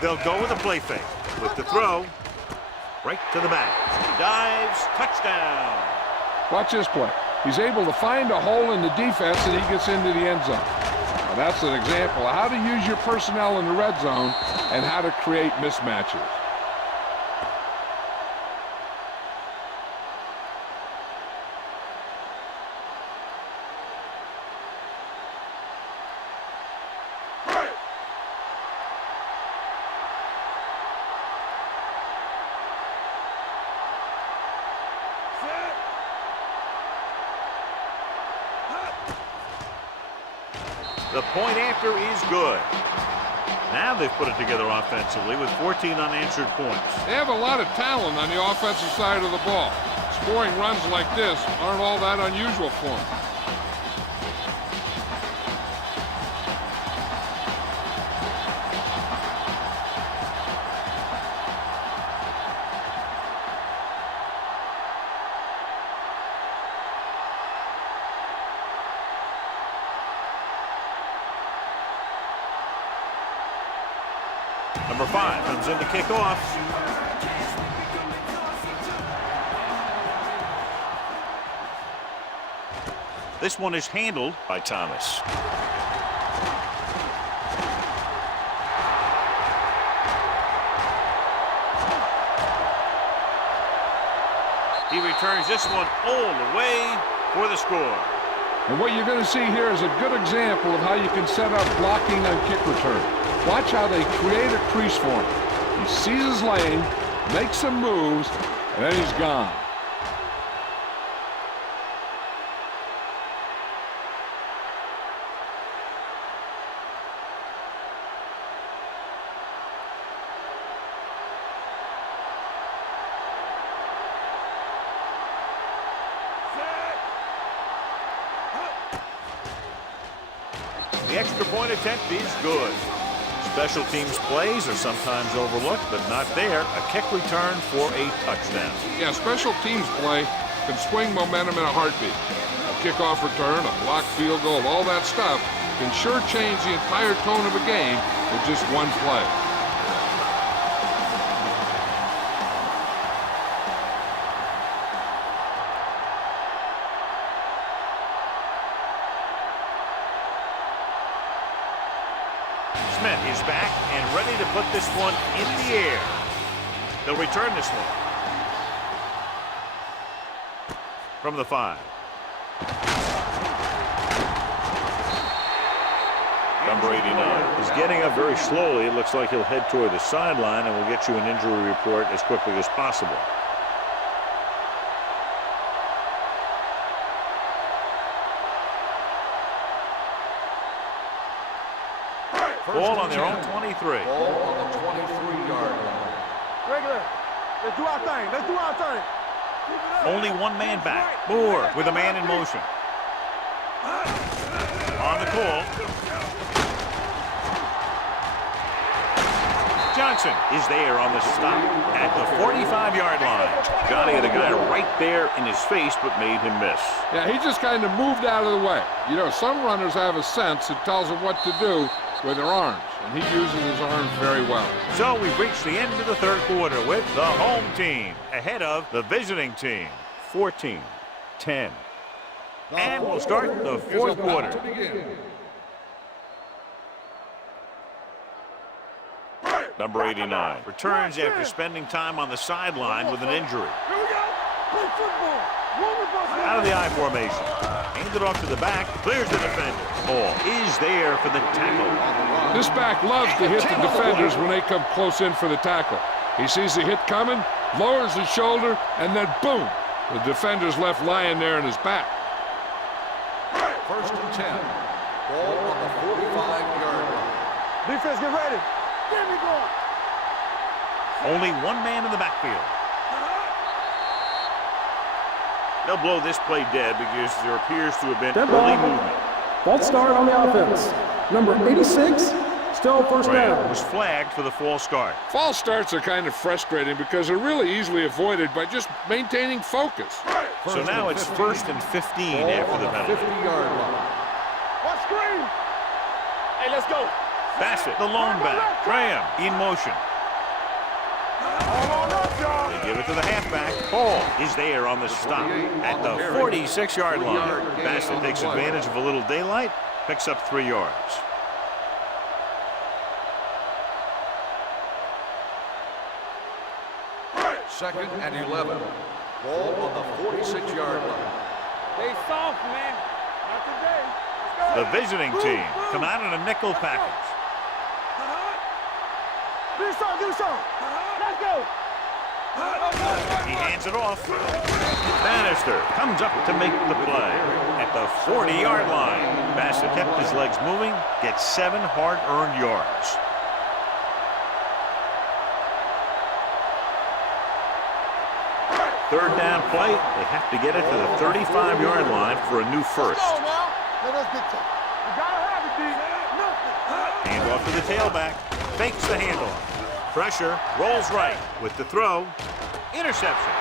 They'll go with a play fake. With the throw, right to the back. Dives, touchdown. Watch this play. He's able to find a hole in the defense and he gets into the end zone. Now that's an example of how to use your personnel in the red zone and how to create mismatches. The point after is good. Now they've put it together offensively with 14 unanswered points. They have a lot of talent on the offensive side of the ball. Scoring runs like this aren't all that unusual for them. Number 5 comes in to kick off. This one is handled by Thomas. He returns this one all the way for the score. And what you're going to see here is a good example of how you can set up blocking on kick return. Watch how they create a crease for him. He sees his lane, makes some moves, and then he's gone. The extra point attempt is good. Special teams plays are sometimes overlooked, but not there. A kick return for a touchdown. Yeah, special teams play can swing momentum in a heartbeat. A kickoff return, a blocked field goal, all that stuff can sure change the entire tone of a game with just one play. Smith is back and ready to put this one in the air. They'll return this one. From the 5. Number 89 is getting up very slowly. It looks like he'll head toward the sideline, and we'll get you an injury report as quickly as possible. Ball on their own 23. Ball on the 23-yard line. Regular. Let's do our thing. Let's do our thing. Only one man back. Moore with a man in motion. On the call. Johnson is there on the stop at the 45-yard line. Johnny had a guy right there in his face, but made him miss. Yeah, he just kind of moved out of the way. You know, some runners have a sense that tells them what to do with their arms, and he uses his arms very well. So we've reached the end of the third quarter with the home team ahead of the visiting team, 14-10. And we'll start the fourth quarter. Number 89 returns after spending time on the sideline with an injury. Here we go. Play football. Out of the I formation. Handed off to the back. Clears the defender. Ball is there for the tackle. This back loves to hit the defenders when they come close in for the tackle. He sees the hit coming, lowers his shoulder, and then boom, the defender's left lying there in his back. First and 10. Ball on the 45-yard line. Defense, get ready. Give me ball. Only one man in the backfield. They'll blow this play dead because there appears to have been Dead early ball. movement. False start on the offense. Number 86, still first Graham down. was flagged for the false start. False starts are kind of frustrating because they're really easily avoided by just maintaining focus. So now it's first and 15 after the penalty. 50-yard line. What screen? Hey, let's go. Bassett, the lone back. Graham in motion. Hold on up, y'all. They give it to the halfback. Ball is there on the stop at the 46-yard line. Bassett takes advantage of a little daylight, picks up 3 yards. Second and 11. Ball on the 46-yard line. They soft, man. Not today. Let's go. The visiting team come out in a nickel package. Do some. Let's go. He hands it off. Bannister comes up to make the play at the 40-yard line. Bassett kept his legs moving, gets 7 hard-earned yards. Third down play, they have to get it to the 35-yard line for a new first. Let us get to it. You gotta have it, D. Nothing. Hand off to the tailback, fakes the handoff. Pressure, rolls right with the throw. Interception.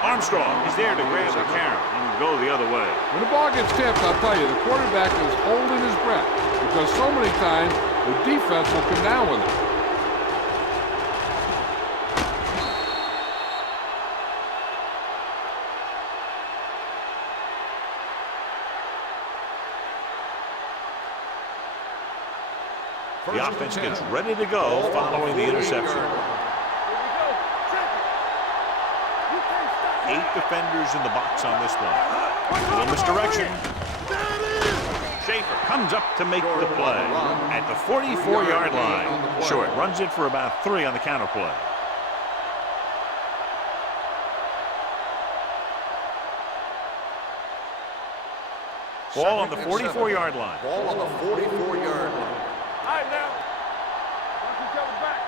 Armstrong is there to grab the carry and go the other way. When the ball gets tipped, I'll tell you, the quarterback is holding his breath because so many times the defense will come down with it. The offense gets ready to go following the interception. 8 defenders in the box on this one. Little misdirection. Schaefer comes up to make the play at the 44-yard line. Short runs it for about 3 on the counter play. Ball on the 44-yard line. Ball on the 44-yard line. All right, now. Watch each other back.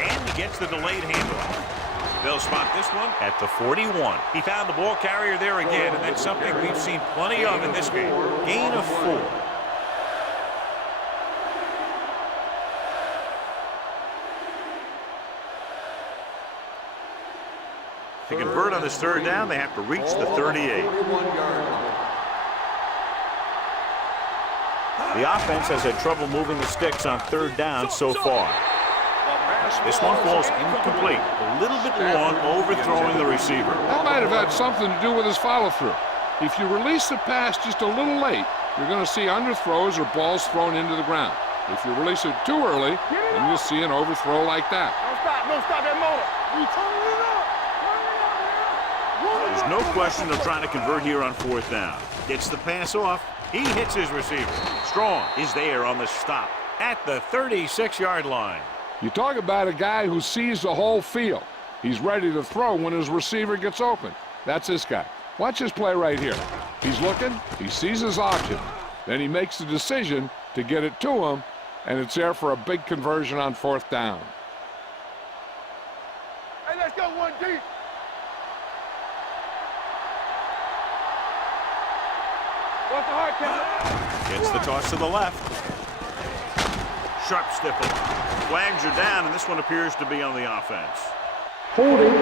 And he gets the delayed handoff. They'll spot this one at the 41. He found the ball carrier there again, and that's something we've seen plenty of in this game. Gain of 4. To convert on this third down, they have to reach the 38. 41-yard line. The offense has had trouble moving the sticks on third down so far. This one falls incomplete. A little bit long, overthrowing the receiver. That might have had something to do with his follow-through. If you release the pass just a little late, you're going to see underthrows or balls thrown into the ground. If you release it too early, then you'll see an overthrow like that. Don't stop that motor. We turn it up. There's no question they're trying to convert here on fourth down. Gets the pass off. He hits his receiver. Strong is there on the stop at the 36-yard line. You talk about a guy who sees the whole field. He's ready to throw when his receiver gets open. That's this guy. Watch this play right here. He's looking, he sees his option. Then he makes the decision to get it to him, and it's there for a big conversion on fourth down. Hey, let's go one deep. What's the hard count? Gets the toss to the left. Sharp stiffle. Flags are down, and this one appears to be on the offense. Holding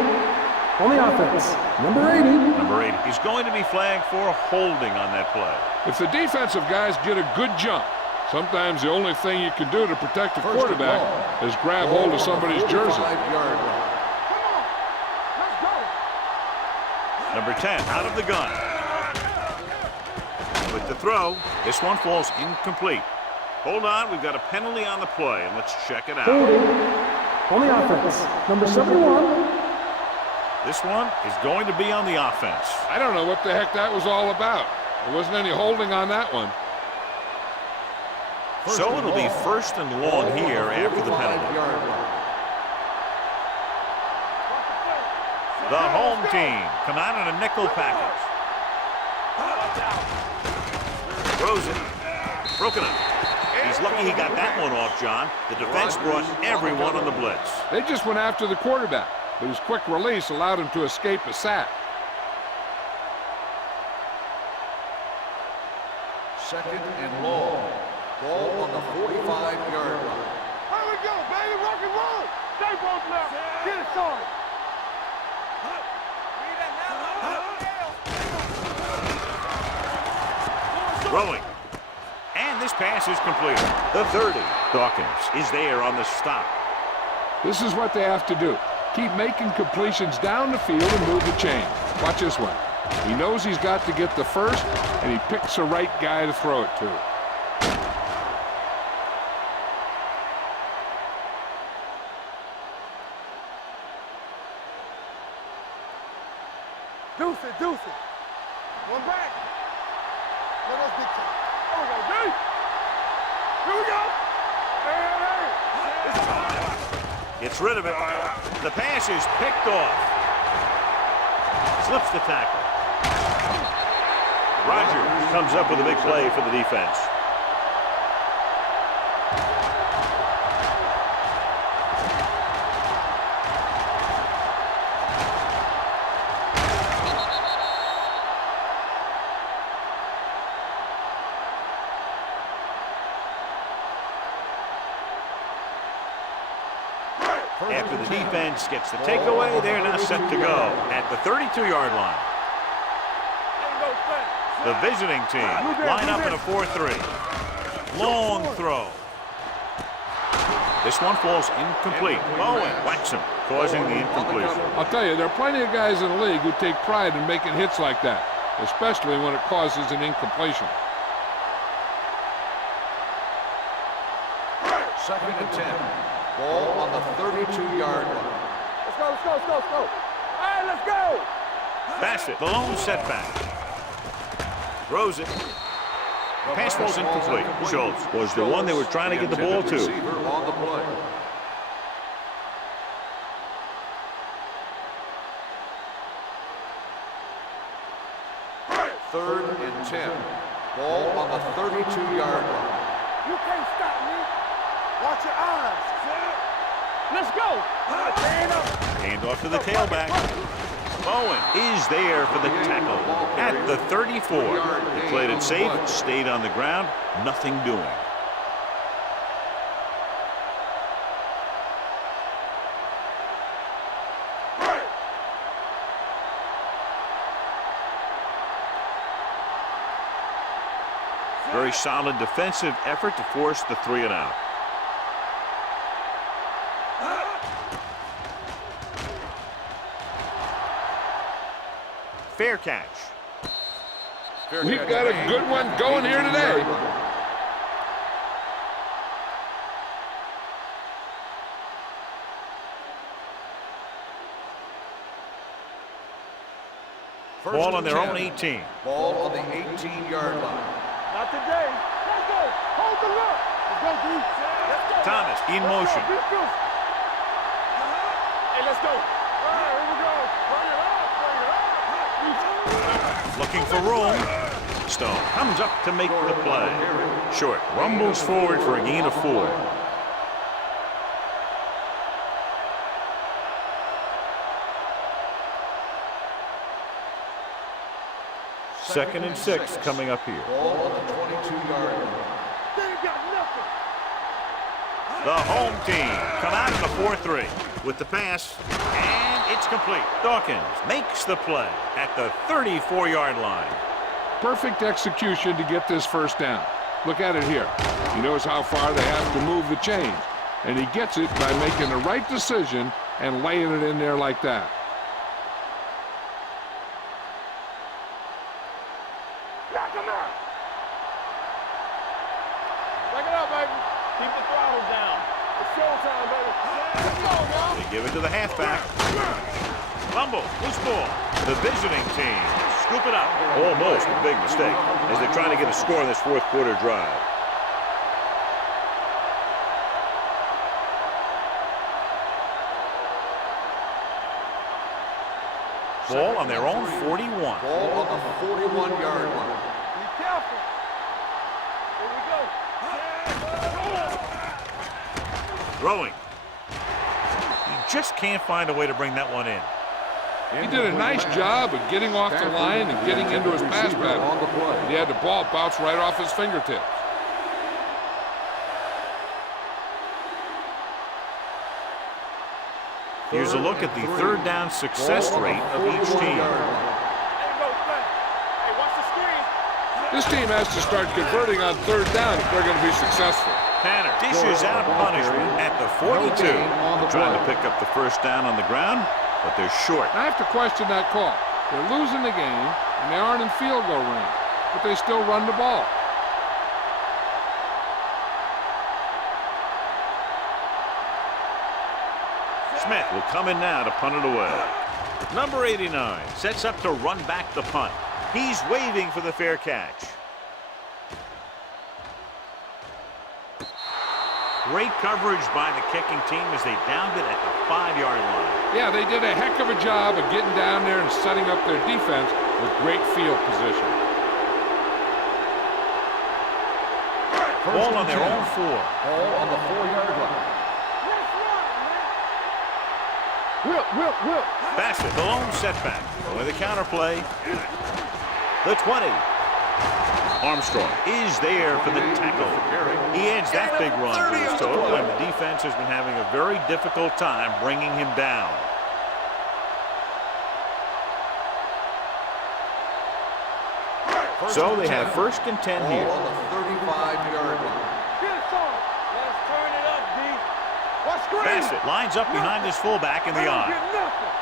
on the offense. Number 80. Number 80. He's going to be flagged for holding on that play. If the defensive guys get a good jump, sometimes the only thing you can do to protect the quarterback is grab hold of somebody's jersey. Number 10 out of the gun. With the throw, this one falls incomplete. Hold on, we've got a penalty on the play, and let's check it out. Holding on the offense. Number 71. This one is going to be on the offense. I don't know what the heck that was all about. There wasn't any holding on that one. So it'll be first and long here after the penalty. The home team come out in a nickel package. Throws it. Broken up. He's lucky he got that one off, John. The defense brought everyone on the blitz. They just went after the quarterback, but his quick release allowed him to escape a sack. Second and long. Ball on the 45-yard line. Here we go, baby. Rock and roll. Stay both left. Get it started. Throwing. And this pass is completed. The 30. Dawkins is there on the stop. This is what they have to do. Keep making completions down the field and move the chain. Watch this one. He knows he's got to get the first, and he picks the right guy to throw it to. Deuce it, deuce it. One back. Let us get to it. Here we go, D. Here we go. Hey. Gets rid of it. The pass is picked off. Slips the tackle. Rogers comes up with a big play for the defense. After the defense gets the takeaway, they're now set to go at the 32-yard line. The visiting team line up in a 4-3. Long throw. This one falls incomplete. Bowen whacks him, causing the incompletion. I'll tell you, there are plenty of guys in the league who take pride in making hits like that, especially when it causes an incompletion. Second and 10. Ball on the 32-yard line. Let's go, let's go, let's go, let's go. All right, let's go. Bassett, the lone setback. Throws it. Pass falls incomplete. Schultz was the one they were trying to get the ball to. Receiver on the play. Third and 10. Ball on the 32-yard line. You can't stop me. Watch your eyes. Let's go. Hand off to the tailback. Bowen is there for the tackle at the 34. They played it safe, stayed on the ground, nothing doing. Very solid defensive effort to force the 3-and-out. Fair catch. We've got a good one going here today. Ball on their own 18. Ball on the 18-yard line. Not today. Let's go. Hold the look. Let's go, D. Let's go. Thomas in motion. Hey, let's go. All right, here we go. Bring it up. Looking for room. Stone comes up to make the play. Short rumbles forward for a gain of 4. 2nd and 6 coming up here. Ball on the 22-yard line. They ain't got nothing. The home team come out in the 4-3 with the pass, and it's complete. Dawkins makes the play at the 34-yard line. Perfect execution to get this first down. Look at it here. He knows how far they have to move the chains, and he gets it by making the right decision and laying it in there like that. Knock him out. Back it up, baby. Keep the throttle down. It's showtime, baby. Let's go, y'all. They give it to the halfback. Fumble, loose ball. The visiting team scoop it up. Almost a big mistake as they're trying to get a score in this 4th quarter drive. Ball on their own 41. Ball on the 41-yard line. Be careful. Here we go. Throwing. He just can't find a way to bring that one in. He did a nice job of getting off the line and getting into his pass pattern. He had the ball bounce right off his fingertips. Here's a look at the 3rd down success rate of each team. Hey, watch the screen. This team has to start converting on 3rd down if they're going to be successful. Tanner dishes out punishment at the 42. Trying to pick up the first down on the ground, but they're short. I have to question that call. They're losing the game, and they aren't in field goal range, but they still run the ball. Smith will come in now to punt it away. Number 89 sets up to run back the punt. He's waving for the fair catch. Great coverage by the kicking team as they downed it at the 5-yard line. Yeah, they did a heck of a job of getting down there and setting up their defense with great field position. Ball on their own 4. Ball on the 4-yard line. Whip. Bassett, the lone setback. With the counter play. The 20. Armstrong is there for the tackle. He adds that big run to his total, and the defense has been having a very difficult time bringing him down. So they have 1st and 10 here. Ball on the 35-yard line. Get it, son. Let's turn it up, D. Watch screen. Bassett lines up behind his fullback in the eye. Get nothing.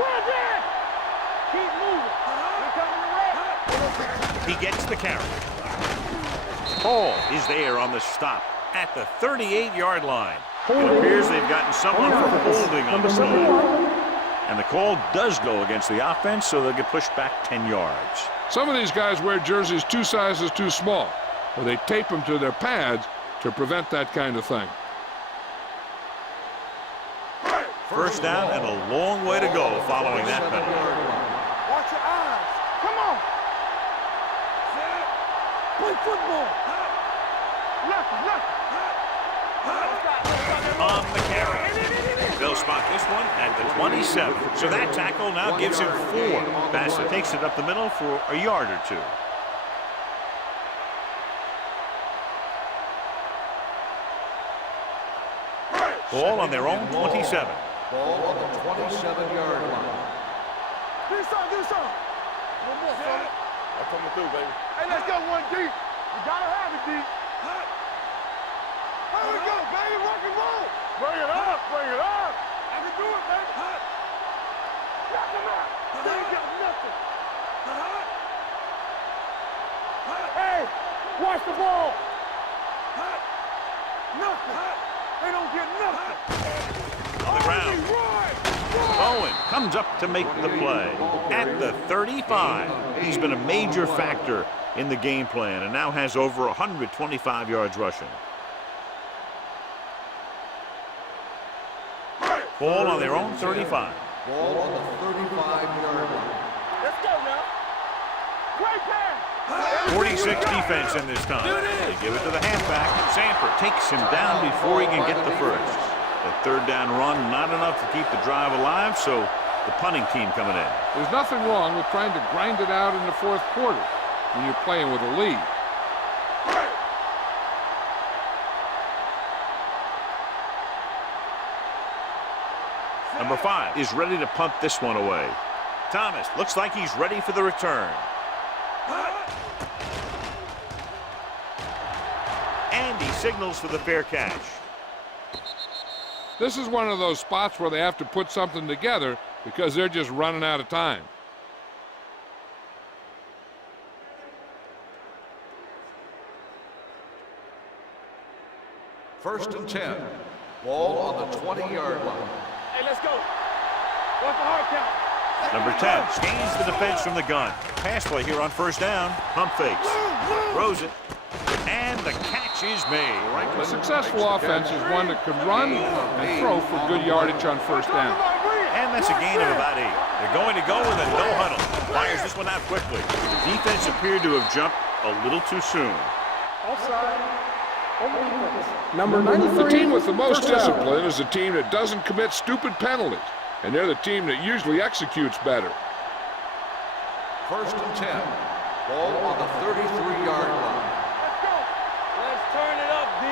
Well done. Keep moving. Here comes the red. He gets the carry. Hall is there on the stop at the 38-yard line. It appears they've gotten someone for holding on the play. And the call does go against the offense, so they'll get pushed back 10 yards. Some of these guys wear jerseys 2 sizes too small, or they tape them to their pads to prevent that kind of thing. First down and a long way to go following that penalty. Watch your eyes. Come on. Play football. Look. On the carry. They'll spot this one at the 27. So that tackle now gives him 4. Bassett takes it up the middle for a yard or 2. Ball on their own 27. Ball on the 27-yard line. Do something. One more, son. I'm coming through, baby. Hey, let's go 1 deep. You gotta have it deep. Here we go, baby. Rock and roll. Bring it up. I can do it, baby. Knock him out. They ain't got nothing. Hey, watch the ball. Nothing. They don't get nothing. On the ground. Owen comes up to make the play at the 35. He's been a major factor in the game plan and now has over 125 yards rushing. Ball on their own 35. Ball on the 35-yard line. Let's go now. Great pass. 46 defense in this time. They give it to the halfback. Sanford takes him down before he can get the first. The 3rd down run, not enough to keep the drive alive, so The punting team coming in. There's nothing wrong with trying to grind it out in the fourth quarter when you're playing with a lead. Number 5 is ready to punt this one away. Thomas looks like he's ready for the return. And he signals for the fair catch. This is one of those spots where they have to put something together because they're just running out of time. First and 10. Ball on the 20-yard line. Hey, let's go. What's the hard count? Number 10 scans the defense from the gun. Pass play here on first down. Pump fakes. Throws it. And the catch is made. A successful offense is one that can run and throw for good yardage on first down. And that's a gain of about 8. They're going to go with a no huddle. Fires this one out quickly. The defense appeared to have jumped a little too soon. Offside. Number 93. The team with the most discipline is the team that doesn't commit stupid penalties. And they're the team that usually executes better. First and 10. Ball on the 33-yard line. Let's turn it up, D.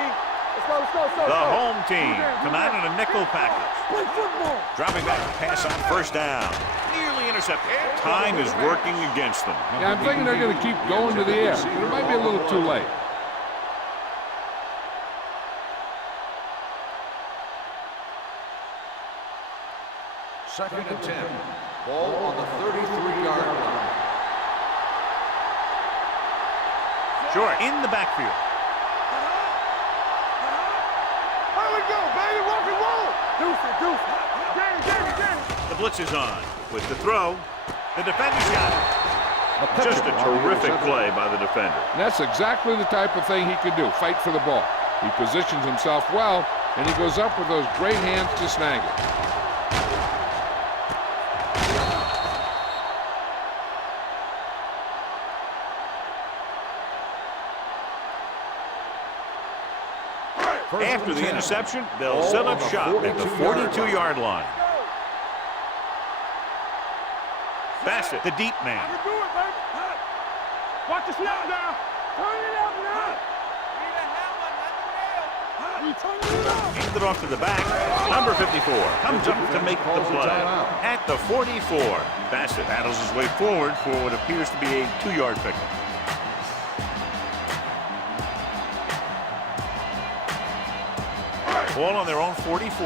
Let's go. The home team come out in a nickel package. Play football. Dropping back to pass on first down. Nearly intercepted. Time is working against them. Yeah, I'm thinking they're going to keep going to the air, but it might be a little too late. Second and 10. Ball on the 33-yard line. Short in the backfield. Here we go, baby. Rock and roll. Deuce. Danny. The blitz is on. With the throw, the defender's got it. Just a terrific play by the defender. And that's exactly the type of thing he could do, fight for the ball. He positions himself well, and he goes up with those great hands to snag it. After the interception, they'll set up shop at the 42-yard line. Bassett, the deep man. You do it, baby. Watch the snap now. Turn it up now. We turn it up. Handed off to the back. Number 54 comes up to make the play. At the 44, Bassett battles his way forward for what appears to be a 2-yard pickup. Ball on their own 44.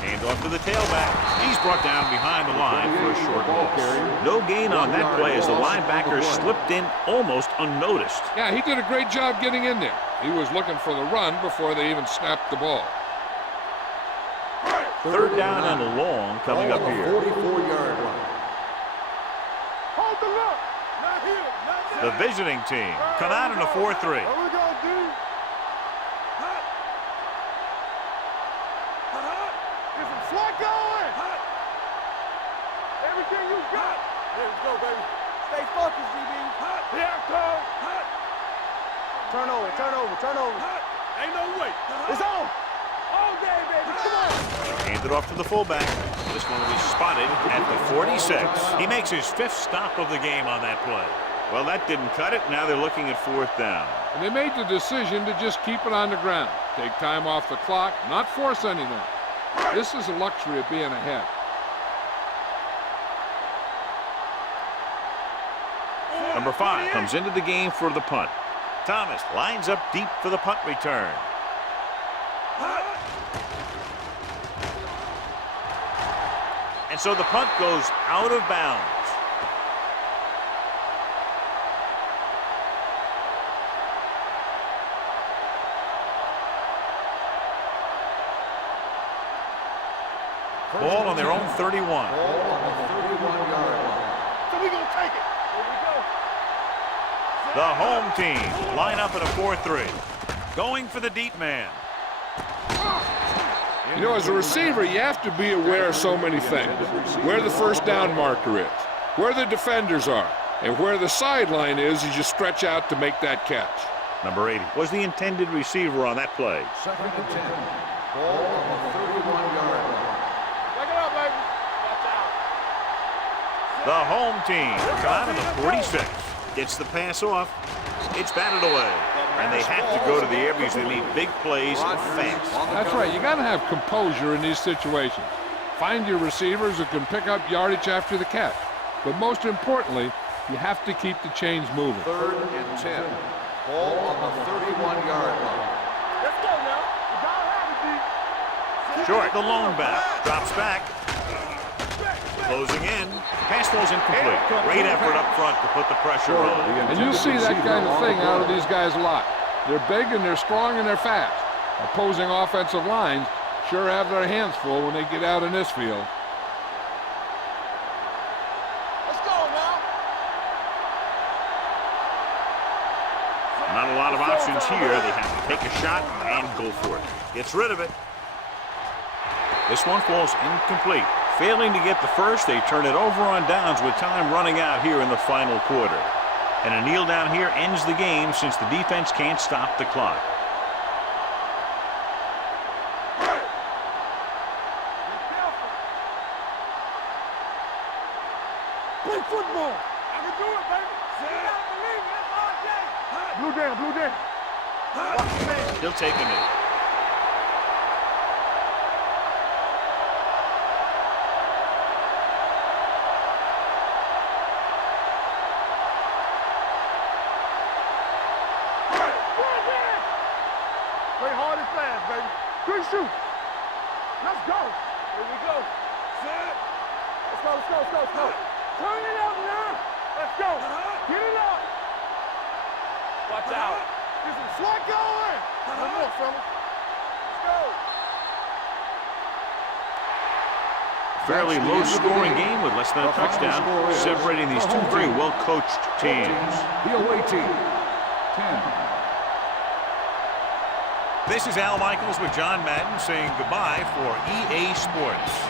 Hand off to the tailback. He's brought down behind the line for a short loss. No gain on that play as the linebacker slipped in almost unnoticed. Yeah, he did a great job getting in there. He was looking for the run before they even snapped the ball. Third down and long coming up here. 44-yard line. Hold the look. Not here. Not The visiting team come out in a 4-3. Here we go, D. Get some slack going. Everything you got. Let's go, baby. Stay focused, DB. Here I come. Turn over. Ain't no way. It's on. All day, baby. Come on. Handed off to the fullback. This one was spotted at the 46. He makes his 5th stop of the game on that play. Well, that didn't cut it. Now they're looking at 4th down. And they made the decision to just keep it on the ground. Take time off the clock, not force anything. This is the luxury of being ahead. Number 5 comes into the game for the punt. Thomas lines up deep for the punt return. And so the punt goes out of bounds. Ball on their own 31. Ball on the 31-yard line. So we gonna take it. Here we go. The home team line up at a 4-3. Going for the deep man. You know, as a receiver, you have to be aware of so many things. Where the first down marker is, where the defenders are, And where the sideline is you stretch out to make that catch. Number 80 was the intended receiver on that play. Second and 10. Ball on the 31-yard line. Take it up, baby. Watch out. The home team out of the 46. Gets the pass off. It's batted away. And they have to go to the air because they need big plays fast. That's right. You got to have composure in these situations. Find your receivers who can pick up yardage after the catch. But most importantly, you have to keep the chains moving. Third and 10. Ball on the 31-yard line. Let's go now. You gotta have it, D. Short, the lone back. Drops back. Closing in. Pass falls incomplete. Great effort up front to put the pressure on. And you see that kind of thing out of these guys a lot. They're big and they're strong and they're fast. Opposing offensive lines sure have their hands full when they get out in this field. Let's go now. Not a lot of options here. They have to take a shot and go for it. Gets rid of it. This one falls incomplete. Failing to get the first, they turn it over on downs with time running out here in the final quarter. And a kneel down here ends the game since the defense can't stop the clock. Play football. I can do it, baby. You gotta believe me. That's all day. Blue down, blue down. Watch the man. He'll take a knee. Play hard and fast, baby. Good shoot. Let's go. Here we go. Set. Let's go, let's go, let's go, let's go. Turn it up now. Let's go. Get it up. Watch out. This is what going. One more, fella. Let's go. Fairly low-scoring game with less than a touchdown, separating these two very well-coached teams. The away team. 10. This is Al Michaels with John Madden saying goodbye for EA Sports.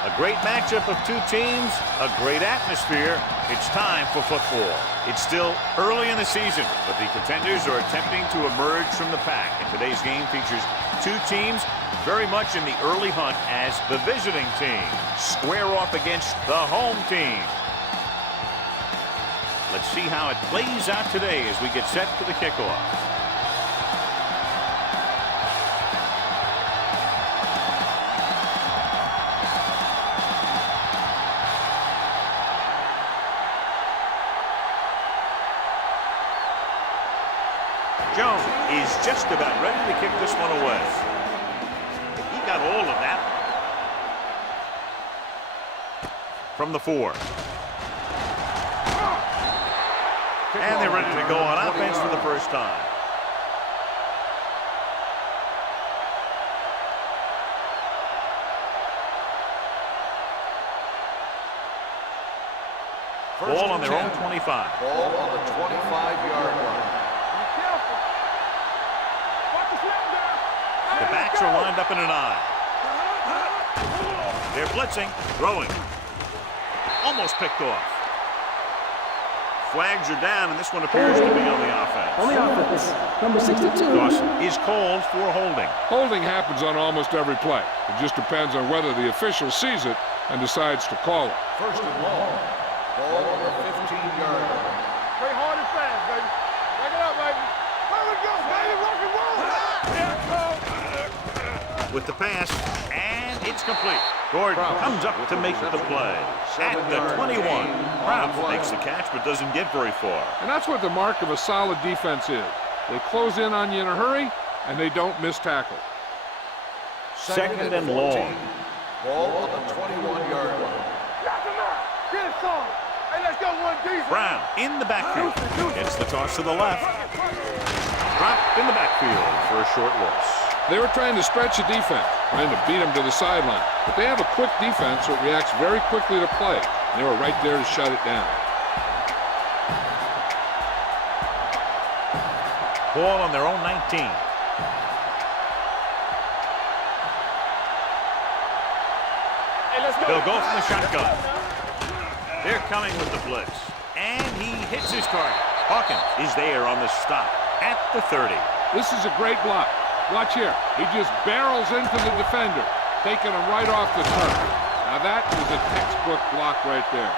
A great matchup of two teams, a great atmosphere. It's time for football. It's still early in the season, but the contenders are attempting to emerge from the pack. And today's game features two teams very much in the early hunt as the visiting team square off against the home team. Let's see how it plays out today as we get set for the kickoff. Jones is just about ready to kick this one away. He got all of that. From the 4. And they're ready to go on offense for the first time. Ball on their own 25. Ball on the 25-yard line. The backs are lined up in an I. They're blitzing, throwing. Almost picked off. Flags are down, and this one appears to be on the offense. On the offense, number 62. Dawson is called for holding. Holding happens on almost every play. It just depends on whether the official sees it and decides to call it. First and long. Ball on the 15-yard line. Play hard and fast, baby. Back it up, baby. There we go, baby. Rock and roll. With the pass, and it's complete. Gordon comes up to make the play. At the 21, Brown makes the catch but doesn't get very far. And that's what the mark of a solid defense is. They close in on you in a hurry, and they don't miss tackle. Second and long. Ball on the 21-yard line. Knock him out. Get it, son. Hey, let's go one decent. Brown in the backfield. Gets the toss to the left. Dropped in the backfield for a short loss. They were trying to stretch the defense, trying to beat them to the sideline. But they have a quick defense that reacts very quickly to play. They were right there to shut it down. Ball on their own 19. Hey, let's go. They'll go from the shotgun. They're coming with the blitz. And he hits his target. Hawkins is there on the stop at the 30. This is a great block. Watch here. He just barrels into the defender, taking him right off the turf. Now that is a textbook block right there.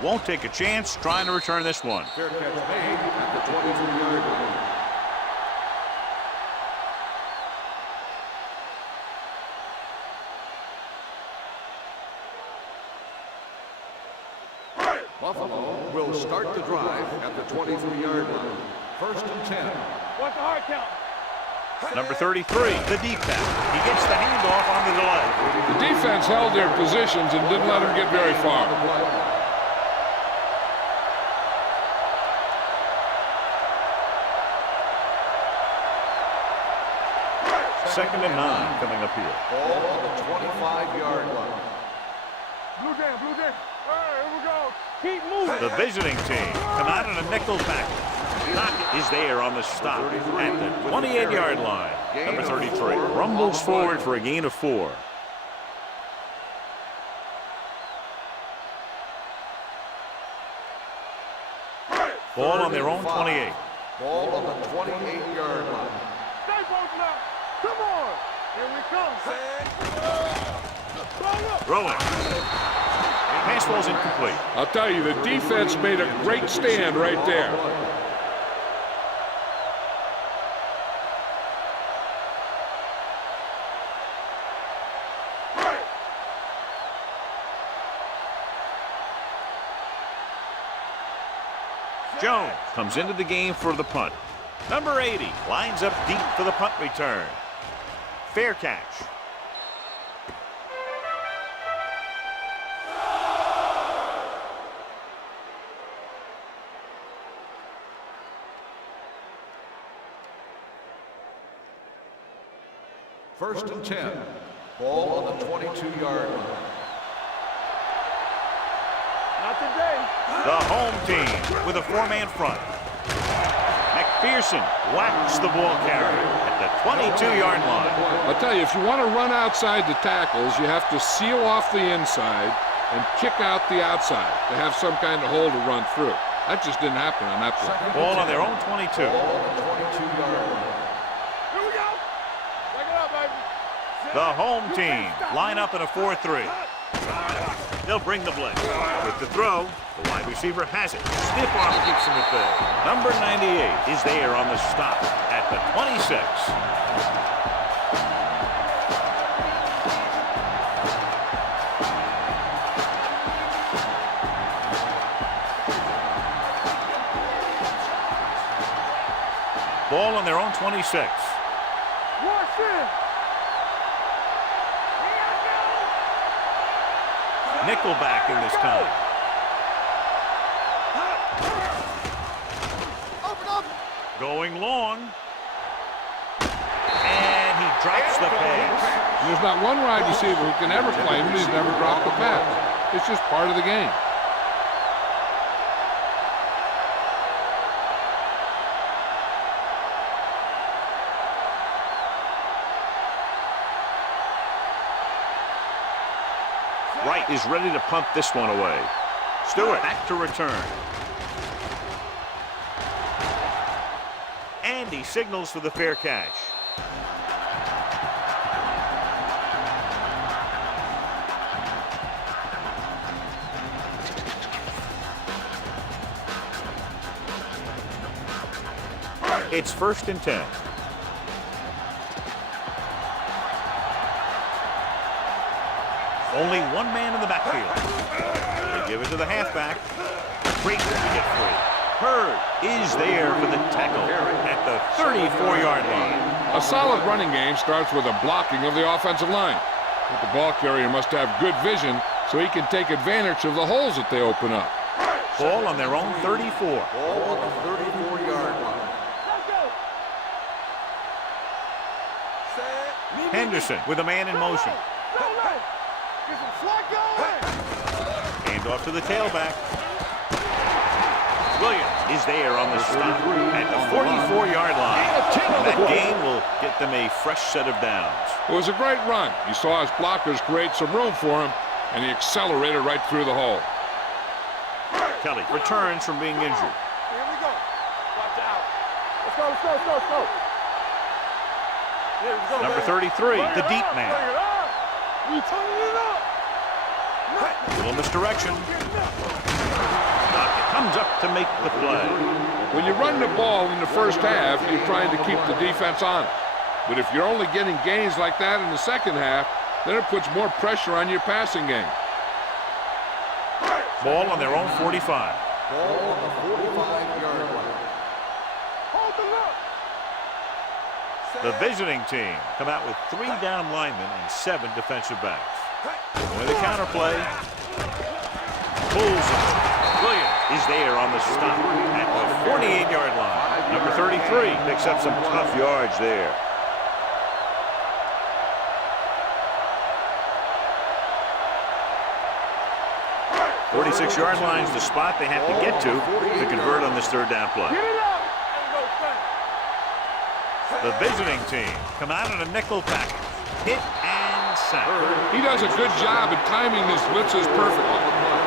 Won't take a chance trying to return this one. Fair catch made at the 23-yard line. Buffalo will start the drive at the 23-yard line. First and 10. What's the hard count? Number 33, the deep pass. He gets the handoff on the delay. The defense held their positions and didn't let him get very far. Second and 9 coming up here. Ball on the 25-yard line. Blue down. All right, here we go. Keep moving. The visiting team come out in a nickel package. Pocket is there on the stop at the 28-yard line. Number 33 rumbles forward for a gain of 4. Ball on their own 28. Ball on the 28-yard line. Stay posted up. Come on. Here we come. Throwing. Pass ball's incomplete. I'll tell you, the defense made a great stand right there. Jones comes into the game for the punt. Number 80 lines up deep for the punt return. Fair catch. First and 10. Ball on the 22-yard line. Not today. The home team with a 4-man front. McPherson whacks the ball carrier at the 22-yard line. I'll tell you, if you want to run outside the tackles, you have to seal off the inside and kick out the outside to have some kind of hole to run through. That just didn't happen on that play. Ball on their own 22. Ball on the 22-yard line. Here we go. Back it up, baby. The home team line up in a 4-3. They'll bring the blitz. With the throw, the wide receiver has it. Stiff arm keeps him at bay. Number 98 is there on the stop at the 26. Ball on their own 26. Watch it. Nickelback in this time. Open up. Going long. And he drops the pass. There's not one wide receiver who can ever claim that he's never dropped the pass. It's just part of the game. Wright is ready to punt this one away. Stewart back to return. And he signals for the fair catch. It's first and 10. Only one man in the backfield. They give it to the halfback. Great to get free. Hurd is there for the tackle at the 34-yard line. A solid running game starts with a blocking of the offensive line. But the ball carrier must have good vision so he can take advantage of the holes that they open up. Ball on their own 34. Ball on the 34-yard line. Henderson with a man in motion. Hand off to the tailback. Williams is there on the stop at the 44-yard line. That gain will get them a fresh set of downs. It was a great run. He saw his blockers create some room for him, and he accelerated right through the hole. Kelly returns from being injured. Here we go. Watch out. Let's go, let's go, let's go, let's go. Here we go, Number baby. 33, the deep man. Bring it up. We turning it up. A little misdirection. Dockett comes up to make the play. When you run the ball in the first half, you're trying to keep the defense on it. But if you're only getting gains like that in the second half, then it puts more pressure on your passing game. Ball on their own 45. Ball on the 45-yard line. Hold the look. The visiting team come out with 3 down linemen and 7 defensive backs. With a counter play. Pulls it. Williams is there on the stop at the 48-yard line. Number 33 picks up some tough yards there. The 46-yard line is the spot they have to get to convert on this third down play. Get it up. The visiting team come out in a nickel package. Hit and sack. He does a good job at timing his blitzes perfectly.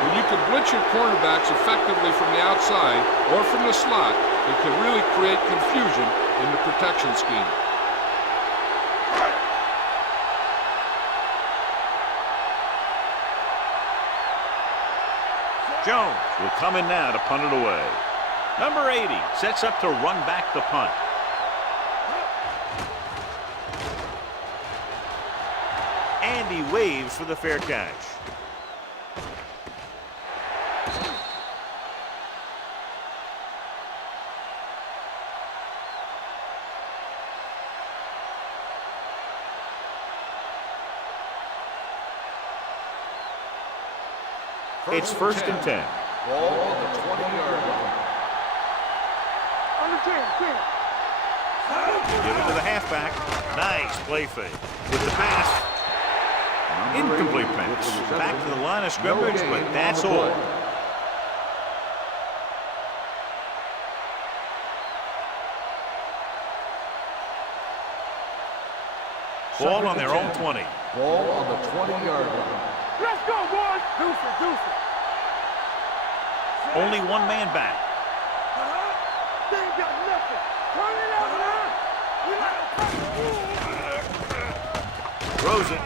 When you can blitz your cornerbacks effectively from the outside or from the slot, it can really create confusion in the protection scheme. Jones will come in now to punt it away. Number 80 sets up to run back the punt. And he waves for the fair catch. It's first and 10. Ball on the 20-yard line. Under 10, 10. Give it to the halfback. Nice play fake. With the pass. Incomplete pass. Back to the line of scrimmage, but that's all. Ball on their own 20. Ball on the 20-yard line. Let's go, boys. Deuce it. Only one man back. They ain't got nothing. Turn it out now. Throws it.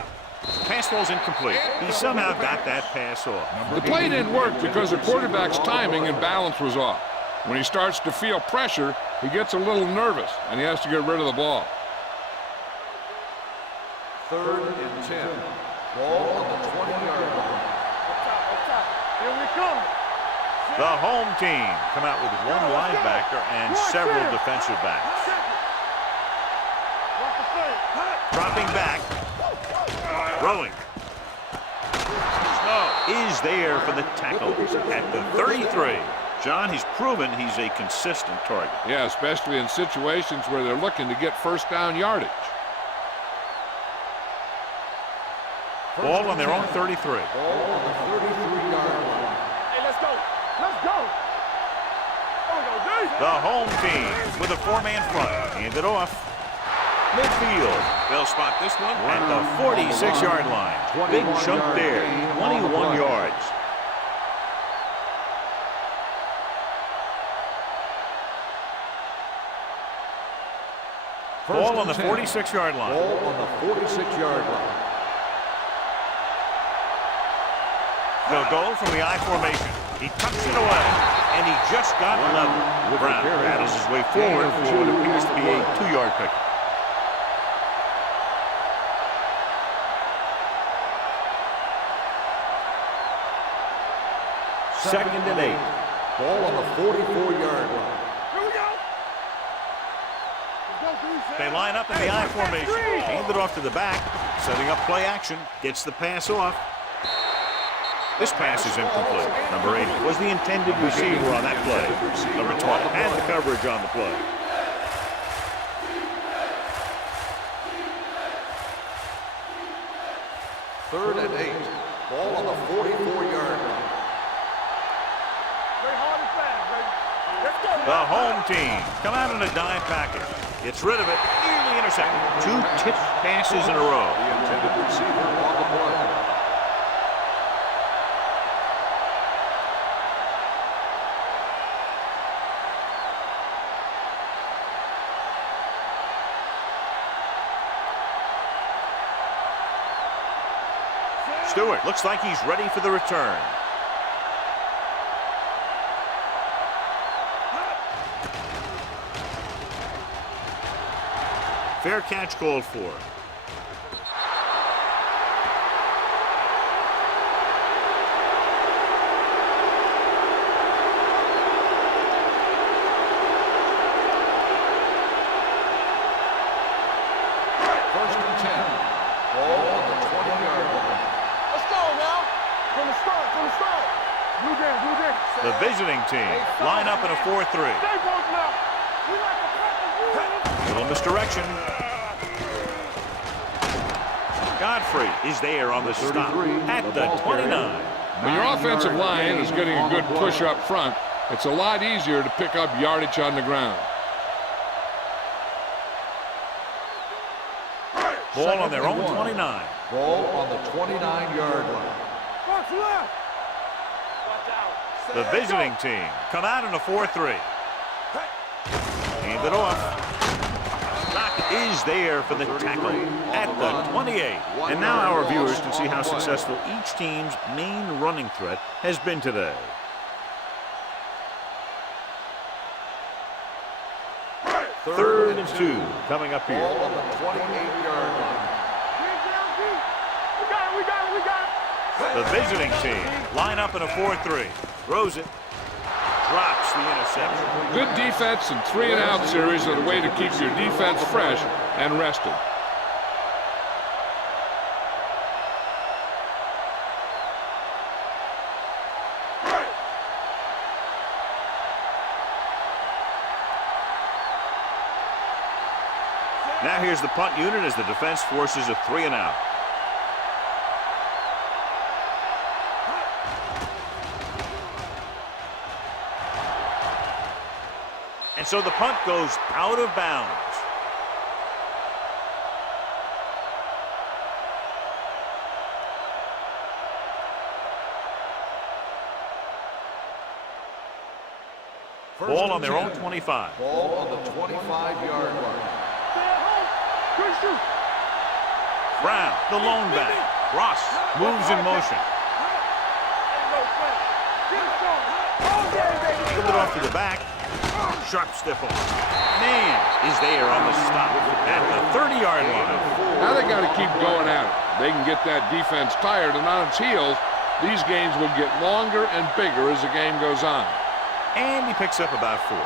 Pass ball's incomplete. He somehow got that pass off. The play didn't work because the quarterback's timing and balance was off. When he starts to feel pressure, he gets a little nervous, and he has to get rid of the ball. 3rd and 10. Ball on the 20-yard line. Here we come. The home team come out with one linebacker and several defensive backs. Dropping back. Throwing. Snow is there for the tackle at the 33. John, he's proven he's a consistent target. Yeah, especially in situations where they're looking to get first down yardage. Ball on their own 33. Ball on the 33-yard line. Hey, let's go. The home team with a 4-man front. Hand it off. Midfield. They'll spot this one at the 46-yard line. Big chunk there. 21 yards. Ball on the 46-yard line. Ball on the 46-yard line. They'll go from the I formation. He tucks it away, and he just got level. Brown battles his way forward for what appears to be a 2-yard pickup. Second and 8. Ball on the 44-yard line. Here we go. They line up in the I formation. Hand it off to the back. Setting up play action. Gets the pass off. This pass is incomplete. Number 80 was the intended receiver on that play. Number 12 had the coverage on the play. Third and 8. Ball on the 44-yard line. Very hard and fast, baby. Let's go. The home team come out in a dime package. Gets rid of it. Nearly intercepted. 2 tipped passes in a row. The intended receiver on the play. Stewart looks like he's ready for the return. Fair catch called for. First and 10. Ball on the 20-yard line. Let's go now. From the start. Blue down. The visiting team line up in a 4-3. Stay both now. We like the practice. Little misdirection. Godfrey is there on the stop at the 29. When your offensive line is getting a good push up front, it's a lot easier to pick up yardage on the ground. Ball on their own 29. Ball on the 29-yard line. Box left. The visiting team come out in a 4-3. Hand it off. Doc is there for the tackle at the 28. And now our viewers can see how successful each team's main running threat has been today. Third and 2 coming up here. Ball on the 28-yard line. We got it. The visiting team line up in a 4-3. Throws it. Drops the interception. Good defense and 3-and-out series are the way to keep your defense fresh and rested. Now here's the punt unit as the defense forces a 3-and-out. And so the punt goes out of bounds. Ball on their own 25. Ball on the 25-yard line. Brown, the lone back. Ross moves in motion. Give it off to the back. Sharp stiff arm. Man is there on the stop at the 30-yard line. Now they got to keep going at it. They can get that defense tired and on its heels. These games will get longer and bigger as the game goes on. And he picks up about 4.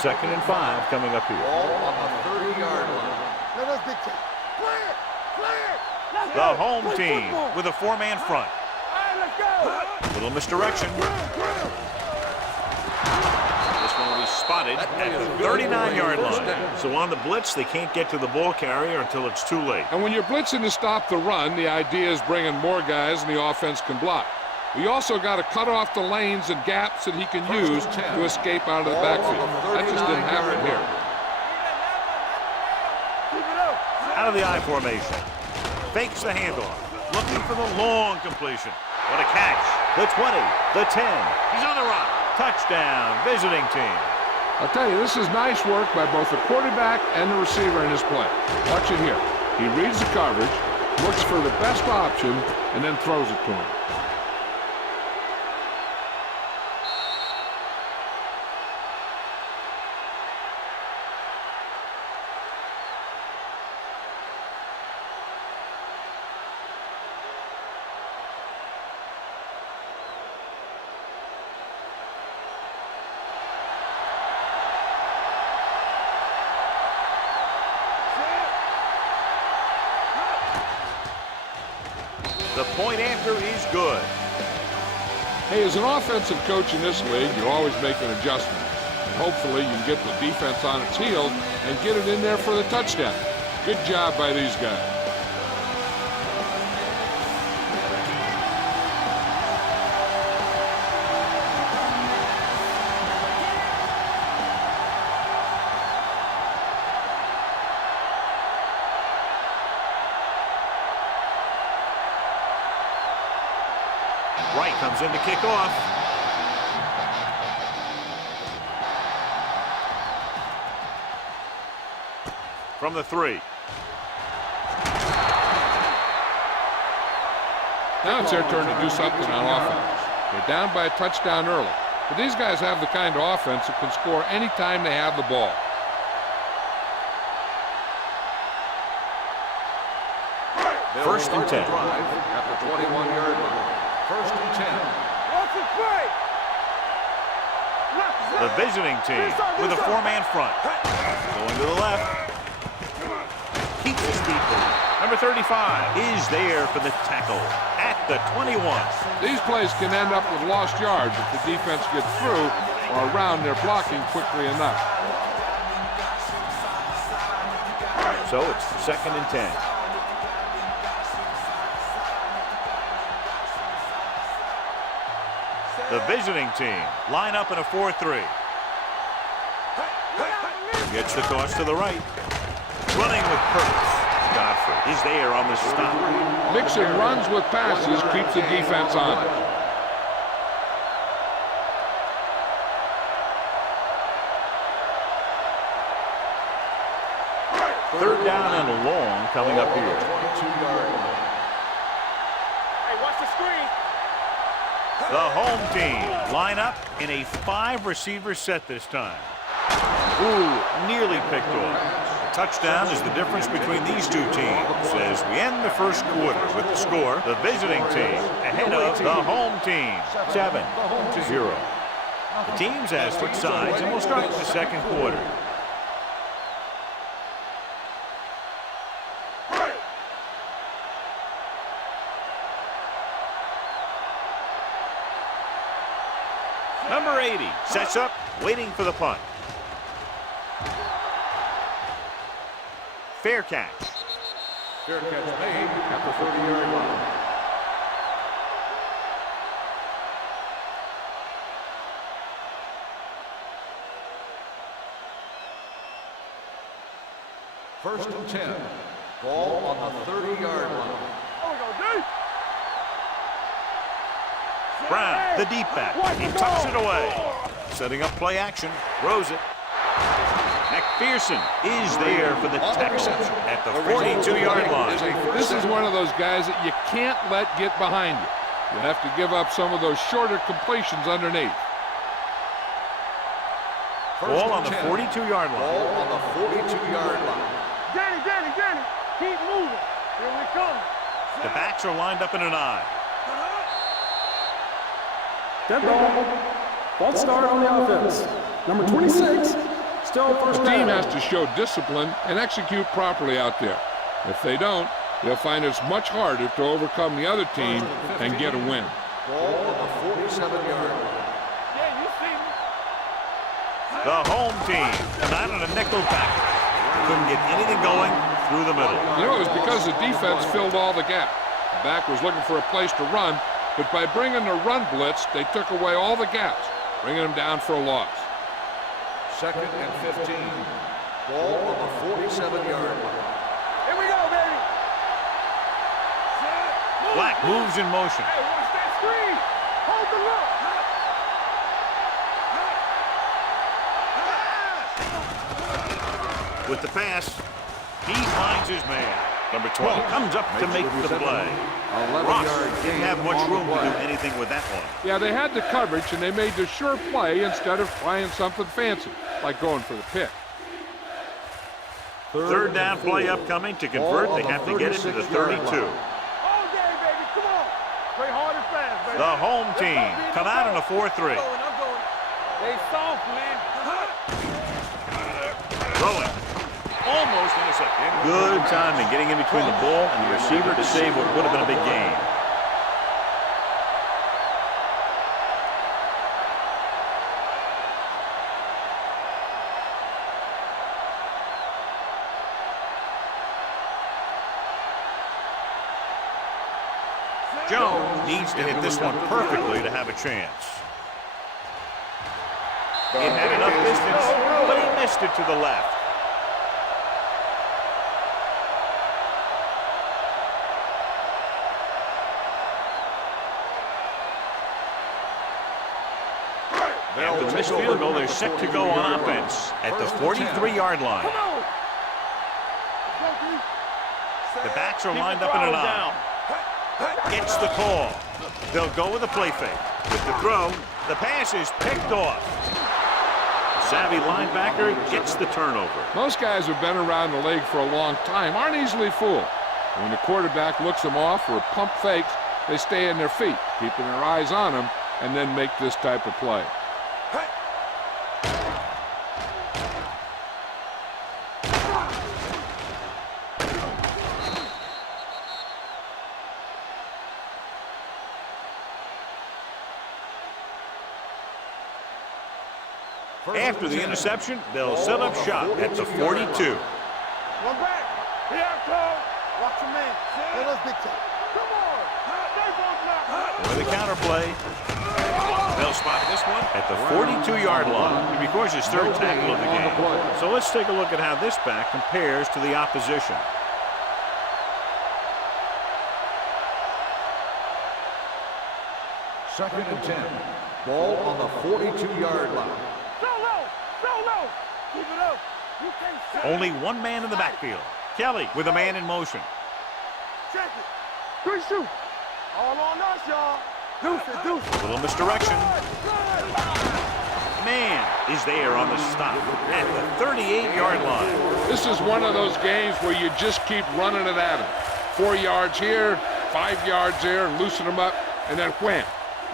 Second and 5 coming up here. Ball on the 30-yard line. Let us dictate. Play it! Play it! Let's The go. home Play team football. with a 4-man front. All right, let's go. Little misdirection. This one will be spotted at the 39-yard line. So on the blitz, they can't get to the ball carrier until it's too late. And when you're blitzing to stop the run, the idea is bringing more guys and the offense can block. We also got to cut off the lanes and gaps that he can use to escape out of the backfield. That just didn't happen here. Out of the I formation. Fakes the handoff. Looking for the long completion. What a catch. The 20, the 10. He's on the run. Touchdown, visiting team. I'll tell you, this is nice work by both the quarterback and the receiver in his play. Watch it here. He reads the coverage, looks for the best option, and then throws it to him. The point after is good. Hey, as an offensive coach in this league, you always make an adjustment. And hopefully you can get the defense on its heels and get it in there for the touchdown. Good job by these guys. Wright comes in to kick off. From the 3. Now it's their turn to do something on offense. They're down by a touchdown early. But these guys have the kind of offense that can score anytime they have the ball. First and 10. At the 21-yard line. First and 10. Watch it play. The visiting team with a 4-man front. Going to the left. Keeps his feet moving. Number 35 is there for the tackle at the 21. These plays can end up with lost yards if the defense gets through or around their blocking quickly enough. So it's second and 10. The visiting team line up in a 4-3. Gets the toss to the right. Running with purpose. Godfrey is there on the stop. Mixing runs with passes keeps the defense honest. Third down and long coming up here. 22-yard line. Hey, watch the screen. The home team line up in a 5-receiver set this time. Ooh, nearly picked off. The touchdown is the difference between these two teams as we end the first quarter with the score. The visiting team ahead of the home team, 7-0. The teams have switched sides and we'll start the second quarter. Number 80 sets up, waiting for the punt. Fair catch. Fair catch made at the 30-yard line. First and 10. Ball on the 30-yard line. Brown, the deep back. He tucks it away. Setting up play action. Throws it. McPherson is there for the tackle at the 42-yard line. This is one of those guys that you can't let get behind you. You have to give up some of those shorter completions underneath. Ball on the 42-yard line. Ball on the 42-yard line. Danny, keep moving. Here we come. The backs are lined up in an I. Dead ball. False start on the offense. Number 26, still first The team down. has to show discipline and execute properly out there. If they don't, they'll find it's much harder to overcome the other team and get a win. Ball on the 47-yard line. Yeah, you see me. The home team come out on a nickel package. Couldn't get anything going through the middle. You know, it was because the defense filled all the gap. The back was looking for a place to run, but by bringing the run blitz, they took away all the gaps, bringing them down for a loss. Second and 15. Ball on the 47-yard line. Here we go, baby. Black moves in motion. Hey, watch that screen. Hold the look. With the pass, he finds his man. Number 12 comes up to make the play. Ross didn't have much room to do anything with that one. Yeah, they had the coverage, and they made the sure play instead of trying something fancy, like going for the pick. Third down play upcoming. To convert, they have to get it to the 32. All day, baby. Come on. Play hard and fast, baby. The home team come out in a 4-3. I'm going. They soft, man. Throwing. Almost intercepted. Good timing getting in between the ball and the receiver to save what would have been a big gain. Jones needs to hit this one perfectly to have a chance. It had enough distance, but he missed it to the left. After the missed field goal, they're set to go on offense at the 43-yard line. The backs are lined up in an I. Gets the call. They'll go with a play fake. With the throw, the pass is picked off. Savvy linebacker gets the turnover. Most guys who've been around the league for a long time aren't easily fooled. When the quarterback looks them off or pump fakes, they stay in their feet, keeping their eyes on them, and then make this type of play. After the interception, they'll set up shop at the 42. One back. Here I come. Watch your man. Let us big time. Come on. They both now. With the counter play, they'll spot this one at the 42-yard line. He records his third tackle of the game. So let's take a look at how this back compares to the opposition. Second and 10. Ball on the 42-yard line. Solo. Keep it up. You can't stop. Only one man in the backfield. Kelly with a man in motion. Check it. Good shoot. All on us, y'all. Deuce. Little misdirection. Man is there on the stop at the 38-yard line. This is one of those games where you just keep running it at them. 4 yards here, 5 yards there, loosen them up, and then wham.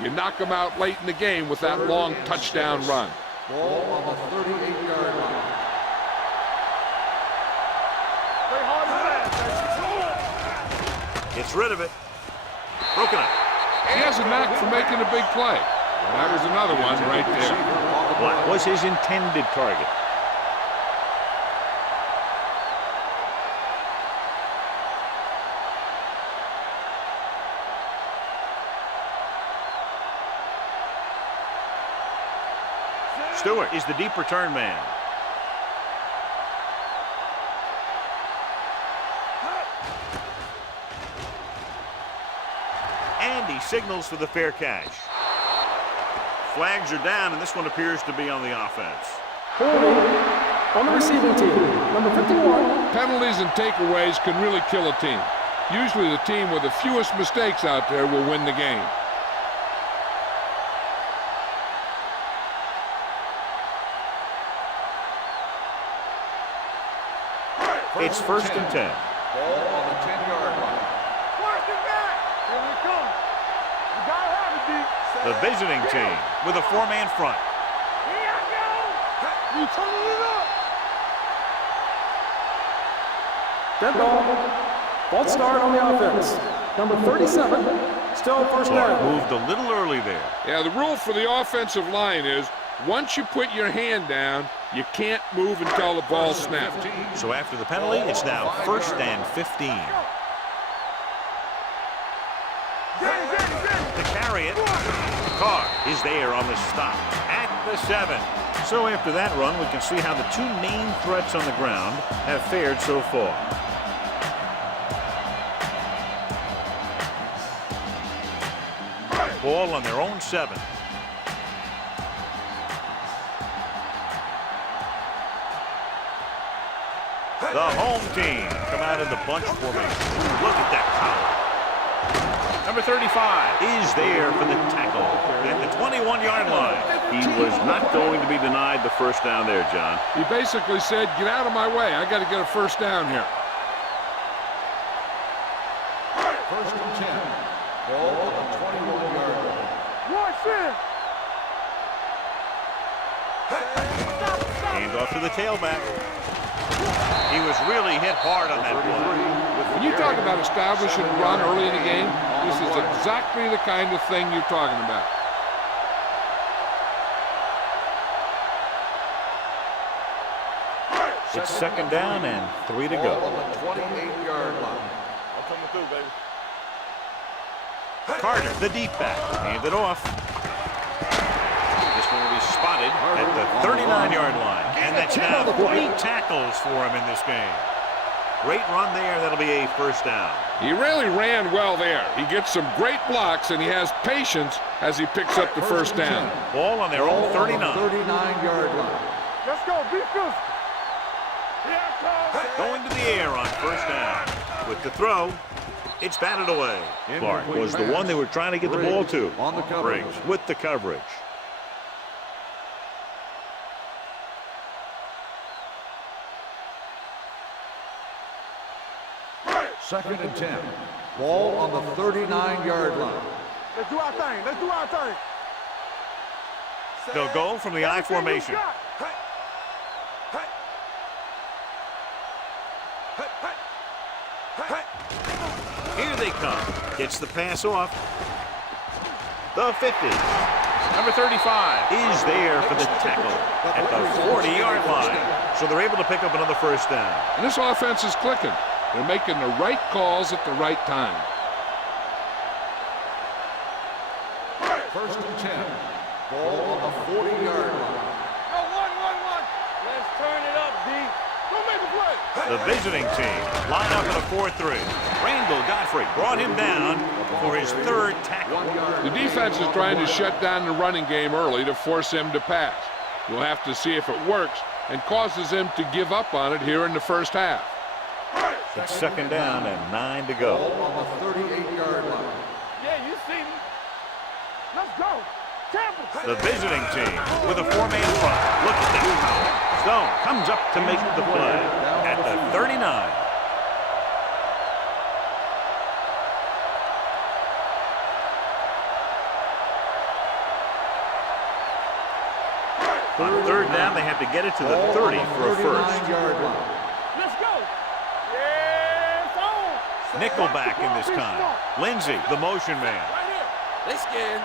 You knock them out late in the game with that long touchdown run. Ball on the 38-yard line. Play hard and fast. Gets rid of it. Broken up. He has a knack for making a big play. That was another one right there. What was his intended target? Stewart is the deep return man. And he signals for the fair catch. Flags are down, and this one appears to be on the offense. On the receiving team, number 51. Penalties and takeaways can really kill a team. Usually the team with the fewest mistakes out there will win the game. It's 1st and 10. Ball on the 10-yard line. Watch it back. Here we come. You gotta have it, D. The visiting team with a 4-man front. Here I go. You turning it up. Dead ball. False start on the offense. Number 37, still first Clark down. moved a little early there. Yeah, the rule for the offensive line is once you put your hand down, you can't move until the ball snaps. So after the penalty, it's now 1st and 15. To carry it, Carr is there on the stop at the 7. So after that run, we can see how the two main threats on the ground have fared so far. Ball on their own 7. The home team come out in the bunch formation. Look at that power. Number 35 is there for the tackle at the 21-yard line. He was not going to be denied the first down there, John. He basically said, get out of my way. I got to get a first down here. 1st and 10. Ball on the 21-yard line. Watch it. Hand off to the tailback. He was really hit hard on that play. When you talk about establishing a run early in the game, this is exactly the kind of thing you're talking about. It's 2nd down and 3 to Ball go. on the 28-yard line. I'm coming through, baby. Carter, the deep back, hand it off. This one will be spotted at the 39-yard line. And that's now 3 tackles for him in this game. Great run there. That'll be a first down. He really ran well there. He gets some great blocks, and he has patience as he picks up the first down. Ball on their own 39. 39-yard line. Let's go. Be physical. Here I come. Going to the air on first down. With the throw, it's batted away. Clark was the one they were trying to get the ball to. On the coverage. Briggs with the coverage. Second and 10. Ball on the 39-yard line. Let's do our thing. Let's do our thing. They'll go from the I formation. Here they come. Gets the pass off. The 50. Number 35 is there for the tackle at the 40-yard line. So they're able to pick up another first down. And this offense is clicking. They're making the right calls at the right time. 1st and 10. Ball on the 40-yard line. Go 1-1-1. Let's turn it up, D. Go make a play. The visiting team line up in a 4-3. Randall Godfrey brought him down for his 3rd tackle. The defense is trying to shut down the running game early to force him to pass. We'll have to see if it works and causes him to give up on it here in the first half. It's 2nd down and 9 to go. Ball on the 38-yard line. Yeah, you see me. Let's go. Tampa. The visiting team with a 4-man front. Look at that power. Stone comes up to make the play at the 39. On 3rd down, they have to get it to the 30 for a first. 39-yard line. Let's go. Yeah, it's on. Nickelback in this time. Lindsey, the motion man. Right here. They scared.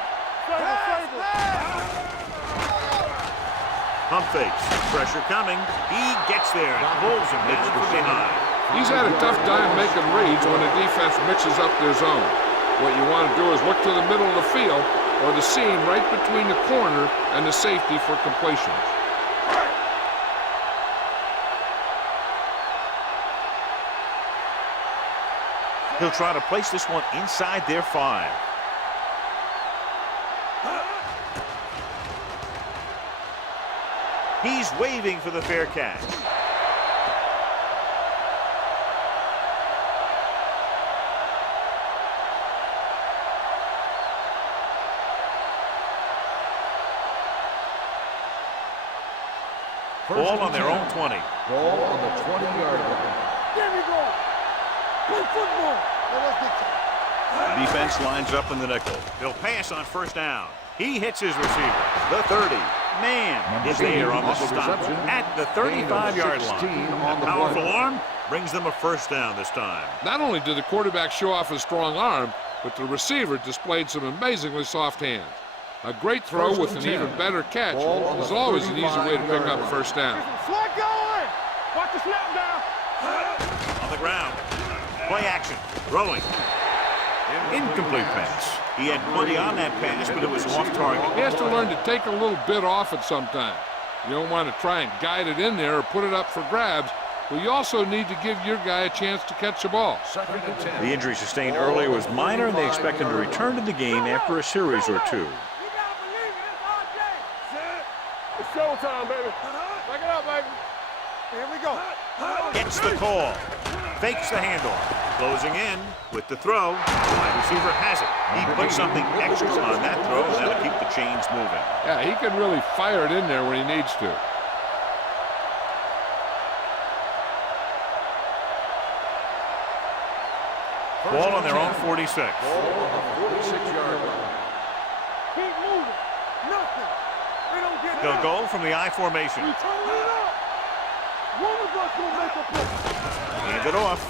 Pump fakes. Pressure coming. He gets there and pulls him down from behind. He's had a tough time making reads when the defense mixes up their zone. What you want to do is look to the middle of the field or the seam right between the corner and the safety for completions. He'll try to place this one inside their 5. He's waving for the fair catch. Ball on their own 20. Ball on the 20-yard line. There we go. Play football. Defense lines up in the nickel. They'll pass on first down. He hits his receiver. The 30. Man is there on the stop at the 35-yard line. A powerful arm brings them a first down this time. Not only did the quarterback show off his strong arm, but the receiver displayed some amazingly soft hands. A great throw with an even better catch is always an easy way to pick up a first down. Slide going. Watch the snap down. On the ground. Play action. Throwing. Incomplete pass. He had plenty on that pass, but it was off target. He has to learn to take a little bit off it sometime. You don't want to try and guide it in there or put it up for grabs, but you also need to give your guy a chance to catch the ball. The injury sustained earlier was minor, and they expect him to return to the game after a series or 2. It's showtime, baby. Back it up, baby. Here we go. Gets the call. Fakes the handoff. Closing in with the throw. The wide receiver has it. He puts something extra on that throw, and that'll keep the chains moving. Yeah, he can really fire it in there when he needs to. Ball on their own 46. Ball on the 46-yard line. Keep moving. Nothing. We don't get They'll go from the I formation. We turn it up. One of us will make a play. Hand it off.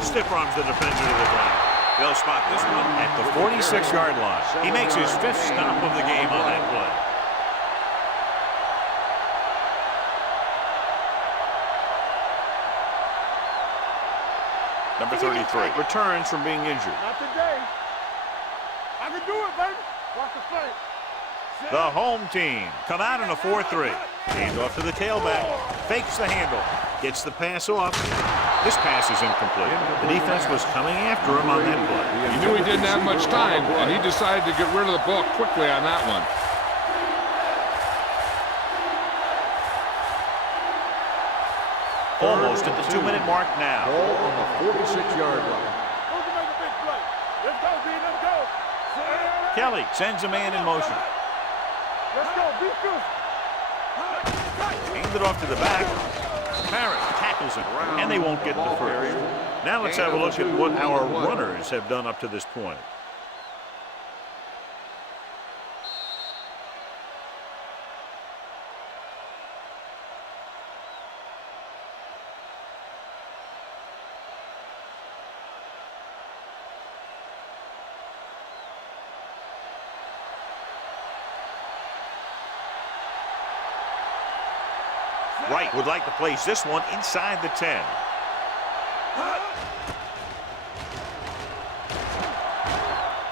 Stiff arms the defender to the ground. They'll spot this one at the 46-yard line. He makes his 5th stop of the game on that play. Number 33 returns from being injured. Not today. I can do it, baby. Watch the play. The home team come out in a 4-3. Hand off to the tailback. Fakes the handle. Gets the pass off. This pass is incomplete. The defense was coming after him on that play. He knew he didn't have much time, and he decided to get rid of the ball quickly on that one. Almost at the 2-minute mark now. Ball on the 46-yard line. Who's gonna make a big play? Let's go, D. Let's go. Kelly sends a man in motion. Let's go. Be good. Hand it off to the back. Parrott tackles it, and they won't get the first. Now let's have a look at what our runners have done up to this point. Wright would like to place this one inside the 10.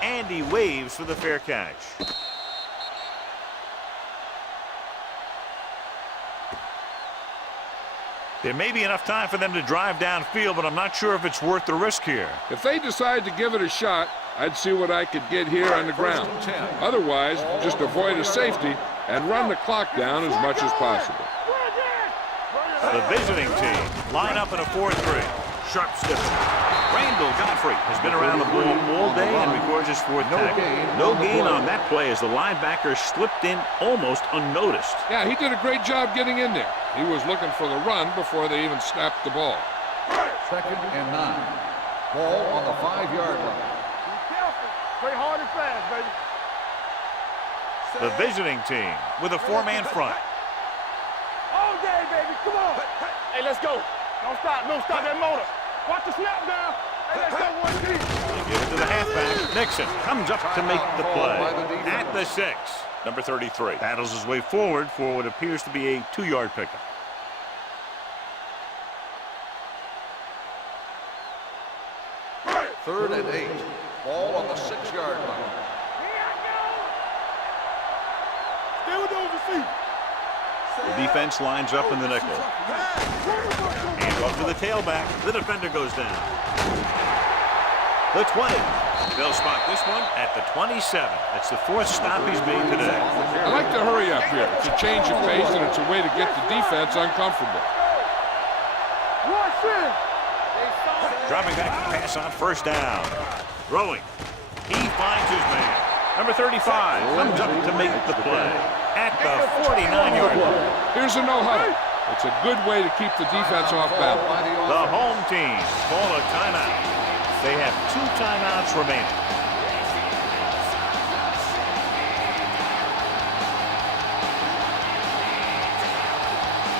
And he waves for the fair catch. There may be enough time for them to drive downfield, but I'm not sure if it's worth the risk here. If they decide to give it a shot, I'd see what I could get here on the ground. Otherwise, just avoid a safety and run the clock down as much as possible. The visiting team line up in a 4-3. Sharp stiffening. Randall Godfrey has been around the ball all day and records his 4th tackle. No gain on that play as the linebacker slipped in almost unnoticed. Yeah, he did a great job getting in there. He was looking for the run before they even snapped the ball. 2nd and 9. Ball on the 5-yard line. Be careful. Play hard and fast, baby. The visiting team with a 4-man front. All day, baby. Come on. Hey, let's go. Don't stop. Don't stop that motor. Watch the snap down. Hey, let's go, 1D. They give it to the halfback. Nixon comes up to make the play. At the 6. Number 33 battles his way forward for what appears to be a 2-yard pickup. Third and 8. Ball on the 6-yard line. Here I go. Stay with those receivers. The defense lines up in the nickel. Hand off to the tailback. The defender goes down. The 20. They'll spot this one at the 27. That's the 4th stop he's made today. I like to hurry up here. It's a change of pace, and it's a way to get the defense uncomfortable. Rush in. Dropping back to pass on 1st down. Throwing. He finds his man. Number 35 comes up to make the play at the 49-yard line. Here's a no-huddle. It's a good way to keep the defense off balance. The home team call a timeout. They have 2 timeouts remaining.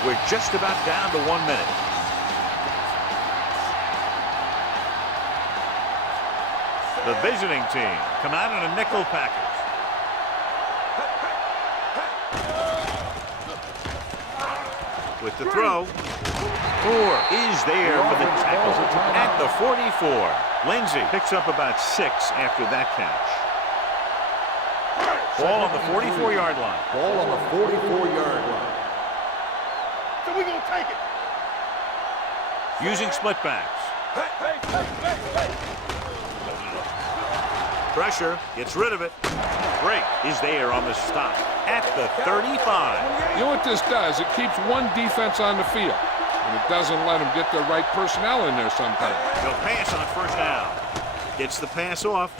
We're just about down to 1 minute. The visiting team come out in a nickel package. With the throw. Moore is there for the tackle at the 44. Lindsey picks up about 6 after that catch. Ball on the 44-yard line. Ball on the 44-yard line. So we're going to take it. Using split backs. Pressure, gets rid of it. Break is there on the stop at the 35. You know what this does? It keeps one defense on the field, and it doesn't let them get the right personnel in there sometimes. He'll pass on 1st down. Gets the pass off,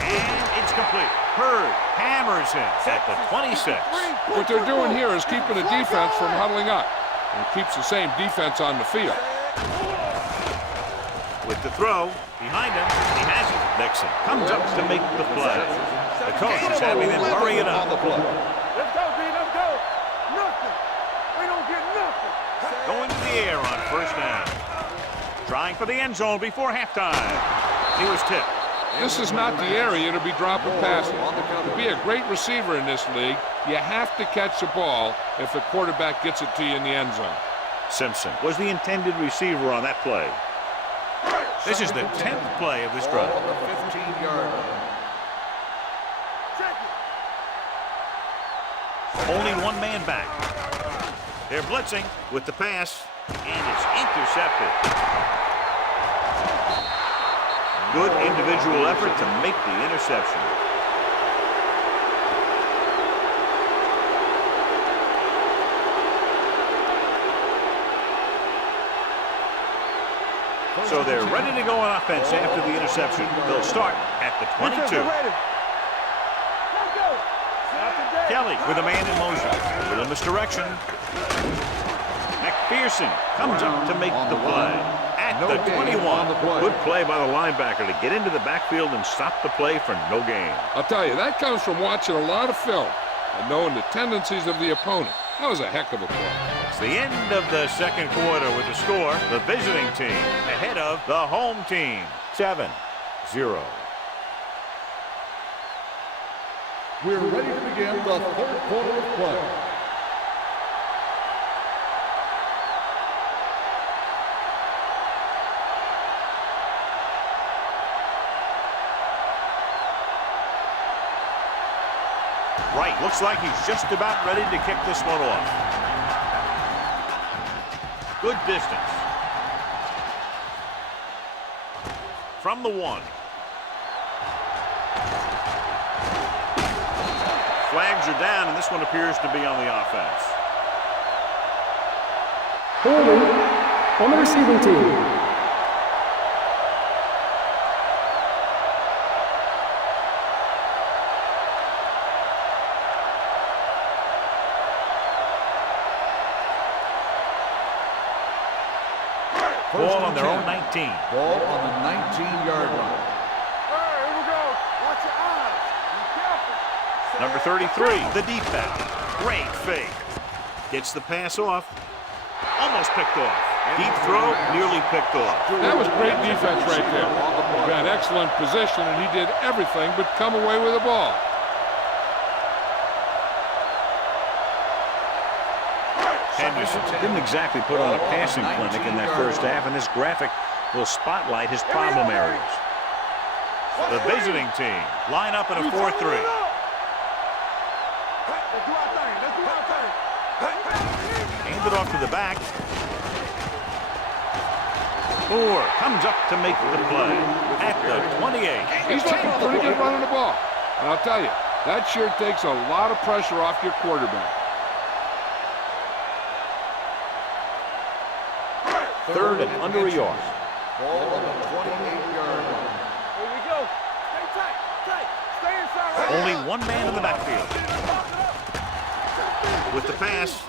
and it's complete. Hurd hammers him at the 26. What they're doing here is keeping the defense from huddling up, and it keeps the same defense on the field. With the throw, behind him, he has it. Nixon comes up to make the play. The coach is having them hurry it up. Let's go, D, let's go. Nothing. We don't get nothing. Going to the air on 1st down. Trying for the end zone before halftime. He was tipped. This is not the area to be dropping passes. To be a great receiver in this league, you have to catch the ball if the quarterback gets it to you in the end zone. Simpson was the intended receiver on that play. This is the 10th play of this drive. Ball on the 15-yard line. Only 1 man back. They're blitzing with the pass, and it's intercepted. Good individual effort to make the interception. So they're ready to go on offense after the interception. They'll start at the 22. Kelly with a man in motion. A little misdirection. McPherson comes up to make the play at the 21. Good play by the linebacker to get into the backfield and stop the play for no gain. I'll tell you, that comes from watching a lot of film and knowing the tendencies of the opponent. That was a heck of a play. It's the end of the 2nd quarter with the score. The visiting team ahead of the home team. 7-0. We're ready to begin the 3rd quarter of play. Right, looks like he's just about ready to kick this one off. Good distance. From the 1. Flags are down, and this one appears to be on the offense. Holding on the receiving team. Ball on their own 19. Ball on the 19-yard line. Here we go. Watch your eyes. Be careful. Number 33, the deep back. Great fake. Gets the pass off. Almost picked off. Deep throw, nearly picked off. That was great defense right there. He got excellent position, and he did everything but come away with the ball. Henderson didn't exactly put on a passing clinic in that 1st half, and this graphic will spotlight his problem areas. The visiting team line up in a 4-3. Let's do our thing. Hand it off to the back. Moore comes up to make the play at the 28. He's looking pretty good running the ball. And I'll tell you, that sure takes a lot of pressure off your quarterback. Third and under a yard. Ball on the 28-yard line. Here we go. Stay tight, tight. Stay inside right Only now. one man in the backfield. With the pass,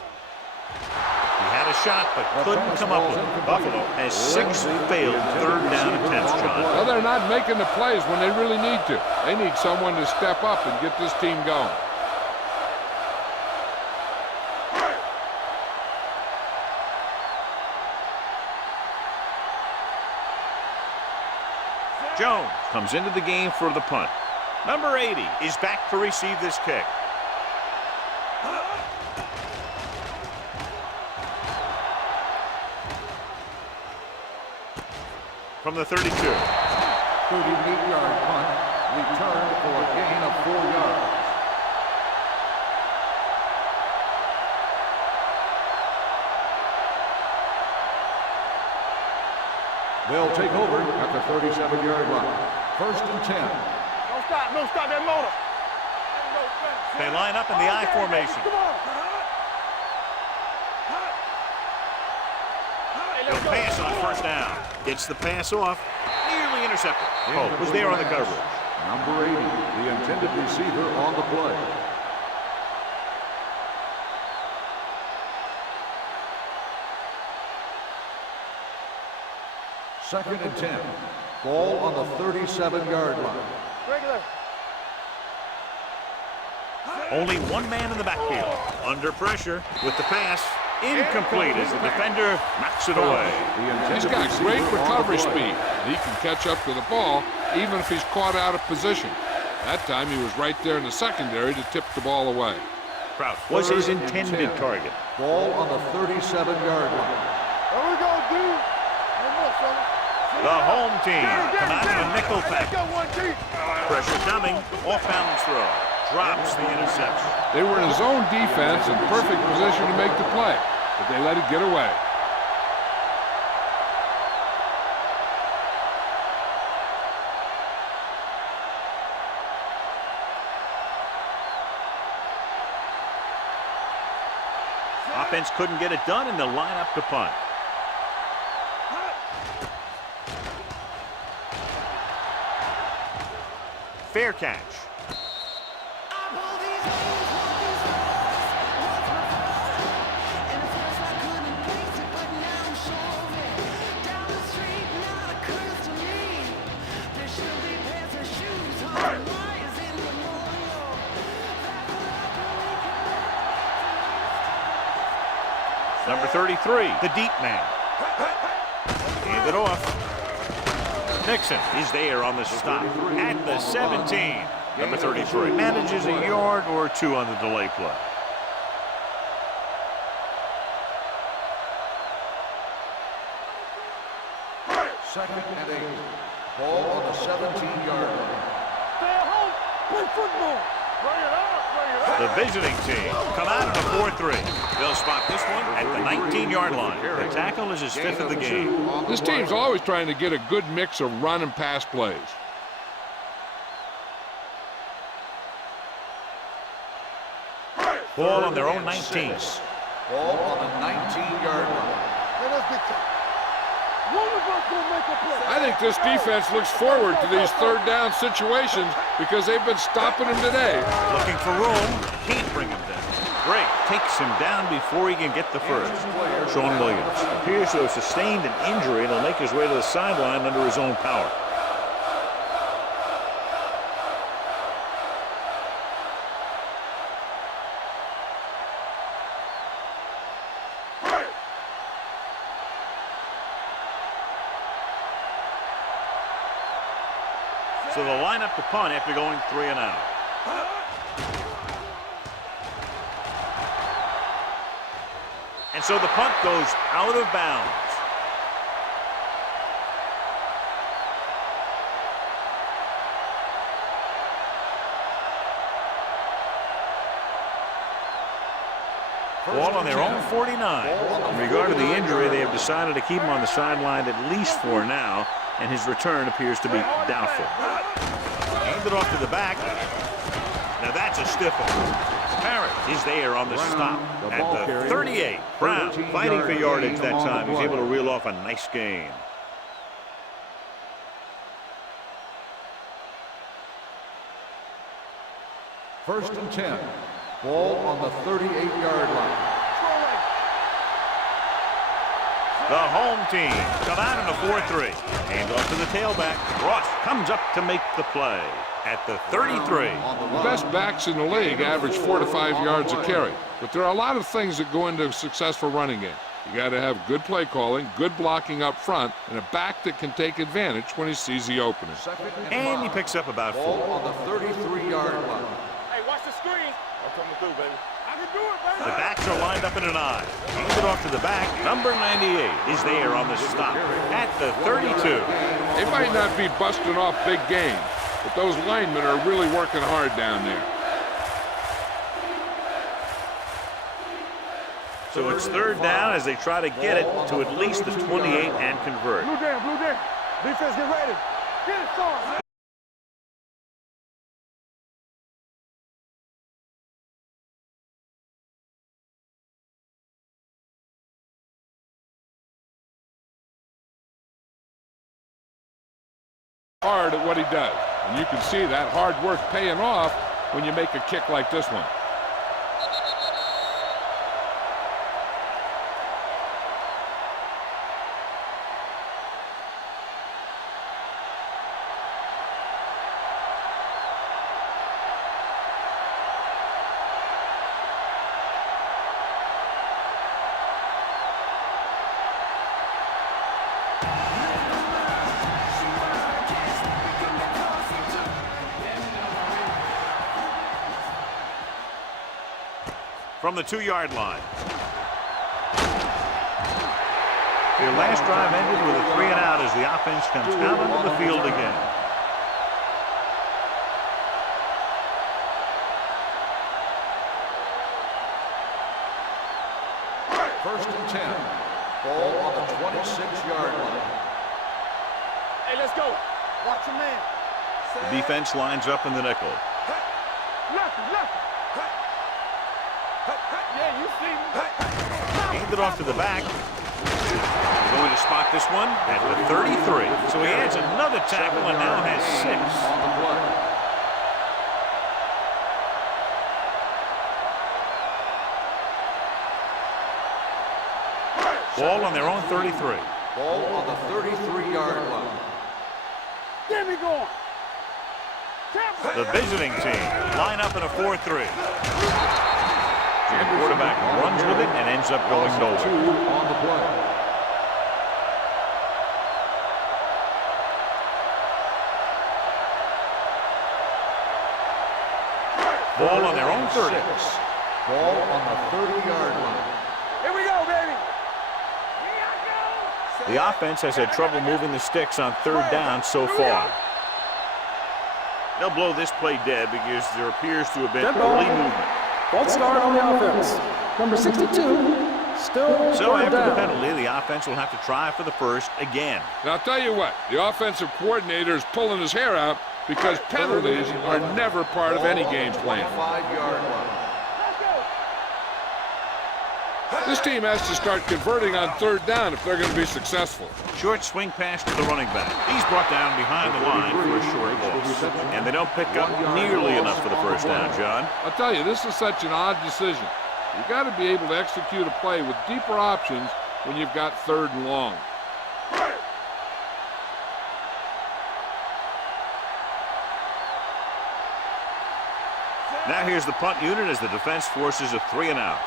he had a shot but couldn't come up with it. Buffalo has 6 failed third down attempts, John. Well, they're not making the plays when they really need to. They need someone to step up and get this team going. Jones comes into the game for the punt. Number 80 is back to receive this kick. From the 32. 38-yard punt, returned for a gain of 4 yards. They'll take over at the 37-yard line. First and 10. Don't stop that motor. They line up in the I formation. Come on. They'll pass on first down. Gets the pass off. Nearly intercepted. Oh, was there on the coverage. Number 80, the intended receiver on the play. Second and 10. Ball on the 37-yard line. Regular. Only one man in the backfield. Under pressure with the pass. Incomplete as the defender knocks it away. He's got great recovery speed. He can catch up to the ball even if he's caught out of position. That time he was right there in the secondary to tip the ball away. Crouch was his intended target. Ball on the 37-yard line. There we go, dude. One more, fella. The home team come out in a nickel pack. Got one deep. Pressure coming. Off balance throw. Drops the interception. They were in zone defense in perfect position to make the play, but they let it get away. Offense couldn't get it done, and they'll line up to punt. Fair catch. Number 33, the deep man. Hand it off. Nixon is there on the stop at the 17. Number 33 manages a yard or two on the delay play. Second and 8. Ball on the 17-yard line. Stay at home. Play football. Bring it up. The visiting team come out in a 4-3. They'll spot this one at the 19-yard line. The tackle is his 5th of the game. This team's always trying to get a good mix of run and pass plays. Ball on their own 19. Ball on the 19-yard line. Let us get to one of us gonna make a play. I think this defense looks forward to these third down situations because they've been stopping them today. Looking for room. Can't bring him down. Drake takes him down before he can get the first. Sean Williams appears to have sustained an injury and will make his way to the sideline under his own power. So they'll line up to punt after going 3 and out. And so the punt goes out of bounds. Ball on their own 49. In regard to the injury, they have decided to keep him on the sideline at least for now, and his return appears to be doubtful. Handed off to the back. Now that's a stiff one. Parrott is there on the stop at the 38. Brown fighting for yardage that time. He's able to reel off a nice gain. First and 10. Ball on the 38-yard line. The home team come out in a 4-3. Hand off to the tailback. Ross comes up to make the play at the 33. The best backs in the league average 4 to 5 yards a carry. But there are a lot of things that go into a successful running game. You got to have good play calling, good blocking up front, and a back that can take advantage when he sees the opening. And he picks up about 4. Ball on the 33-yard line. Hey, watch the screen. I'm coming through, baby. I can do it, baby. The backs are lined up in an I. Handed off to the back. Number 98 is there on the stop at the 32. They might not be busting off big games, but those linemen are really working hard down there. So it's third down as they try to get it to at least the 28 and convert. Blue down, blue down. Defense, get ready. Get it, son. Hard at what he does. And you can see that hard work paying off when you make a kick like this one. From the 2-yard line. Their last drive ended with a 3 and out as the offense comes out onto the field again. First and 10. Ball on the 26-yard line. Hey, let's go. Watch your man. The defense lines up in the nickel. Left. Yeah, you see me. Handed off to the back. Going to spot this one at the 33. So he adds another tackle and now has 6. On the play. Ball on their own 33. Ball on the 33-yard line. Get me going. The visiting team line up in a 4-3. The quarterback runs with it and ends up going nowhere. 2 on the play. Ball on their own 30. Ball on the 30-yard line. Here we go, baby. The offense has had trouble moving the sticks on third down so far. They'll blow this play dead because there appears to have been early movement. False start on the offense. Number 62, still So third after the down. penalty, the offense will have to try for the first again. Now, I'll tell you what, the offensive coordinator is pulling his hair out because penalties are never part of any game plan. 25-yard line. This team has to start converting on third down if they're going to be successful. Short swing pass to the running back. He's brought down behind the line for a short loss. And they don't pick up nearly enough for the first down, John. I'll tell you, this is such an odd decision. You've got to be able to execute a play with deeper options when you've got third and long. Now here's the punt unit as the defense forces a 3 and out.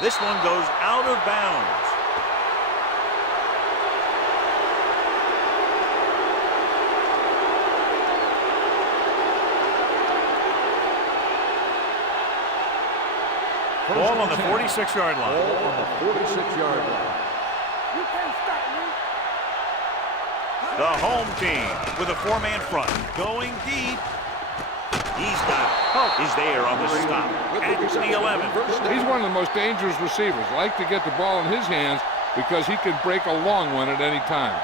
This one goes out of bounds. Ball on the 46-yard line. Ball on the 46-yard line. You can't stop me. The home team with a four-man front. Going deep. He's got it. Is there on the stop. At the 11. He's one of the most dangerous receivers. Like to get the ball in his hands because he can break a long one at any time.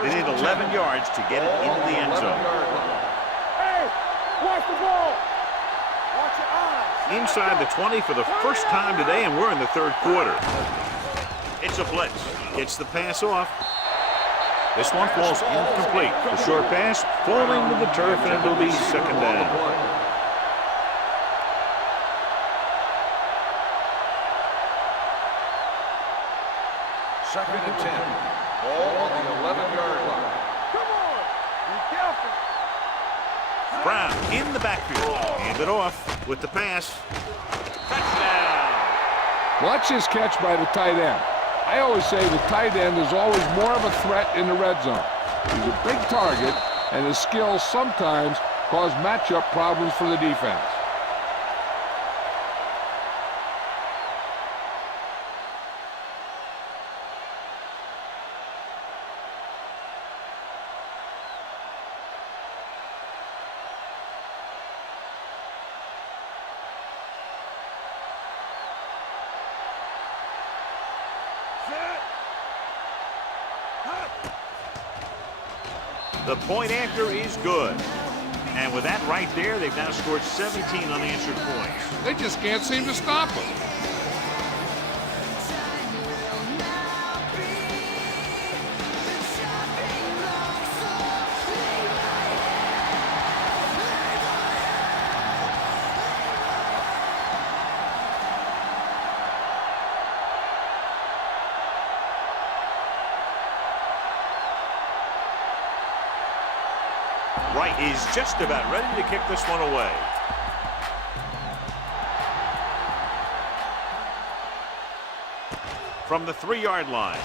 They need 11 yards to get it into the end zone. Hey, watch the ball. Watch your eyes. Inside the 20 for the first time today, and we're in the third quarter. It's a blitz. Gets the pass off. This one falls incomplete. The short pass falling to the turf, and it'll be second down. Second and 10. Ball on the 11-yard line. Come on. Be careful. Brown in the backfield. Hand it off with the pass. Touchdown. Watch his catch by the tight end. I always say the tight end is always more of a threat in the red zone. He's a big target, and his skills sometimes cause matchup problems for the defense. The point after is good. And with that right there, they've now scored 17 unanswered points. They just can't seem to stop him. Wright is just about ready to kick this one away. From the 3-yard line.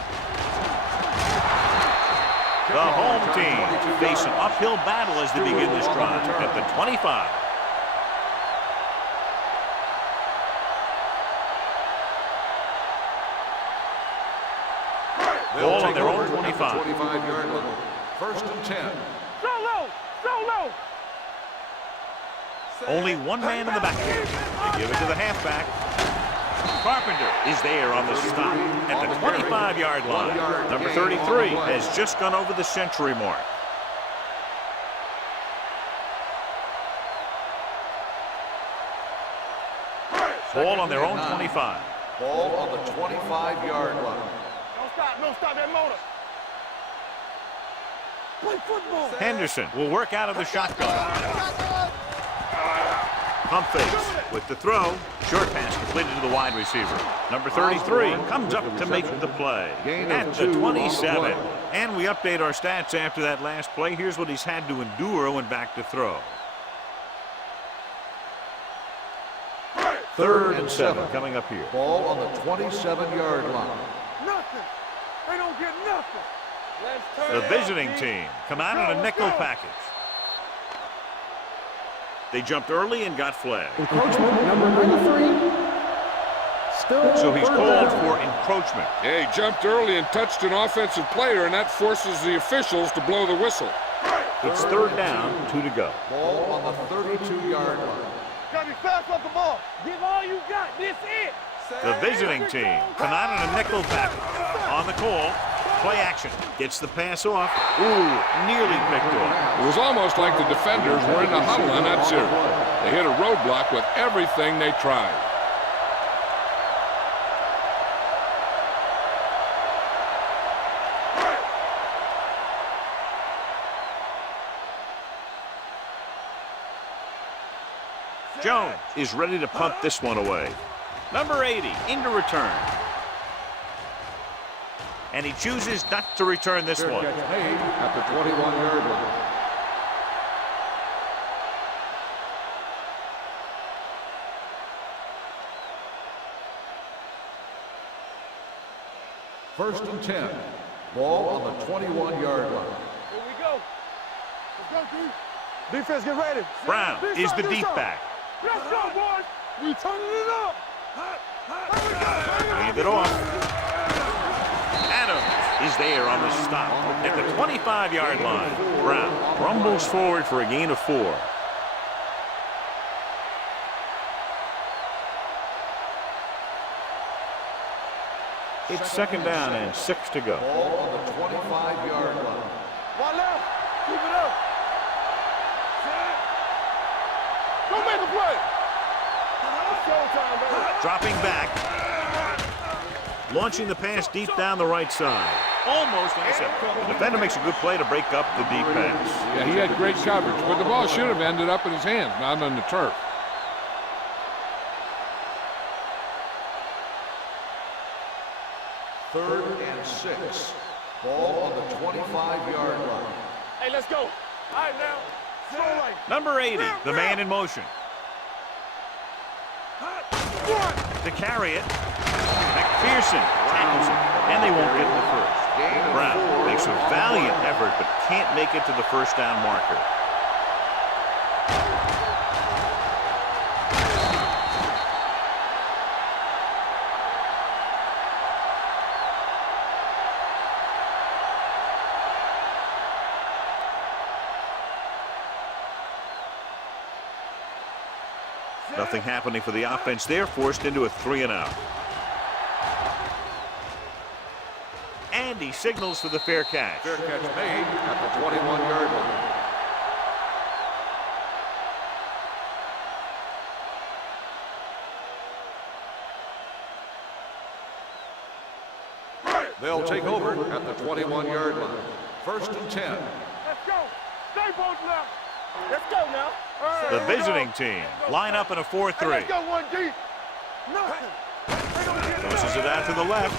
The home team face an uphill battle as they begin this drive at the 25. Ball on their own 25. 25-yard line. First and 10. Solo. Only one man in the backfield. They give it to the halfback. Carpenter is there on the stop at the 25-yard line. Number 33 has just gone over the century mark. Ball on their own 25. Ball on the 25-yard line. Don't stop that motor. Play football. Henderson will work out of the shotgun. Pump fakes with the throw. Short pass completed to the wide receiver. Number 33 comes up to make the play at the 27. And we update our stats after that last play. Here's what he's had to endure when back to throw. Third and 7 coming up here. Ball on the 27-yard line. Nothing. They don't get nothing. The visiting team come out in a nickel package. They jumped early and got flagged. Encroachment, number 93. Still So he's third called down. for encroachment. Yeah, he jumped early and touched an offensive player, and that forces the officials to blow the whistle. It's third down, 2 to go. Ball on the 32-yard line. Gotta be fast off the ball. Give all you got. This it. The visiting team come out in a nickel package. On the call, play action. Gets the pass off. Ooh, nearly picked off. It was almost like the defenders were in the huddle on that series. They hit a roadblock with everything they tried. Jones is ready to punt this one away. Number 80 into return. And he chooses not to return this one. Gets made at the 21-yard line. First and 10. Ball on the 21-yard line. Here we go. Let's go, D. Defense, get ready. Brown is the deep back. Let's go, boys. We turning it up. Hand it off. there on the stop at the 25-yard line. Brown rumbles forward for a gain of 4. It's second down and 6 to go. Ball on the 25-yard line. One left. Keep it up. Set. Go make a play. It's showtime, baby. Dropping back. Launching the pass deep down the right side. Almost intercepted. The defender makes a good play to break up the deep pass. Yeah, he had great coverage, but the ball should have ended up in his hands, not on the turf. Third and 6. Ball on the 25-yard line. Hey, let's go. All right, now. Slow right. Number 80, the man in motion. To carry it, McPherson tackles him, and they won't get the first. Brown makes a valiant effort, but can't make it to the first down marker. Nothing happening for the offense. They're forced into a 3-and-out. And he signals for the fair catch. Fair catch made at the 21-yard line. They'll take over at the 21-yard line. First and 10. Let's go. Stay both left. Let's go now. The visiting team line up in a 4-3. Hey, let's go one deep. Nothing. Tosses it out to the left.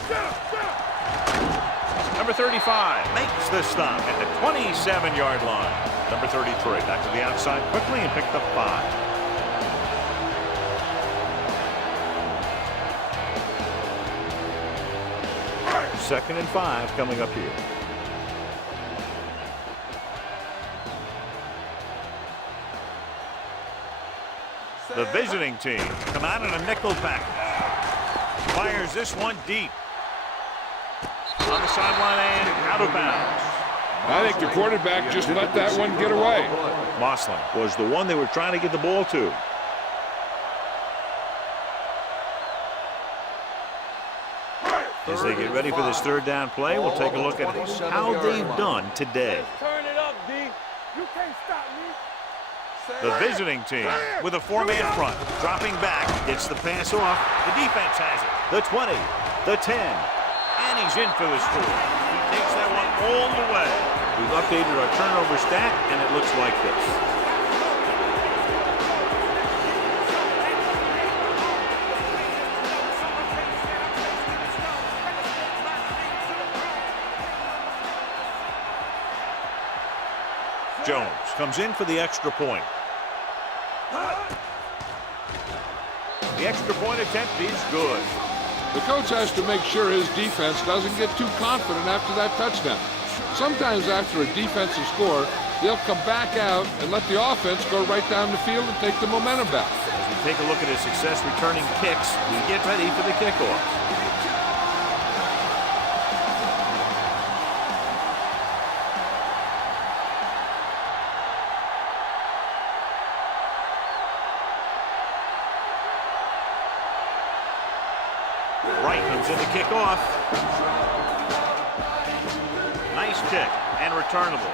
Number 35 makes the stop at the 27-yard line. Number 33 back to the outside quickly and picked up 5. Second and 5 coming up here. The visiting team come out in a nickel package. Fires this one deep. On the sideline and out of bounds. I think the quarterback just let that one get away. Moslin was the one they were trying to get the ball to. As they get ready for this third down play, we'll take a look at how they've done today. Turn it up, D. You can't stop me. The visiting team with a 4-man front. Dropping back, gets the pass off. The defense has it. The 20, the 10. And he's in for the score. He takes that one all the way. We've updated our turnover stat, and it looks like this. Jones comes in for the extra point. The extra point attempt is good. The coach has to make sure his defense doesn't get too confident after that touchdown. Sometimes after a defensive score, they'll come back out and let the offense go right down the field and take the momentum back. As we take a look at his success returning kicks, we get ready for the kickoff. Right comes in to kick off. Nice kick and returnable.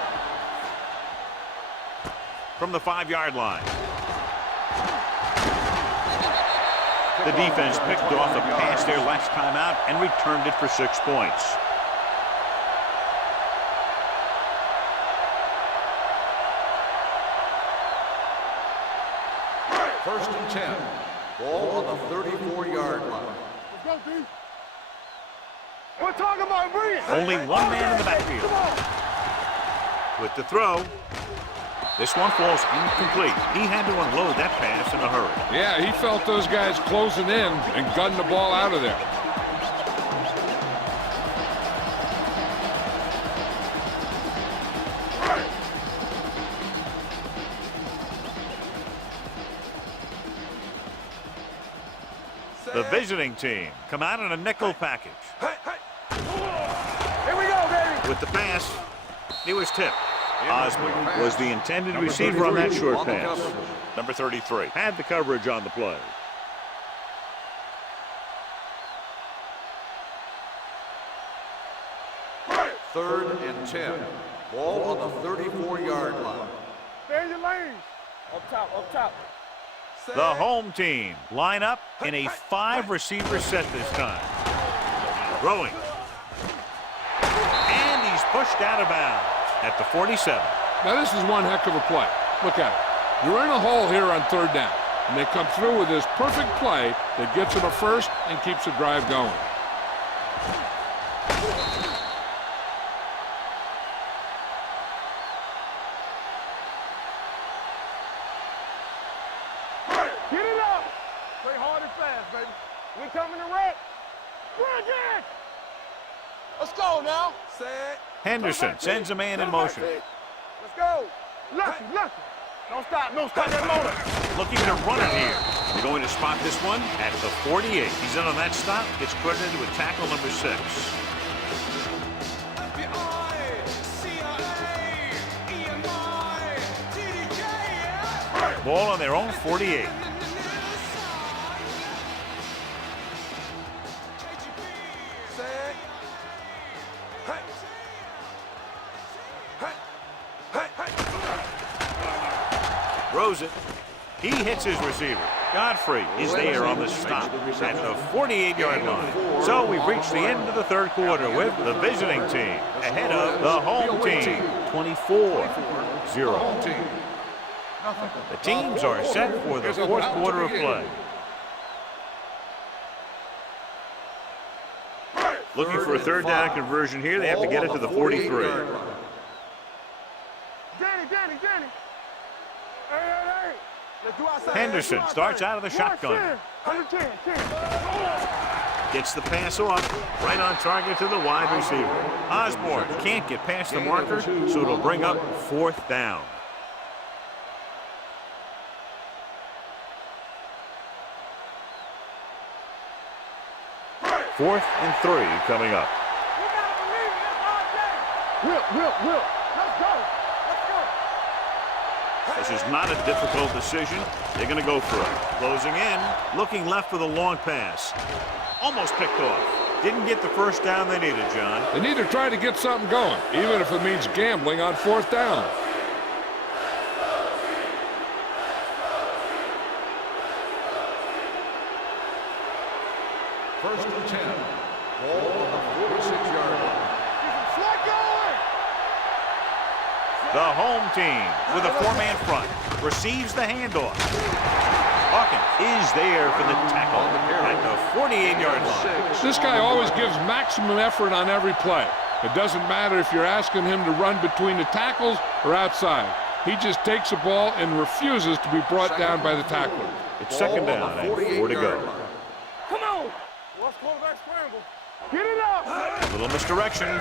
From the 5-yard line. The defense picked off a pass their last time out and returned it for 6 points. First and 10. Ball on the 34-yard line. Let's go, D. We're talking about bringing. Only one man in the backfield. Come on. With the throw. This one falls incomplete. He had to unload that pass in a hurry. Yeah, he felt those guys closing in and gunning the ball out of there. The visiting team come out in a nickel package. Here we go, baby. with the pass. It was tipped. Osborne was the intended receiver on that short pass. Number 33 had the coverage on the play. Third and 10. Ball on the 34-yard line. Stay in your lanes. Up top, up top. The home team line up in a 5-receiver set this time. Throwing. And he's pushed out of bounds at the 47. Now this is one heck of a play. Look at it. You're in a hole here on third down, and they come through with this perfect play that gets them a first and keeps the drive going. Get it up. Play hard and fast, baby. We coming to wreck. Run again. Let's go now. Set. Henderson sends a man in motion. Let's go. Lucky, lucky. Don't stop that motor. Looking to run it here. They're going to spot this one at the 48. He's in on that stop. Gets credited with tackle number 6. Ball on their own 48. Throws it. He hits his receiver. Godfrey is there on the stop at the 48-yard line. So we've reached the end of the third quarter with the visiting team ahead of the home team, 24-0. The teams are set for the fourth quarter of play. Looking for a third down conversion here. They have to get it to the 43. Danny. Hey. Let's do outside. Henderson starts out of the shotgun. 110. Gets the pass off, right on target to the wide receiver. Osborne can't get past the marker, so it'll bring up fourth down. Fourth and 3 coming up. You gotta believe it. That's all day. Will. Let's go. This is not a difficult decision. They're going to go for it. Closing in, looking left for the long pass. Almost picked off. Didn't get the first down they needed, John. They need to try to get something going, even if it means gambling on fourth down. First and 10. Ball on the 46-yard line. Slide going. The home team with a 4-man front receives the handoff. Hawkins is there for the tackle at the 48-yard line. This guy always gives maximum effort on every play. It doesn't matter if you're asking him to run between the tackles or outside. He just takes the ball and refuses to be brought down by the tackler. It's second down and 4 to go. Come on. What's quarterback scramble? Get it up. Little misdirection.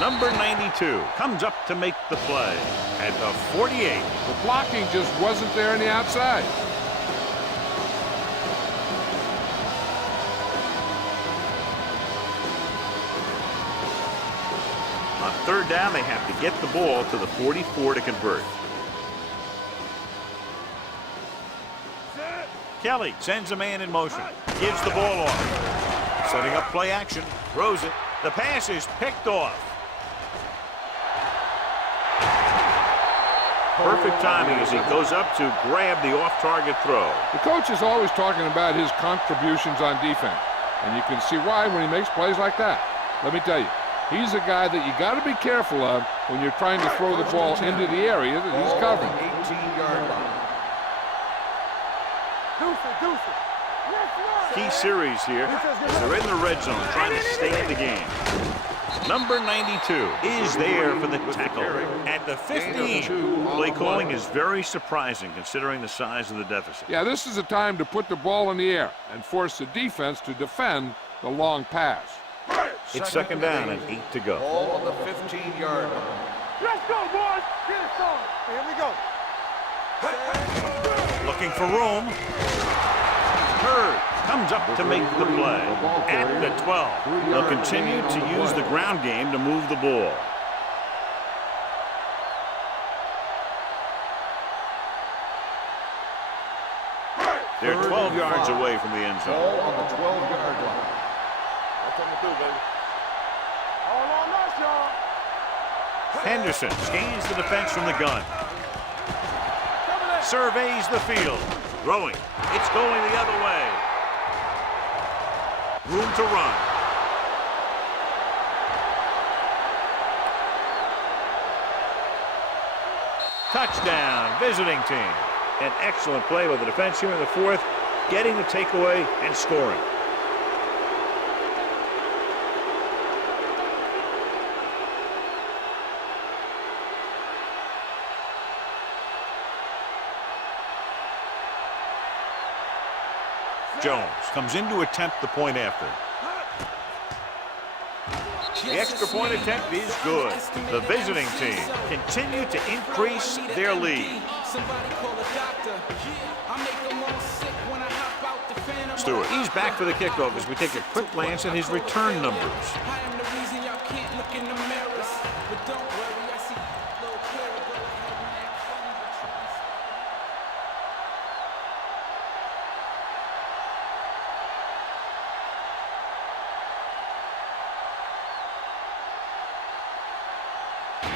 Number 92 comes up to make the play at the 48. The blocking just wasn't there on the outside. On third down, they have to get the ball to the 44 to convert. Kelly sends a man in motion. Gives the ball off. Setting up play action. Throws it. The pass is picked off. Perfect timing as he goes up to grab the off-target throw. The coach is always talking about his contributions on defense, and you can see why when he makes plays like that. Let me tell you, he's a guy that you got to be careful of when you're trying to throw the ball into the area that he's covering. 18-yard line. Deuce. Key series here. They're in the red zone trying to stay in the game. Number 92 is there for the tackle at the 15. Play calling is very surprising considering the size of the deficit. Yeah, this is the time to put the ball in the air and force the defense to defend the long pass. It's second down and 8 to go. Ball on the 15-yard line. Let's go, boys. Get it started. Here we go. Looking for room. Hurd comes up to make the play. At the 12. They'll continue to use the ground game to move the ball. They're 12 yards away from the end zone. Ball on the 12-yard line. That's what I'm gonna do, baby. All on us, y'all. Henderson scans the defense from the gun. Surveys the field. Throwing. It's going the other way. Room to run. Touchdown, visiting team. An excellent play by the defense here in the fourth, getting the takeaway and scoring. Jones comes in to attempt the point after. The extra point attempt is good. The visiting team continue to increase their lead. Stewart, he's back for the kickoff as we take a quick glance at his return numbers.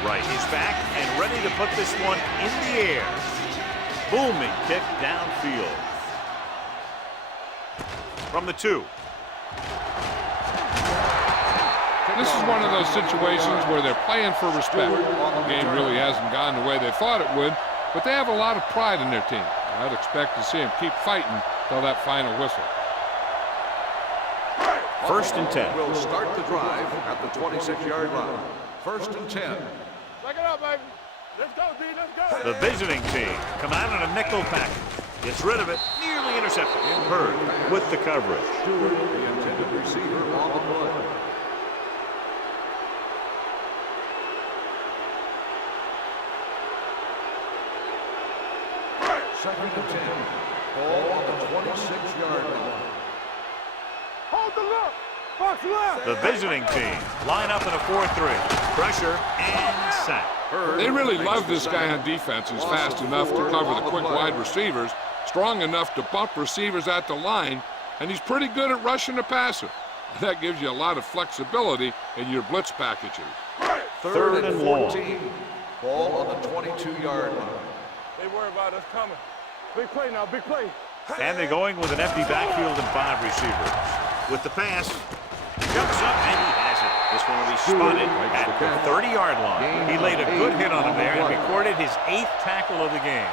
Right, he's back and ready to put this one in the air. Booming kick downfield. From the 2. This is one of those situations where they're playing for respect. The game really hasn't gone the way they thought it would, but they have a lot of pride in their team. I'd expect to see them keep fighting till that final whistle. 1st and 10. Will start the drive at the 26-yard line. 1st and 10. Back it up, baby. Let's go, D. Let's go. The visiting team come out in a nickel package. Gets rid of it. Nearly intercepted. Hurd with the coverage. Stewart, the intended receiver on the play. Second and 10. Ball on the 26-yard line. Hold the look. Box left. The visiting team line up in a 4-3. Pressure and sack. They really love this guy on defense. He's fast enough to cover the quick wide receivers, strong enough to bump receivers at the line, and he's pretty good at rushing the passer. That gives you a lot of flexibility in your blitz packages. 3rd and 14. Ball on the 22-yard line. They worry about us coming. Big play now, big play. And they're going with an empty backfield and 5 receivers. With the pass, jumps up and he has it. This one will be spotted at the 30-yard line. He laid a good hit on him there and recorded his 8th tackle of the game.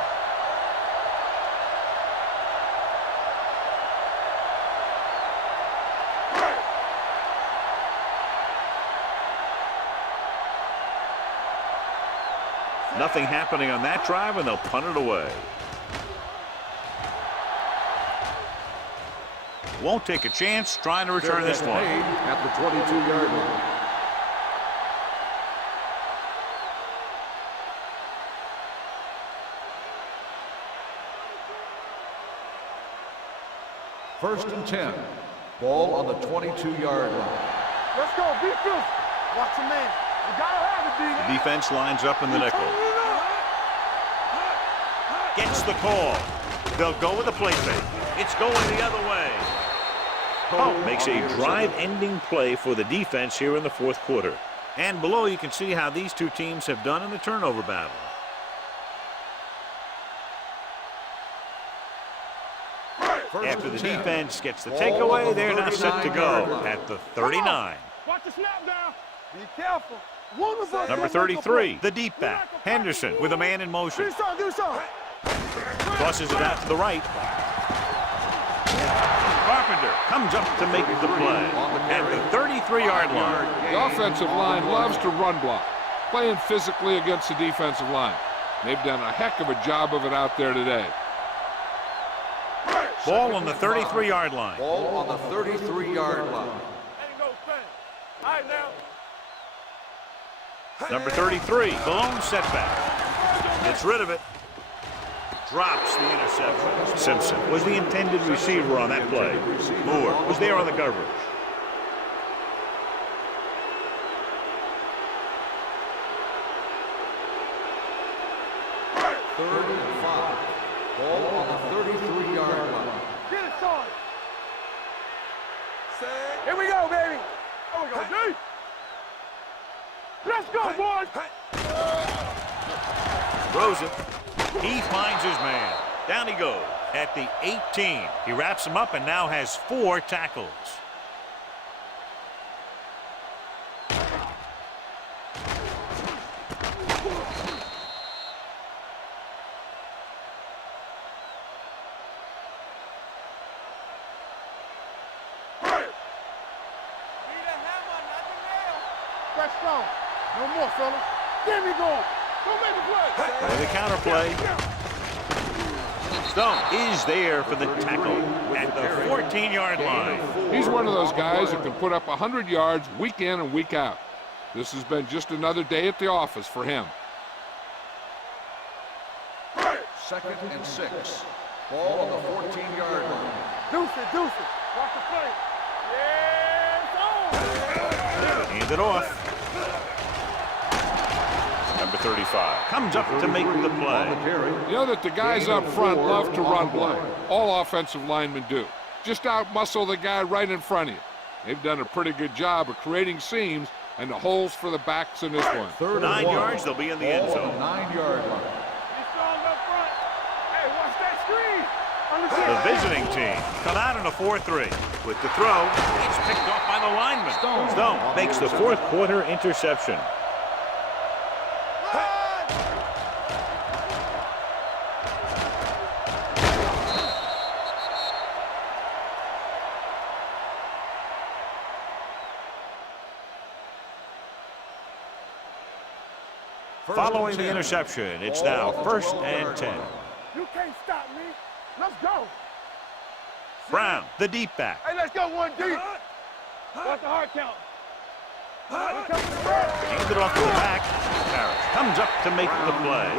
Nothing happening on that drive, and they'll punt it away. Won't take a chance trying to return this one. At the 22-yard line. First and 10. Ball on the 22-yard line. Let's go, defense. Watch your man. You gotta have it, D. Defense lines up in the nickel. Gets the call. They'll go with a play fake. It's going the other way. Makes a drive-ending play for the defense here in the 4th quarter. And below, you can see how these two teams have done in the turnover battle. After the defense gets the takeaway, they're now set to go at the 39. Watch the snap down. Be careful. Number 33, the deep back, Henderson, with a man in motion. Do something. Tosses it out to the right. Carpenter comes up to make the play at the 33-yard line. The offensive line loves to run block, playing physically against the defensive line. They've done a heck of a job of it out there today. Ball on the 33-yard line. Ball on the 33-yard line. Ain't no thing. All right, now. Number 33, the lone setback. Gets rid of it. drops the interception. Simpson was the intended receiver on that play. Moore was there on the coverage. Third and 5. Ball on the 33-yard line. Get it started. Here we go, baby. Here we go, D. Let's go, boys. Throws it. He finds his man. Down he goes at the 18. He wraps him up and now has 4 tackles. Press strong. No more, fellas. Get me going. Don't make me play. And the counter play. Stone is there for the tackle at the 14-yard line. He's one of those guys that can put up 100 yards week in and week out. This has been just another day at the office for him. Second and 6. Ball on the 14-yard line. Deuce it. Watch the play. Yeah, Hand it off. Number 35 comes up to make the play. You know that the guys up front love to run block. All offensive linemen do. Just out-muscle the guy right in front of you. They've done a pretty good job of creating seams and the holes for the backs in this one. 9 yards, they'll be in the end zone. 9-yard line. he's strong up front. Hey, watch that screen. The visiting team come out in a 4-3. With the throw, it's picked off by the lineman. Stone makes the 4th quarter interception. Following the interception, it's now 1st and 10. You can't stop me. Let's go. Brown, the deep back. Hey, let's go 1 deep. Watch the hard count. Hands it off to the back. Parrish comes up to make the play.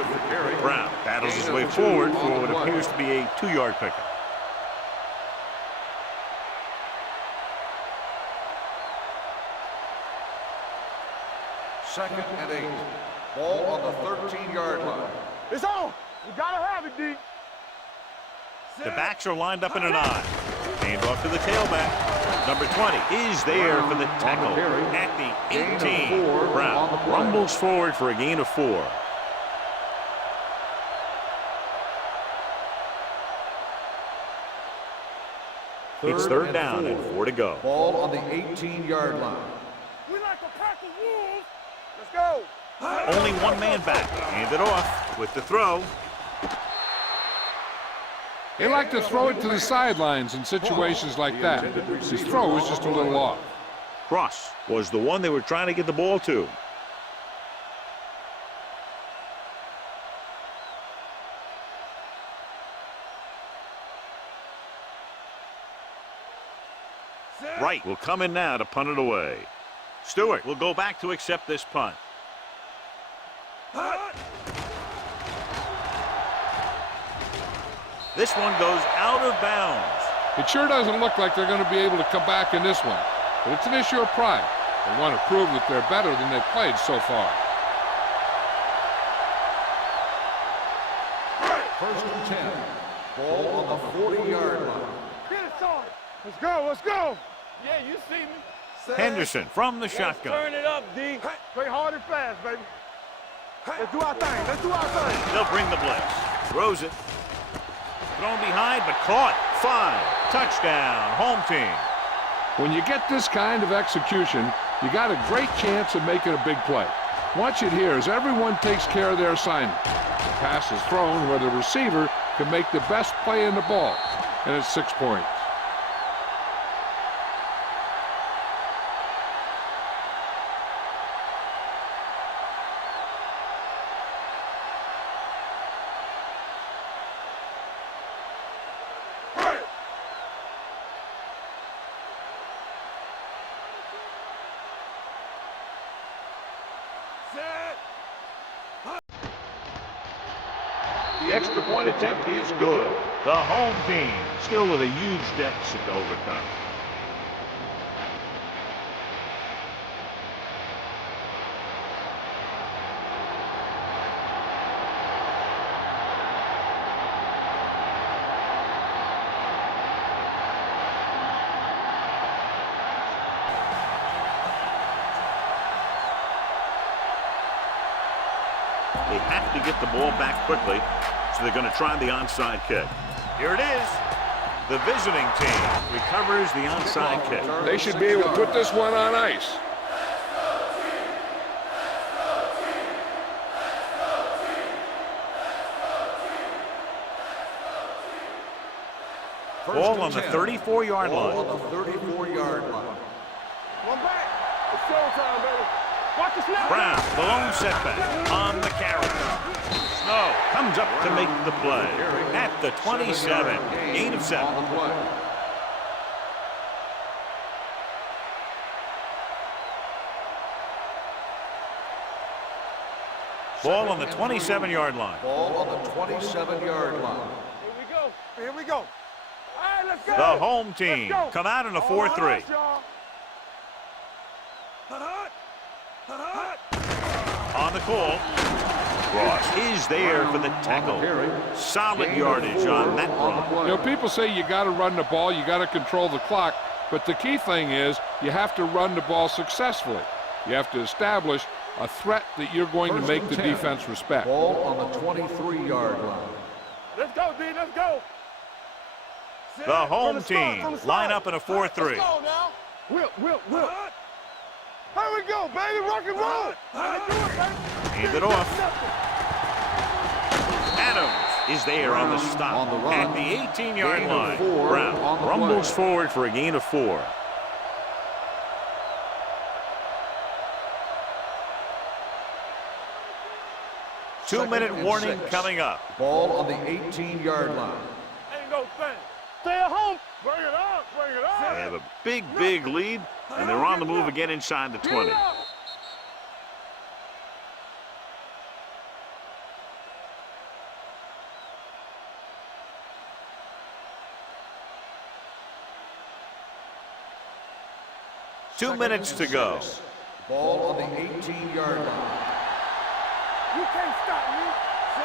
Brown battles his way forward for what appears to be a 2-yard pickup. Second and 8. Ball on the 13-yard line. It's on. You gotta have it, D. The backs are lined up in an I. Hand off to the tailback. Number 20 is there for the tackle at the 18. Brown rumbles forward for a gain of 4. It's 3rd down and 4 to go. Ball on the 18-yard line. We like a pack of wolves. Let's go. Only 1 man back. Hand it off with the throw. They like to throw it to the sidelines in situations like that. His throw was just a little off. Cross was the one they were trying to get the ball to. Wright will come in now to punt it away. Stewart will go back to accept this punt. This one goes out of bounds. It sure doesn't look like they're going to be able to come back in this one, but it's an issue of pride. They want to prove that they're better than they've played so far. First and 10. Ball on the 40-yard line. Get it started. Let's go. Yeah, you see me. Henderson from the shotgun. Turn it up, D. Play hard and fast, baby. Let's do our thing. They'll bring the blitz. Throws it. Thrown behind, but caught. 5. Touchdown, home team. When you get this kind of execution, you got a great chance of making a big play. Watch it here as everyone takes care of their assignment. The pass is thrown where the receiver can make the best play in the ball, and it's 6 points. The The extra point attempt is good. The home team still with a huge deficit to overcome. They have to get the ball back quickly, so they're going to try the onside kick. Here it is. The visiting team recovers the onside kick. They should be able to put this one on ice. Ball on the 34-yard line. Ball on the 34-yard line. One back. It's showtime, baby. Watch the snap. Brown, the lone setback on the carry. Snow comes up to make the play at the 27. Gain of 7. On the play. Ball on the 27-yard line. Ball on the 27-yard line. Here we go. Here we go. All right, let's go. The home team come out in a 4-3. On the call, Ross is there for the tackle. Solid yardage on that run. You know, people say you got to run the ball, you got to control the clock, but the key thing is you have to run the ball successfully. You have to establish a threat that you're going to make the defense respect. Ball on the 23-yard line. Let's go, D. Let's go. The home team line up in a 4-3. Let's go now. Whip. Here we go, baby. Rock and roll. Hand it off. Adams is there on the stop On the run. at the 18-yard Gain of line. 4 Brown on the rumbles play. forward for a gain of 4. Two-minute warning 6. coming up. Ball on the 18-yard line. Ain't no thing. Stay at home. Bring it up. They have a big lead, and they're on the move again inside the 20. Two minutes to go. Ball on the 18-yard line. You can't stop me.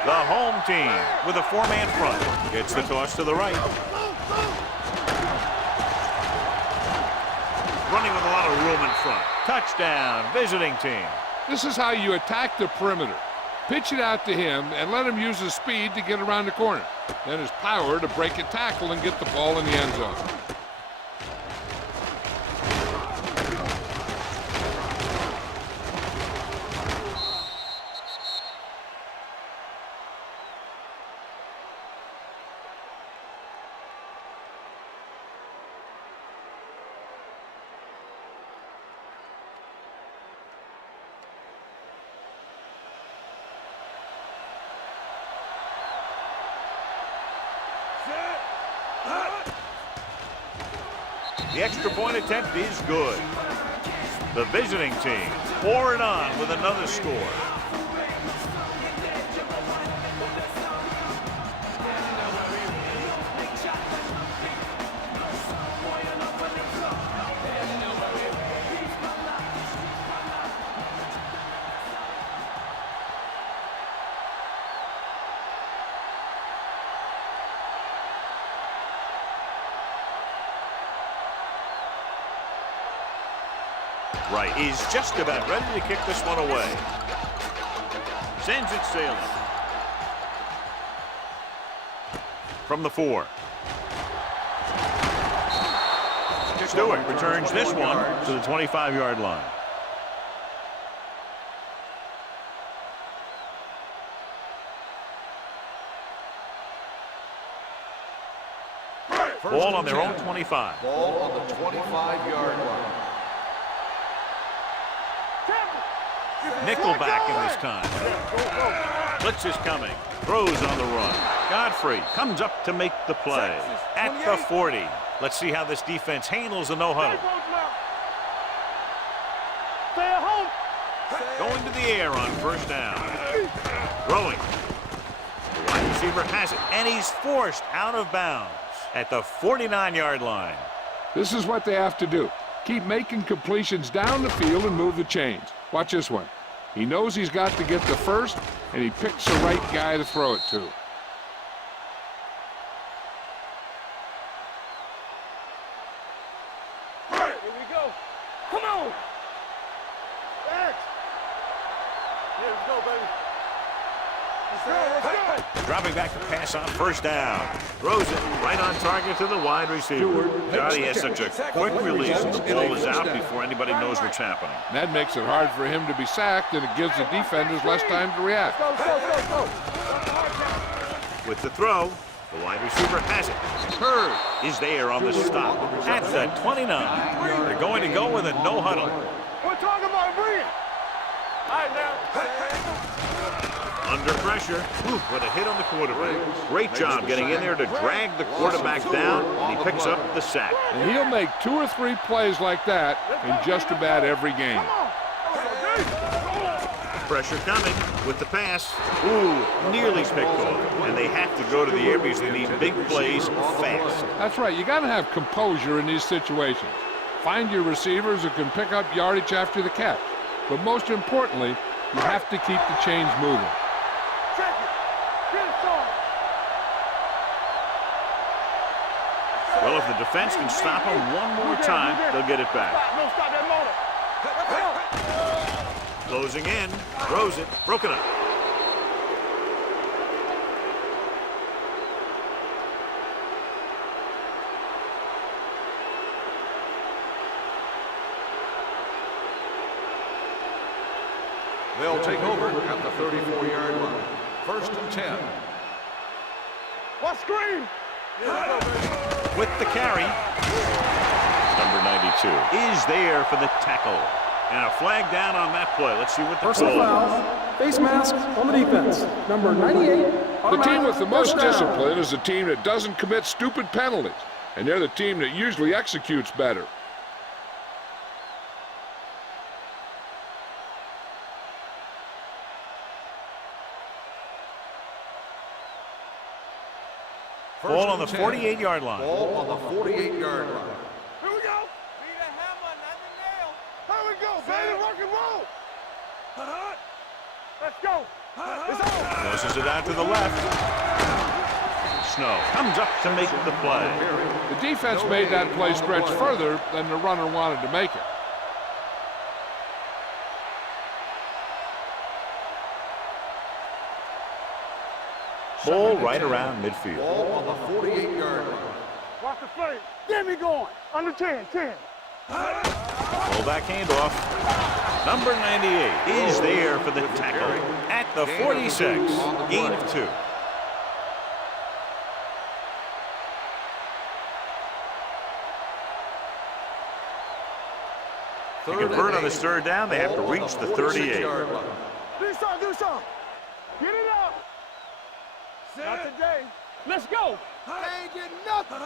The home team with a 4-man front. Gets the toss to the right. Running with a lot of room in front. Touchdown, visiting team. This is how you attack the perimeter. Pitch it out to him and let him use his speed to get around the corner. Then his power to break a tackle and get the ball in the end zone. The extra point attempt is good. The visiting team pouring on with another score. Right, he's just about ready to kick this one away. Sends it sailing. From the 4. Stewart returns this one to the 25-yard line. Ball on their own 25. Ball on the 25-yard line. Nickel back in this time. Blitz is coming. Throws on the run. Godfrey comes up to make the play at the 40. Let's see how this defense handles the no-huddle. Stay at home. Going to the air on first down. Throwing. The wide receiver has it, and he's forced out of bounds at the 49-yard line. This is what they have to do. Keep making completions down the field and move the chains. Watch this one. He knows he's got to get the first, and he picks the right guy to throw it to. Here we go. Come on. Thanks. Yeah, let's go, baby. Let's go. Dropping back to pass on first down. Throws it right on target to the wide receiver. Johnny has such a quick release, and the ball is out before anybody knows what's happening. That makes it hard for him to be sacked, and it gives the defenders less time to react. Go. With the throw, the wide receiver has it. Hurd is there on the stop at the 29. They're going to go with a no huddle. We're talking about bring it. All right, now. Under pressure. Ooh, what a hit on the quarterback. Great job getting in there to drag the quarterback down, and he picks up the sack. And he'll make 2 or 3 plays like that in just about every game. Pressure coming with the pass. Ooh, nearly picked off. And they have to go to the air because they need big plays fast. That's right. You got to have composure in these situations. Find your receivers who can pick up yardage after the catch. But most importantly, you have to keep the chains moving. Check it. Get it started. Well, if the defense can stop him one more time, they'll get it back. Don't stop that motor. Closing in, throws it, broken up. They'll take over at the 34-yard line. First and 10. What screen? With the carry, number 92 is there for the tackle. And a flag down on that play. Let's see what the Personal call is. foul, face mask on the defense. Number 98. The team with the most first down. discipline is the team that doesn't commit stupid penalties. And they're the team that usually executes better. Ball on the 48-yard line. Ball on the 48-yard line. Here we go. Be the hammer, not the nail. Here we go, baby. Rock and roll. Let's go. It's on. Closes it out to the left. Snow comes up to make the play. The defense made that play stretch further than the runner wanted to make it. Ball right around midfield. Ball on the 48-yard line. Watch the play. Get me going. Under 10. Fullback handoff. Number 98 is there for the tackle at the 46. Gain of 2. To convert on this third down, they have to reach the 38. Do something. Get it up. Not today. Let's go. They ain't getting nothing.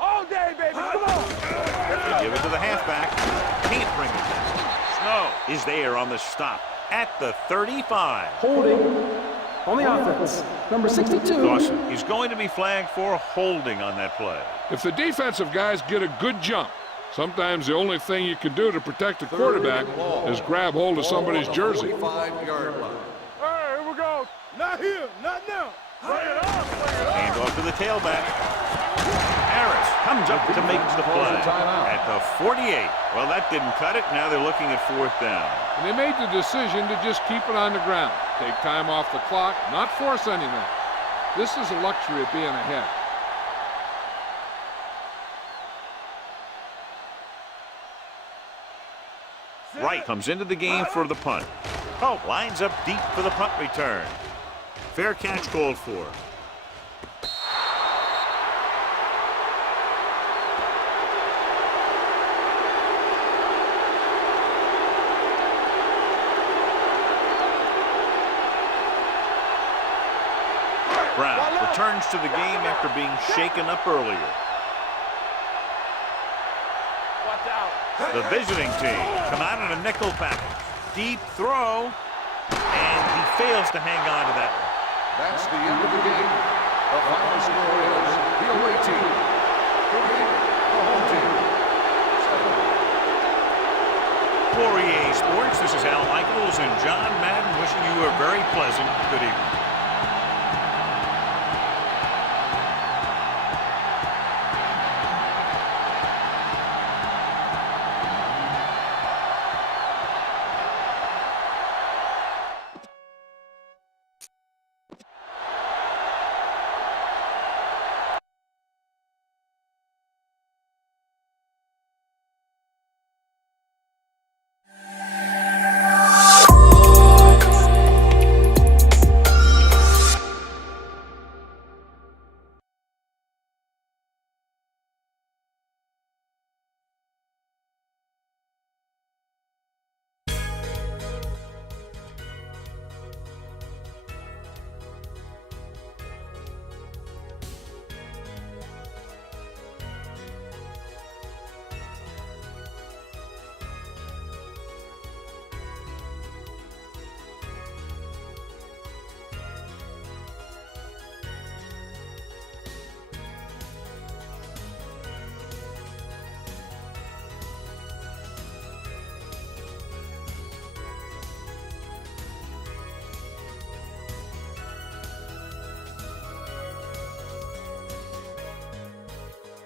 All day, baby. Come on. They give it to the halfback. Can't bring it down. Snow is there on the stop at the 35. Holding on the offense. Number 62. Dawson is going to be flagged for holding on that play. If the defensive guys get a good jump, sometimes the only thing you can do to protect the quarterback is grab hold of somebody's jersey. 45-yard line. Hey, here we go. Not here. Not now. Bring it up. Hand off to the tailback. Harris comes up to make the play at the 48. Well, that didn't cut it. Now they're looking at 4th down. And they made the decision to just keep it on the ground. Take time off the clock, not force anything. This is the luxury of being ahead. Wright comes into the game for the punt. Oh, lines up deep for the punt return. Fair catch called for. Brown returns to the game after being shaken up earlier. Watch out. The visiting team come out in a nickel package. Deep throw, and he fails to hang on to that one. That's the end of the game. The final score is the away team 38, the home team 7. For EA Sports, this is Al Michaels and John Madden wishing you a very pleasant good evening.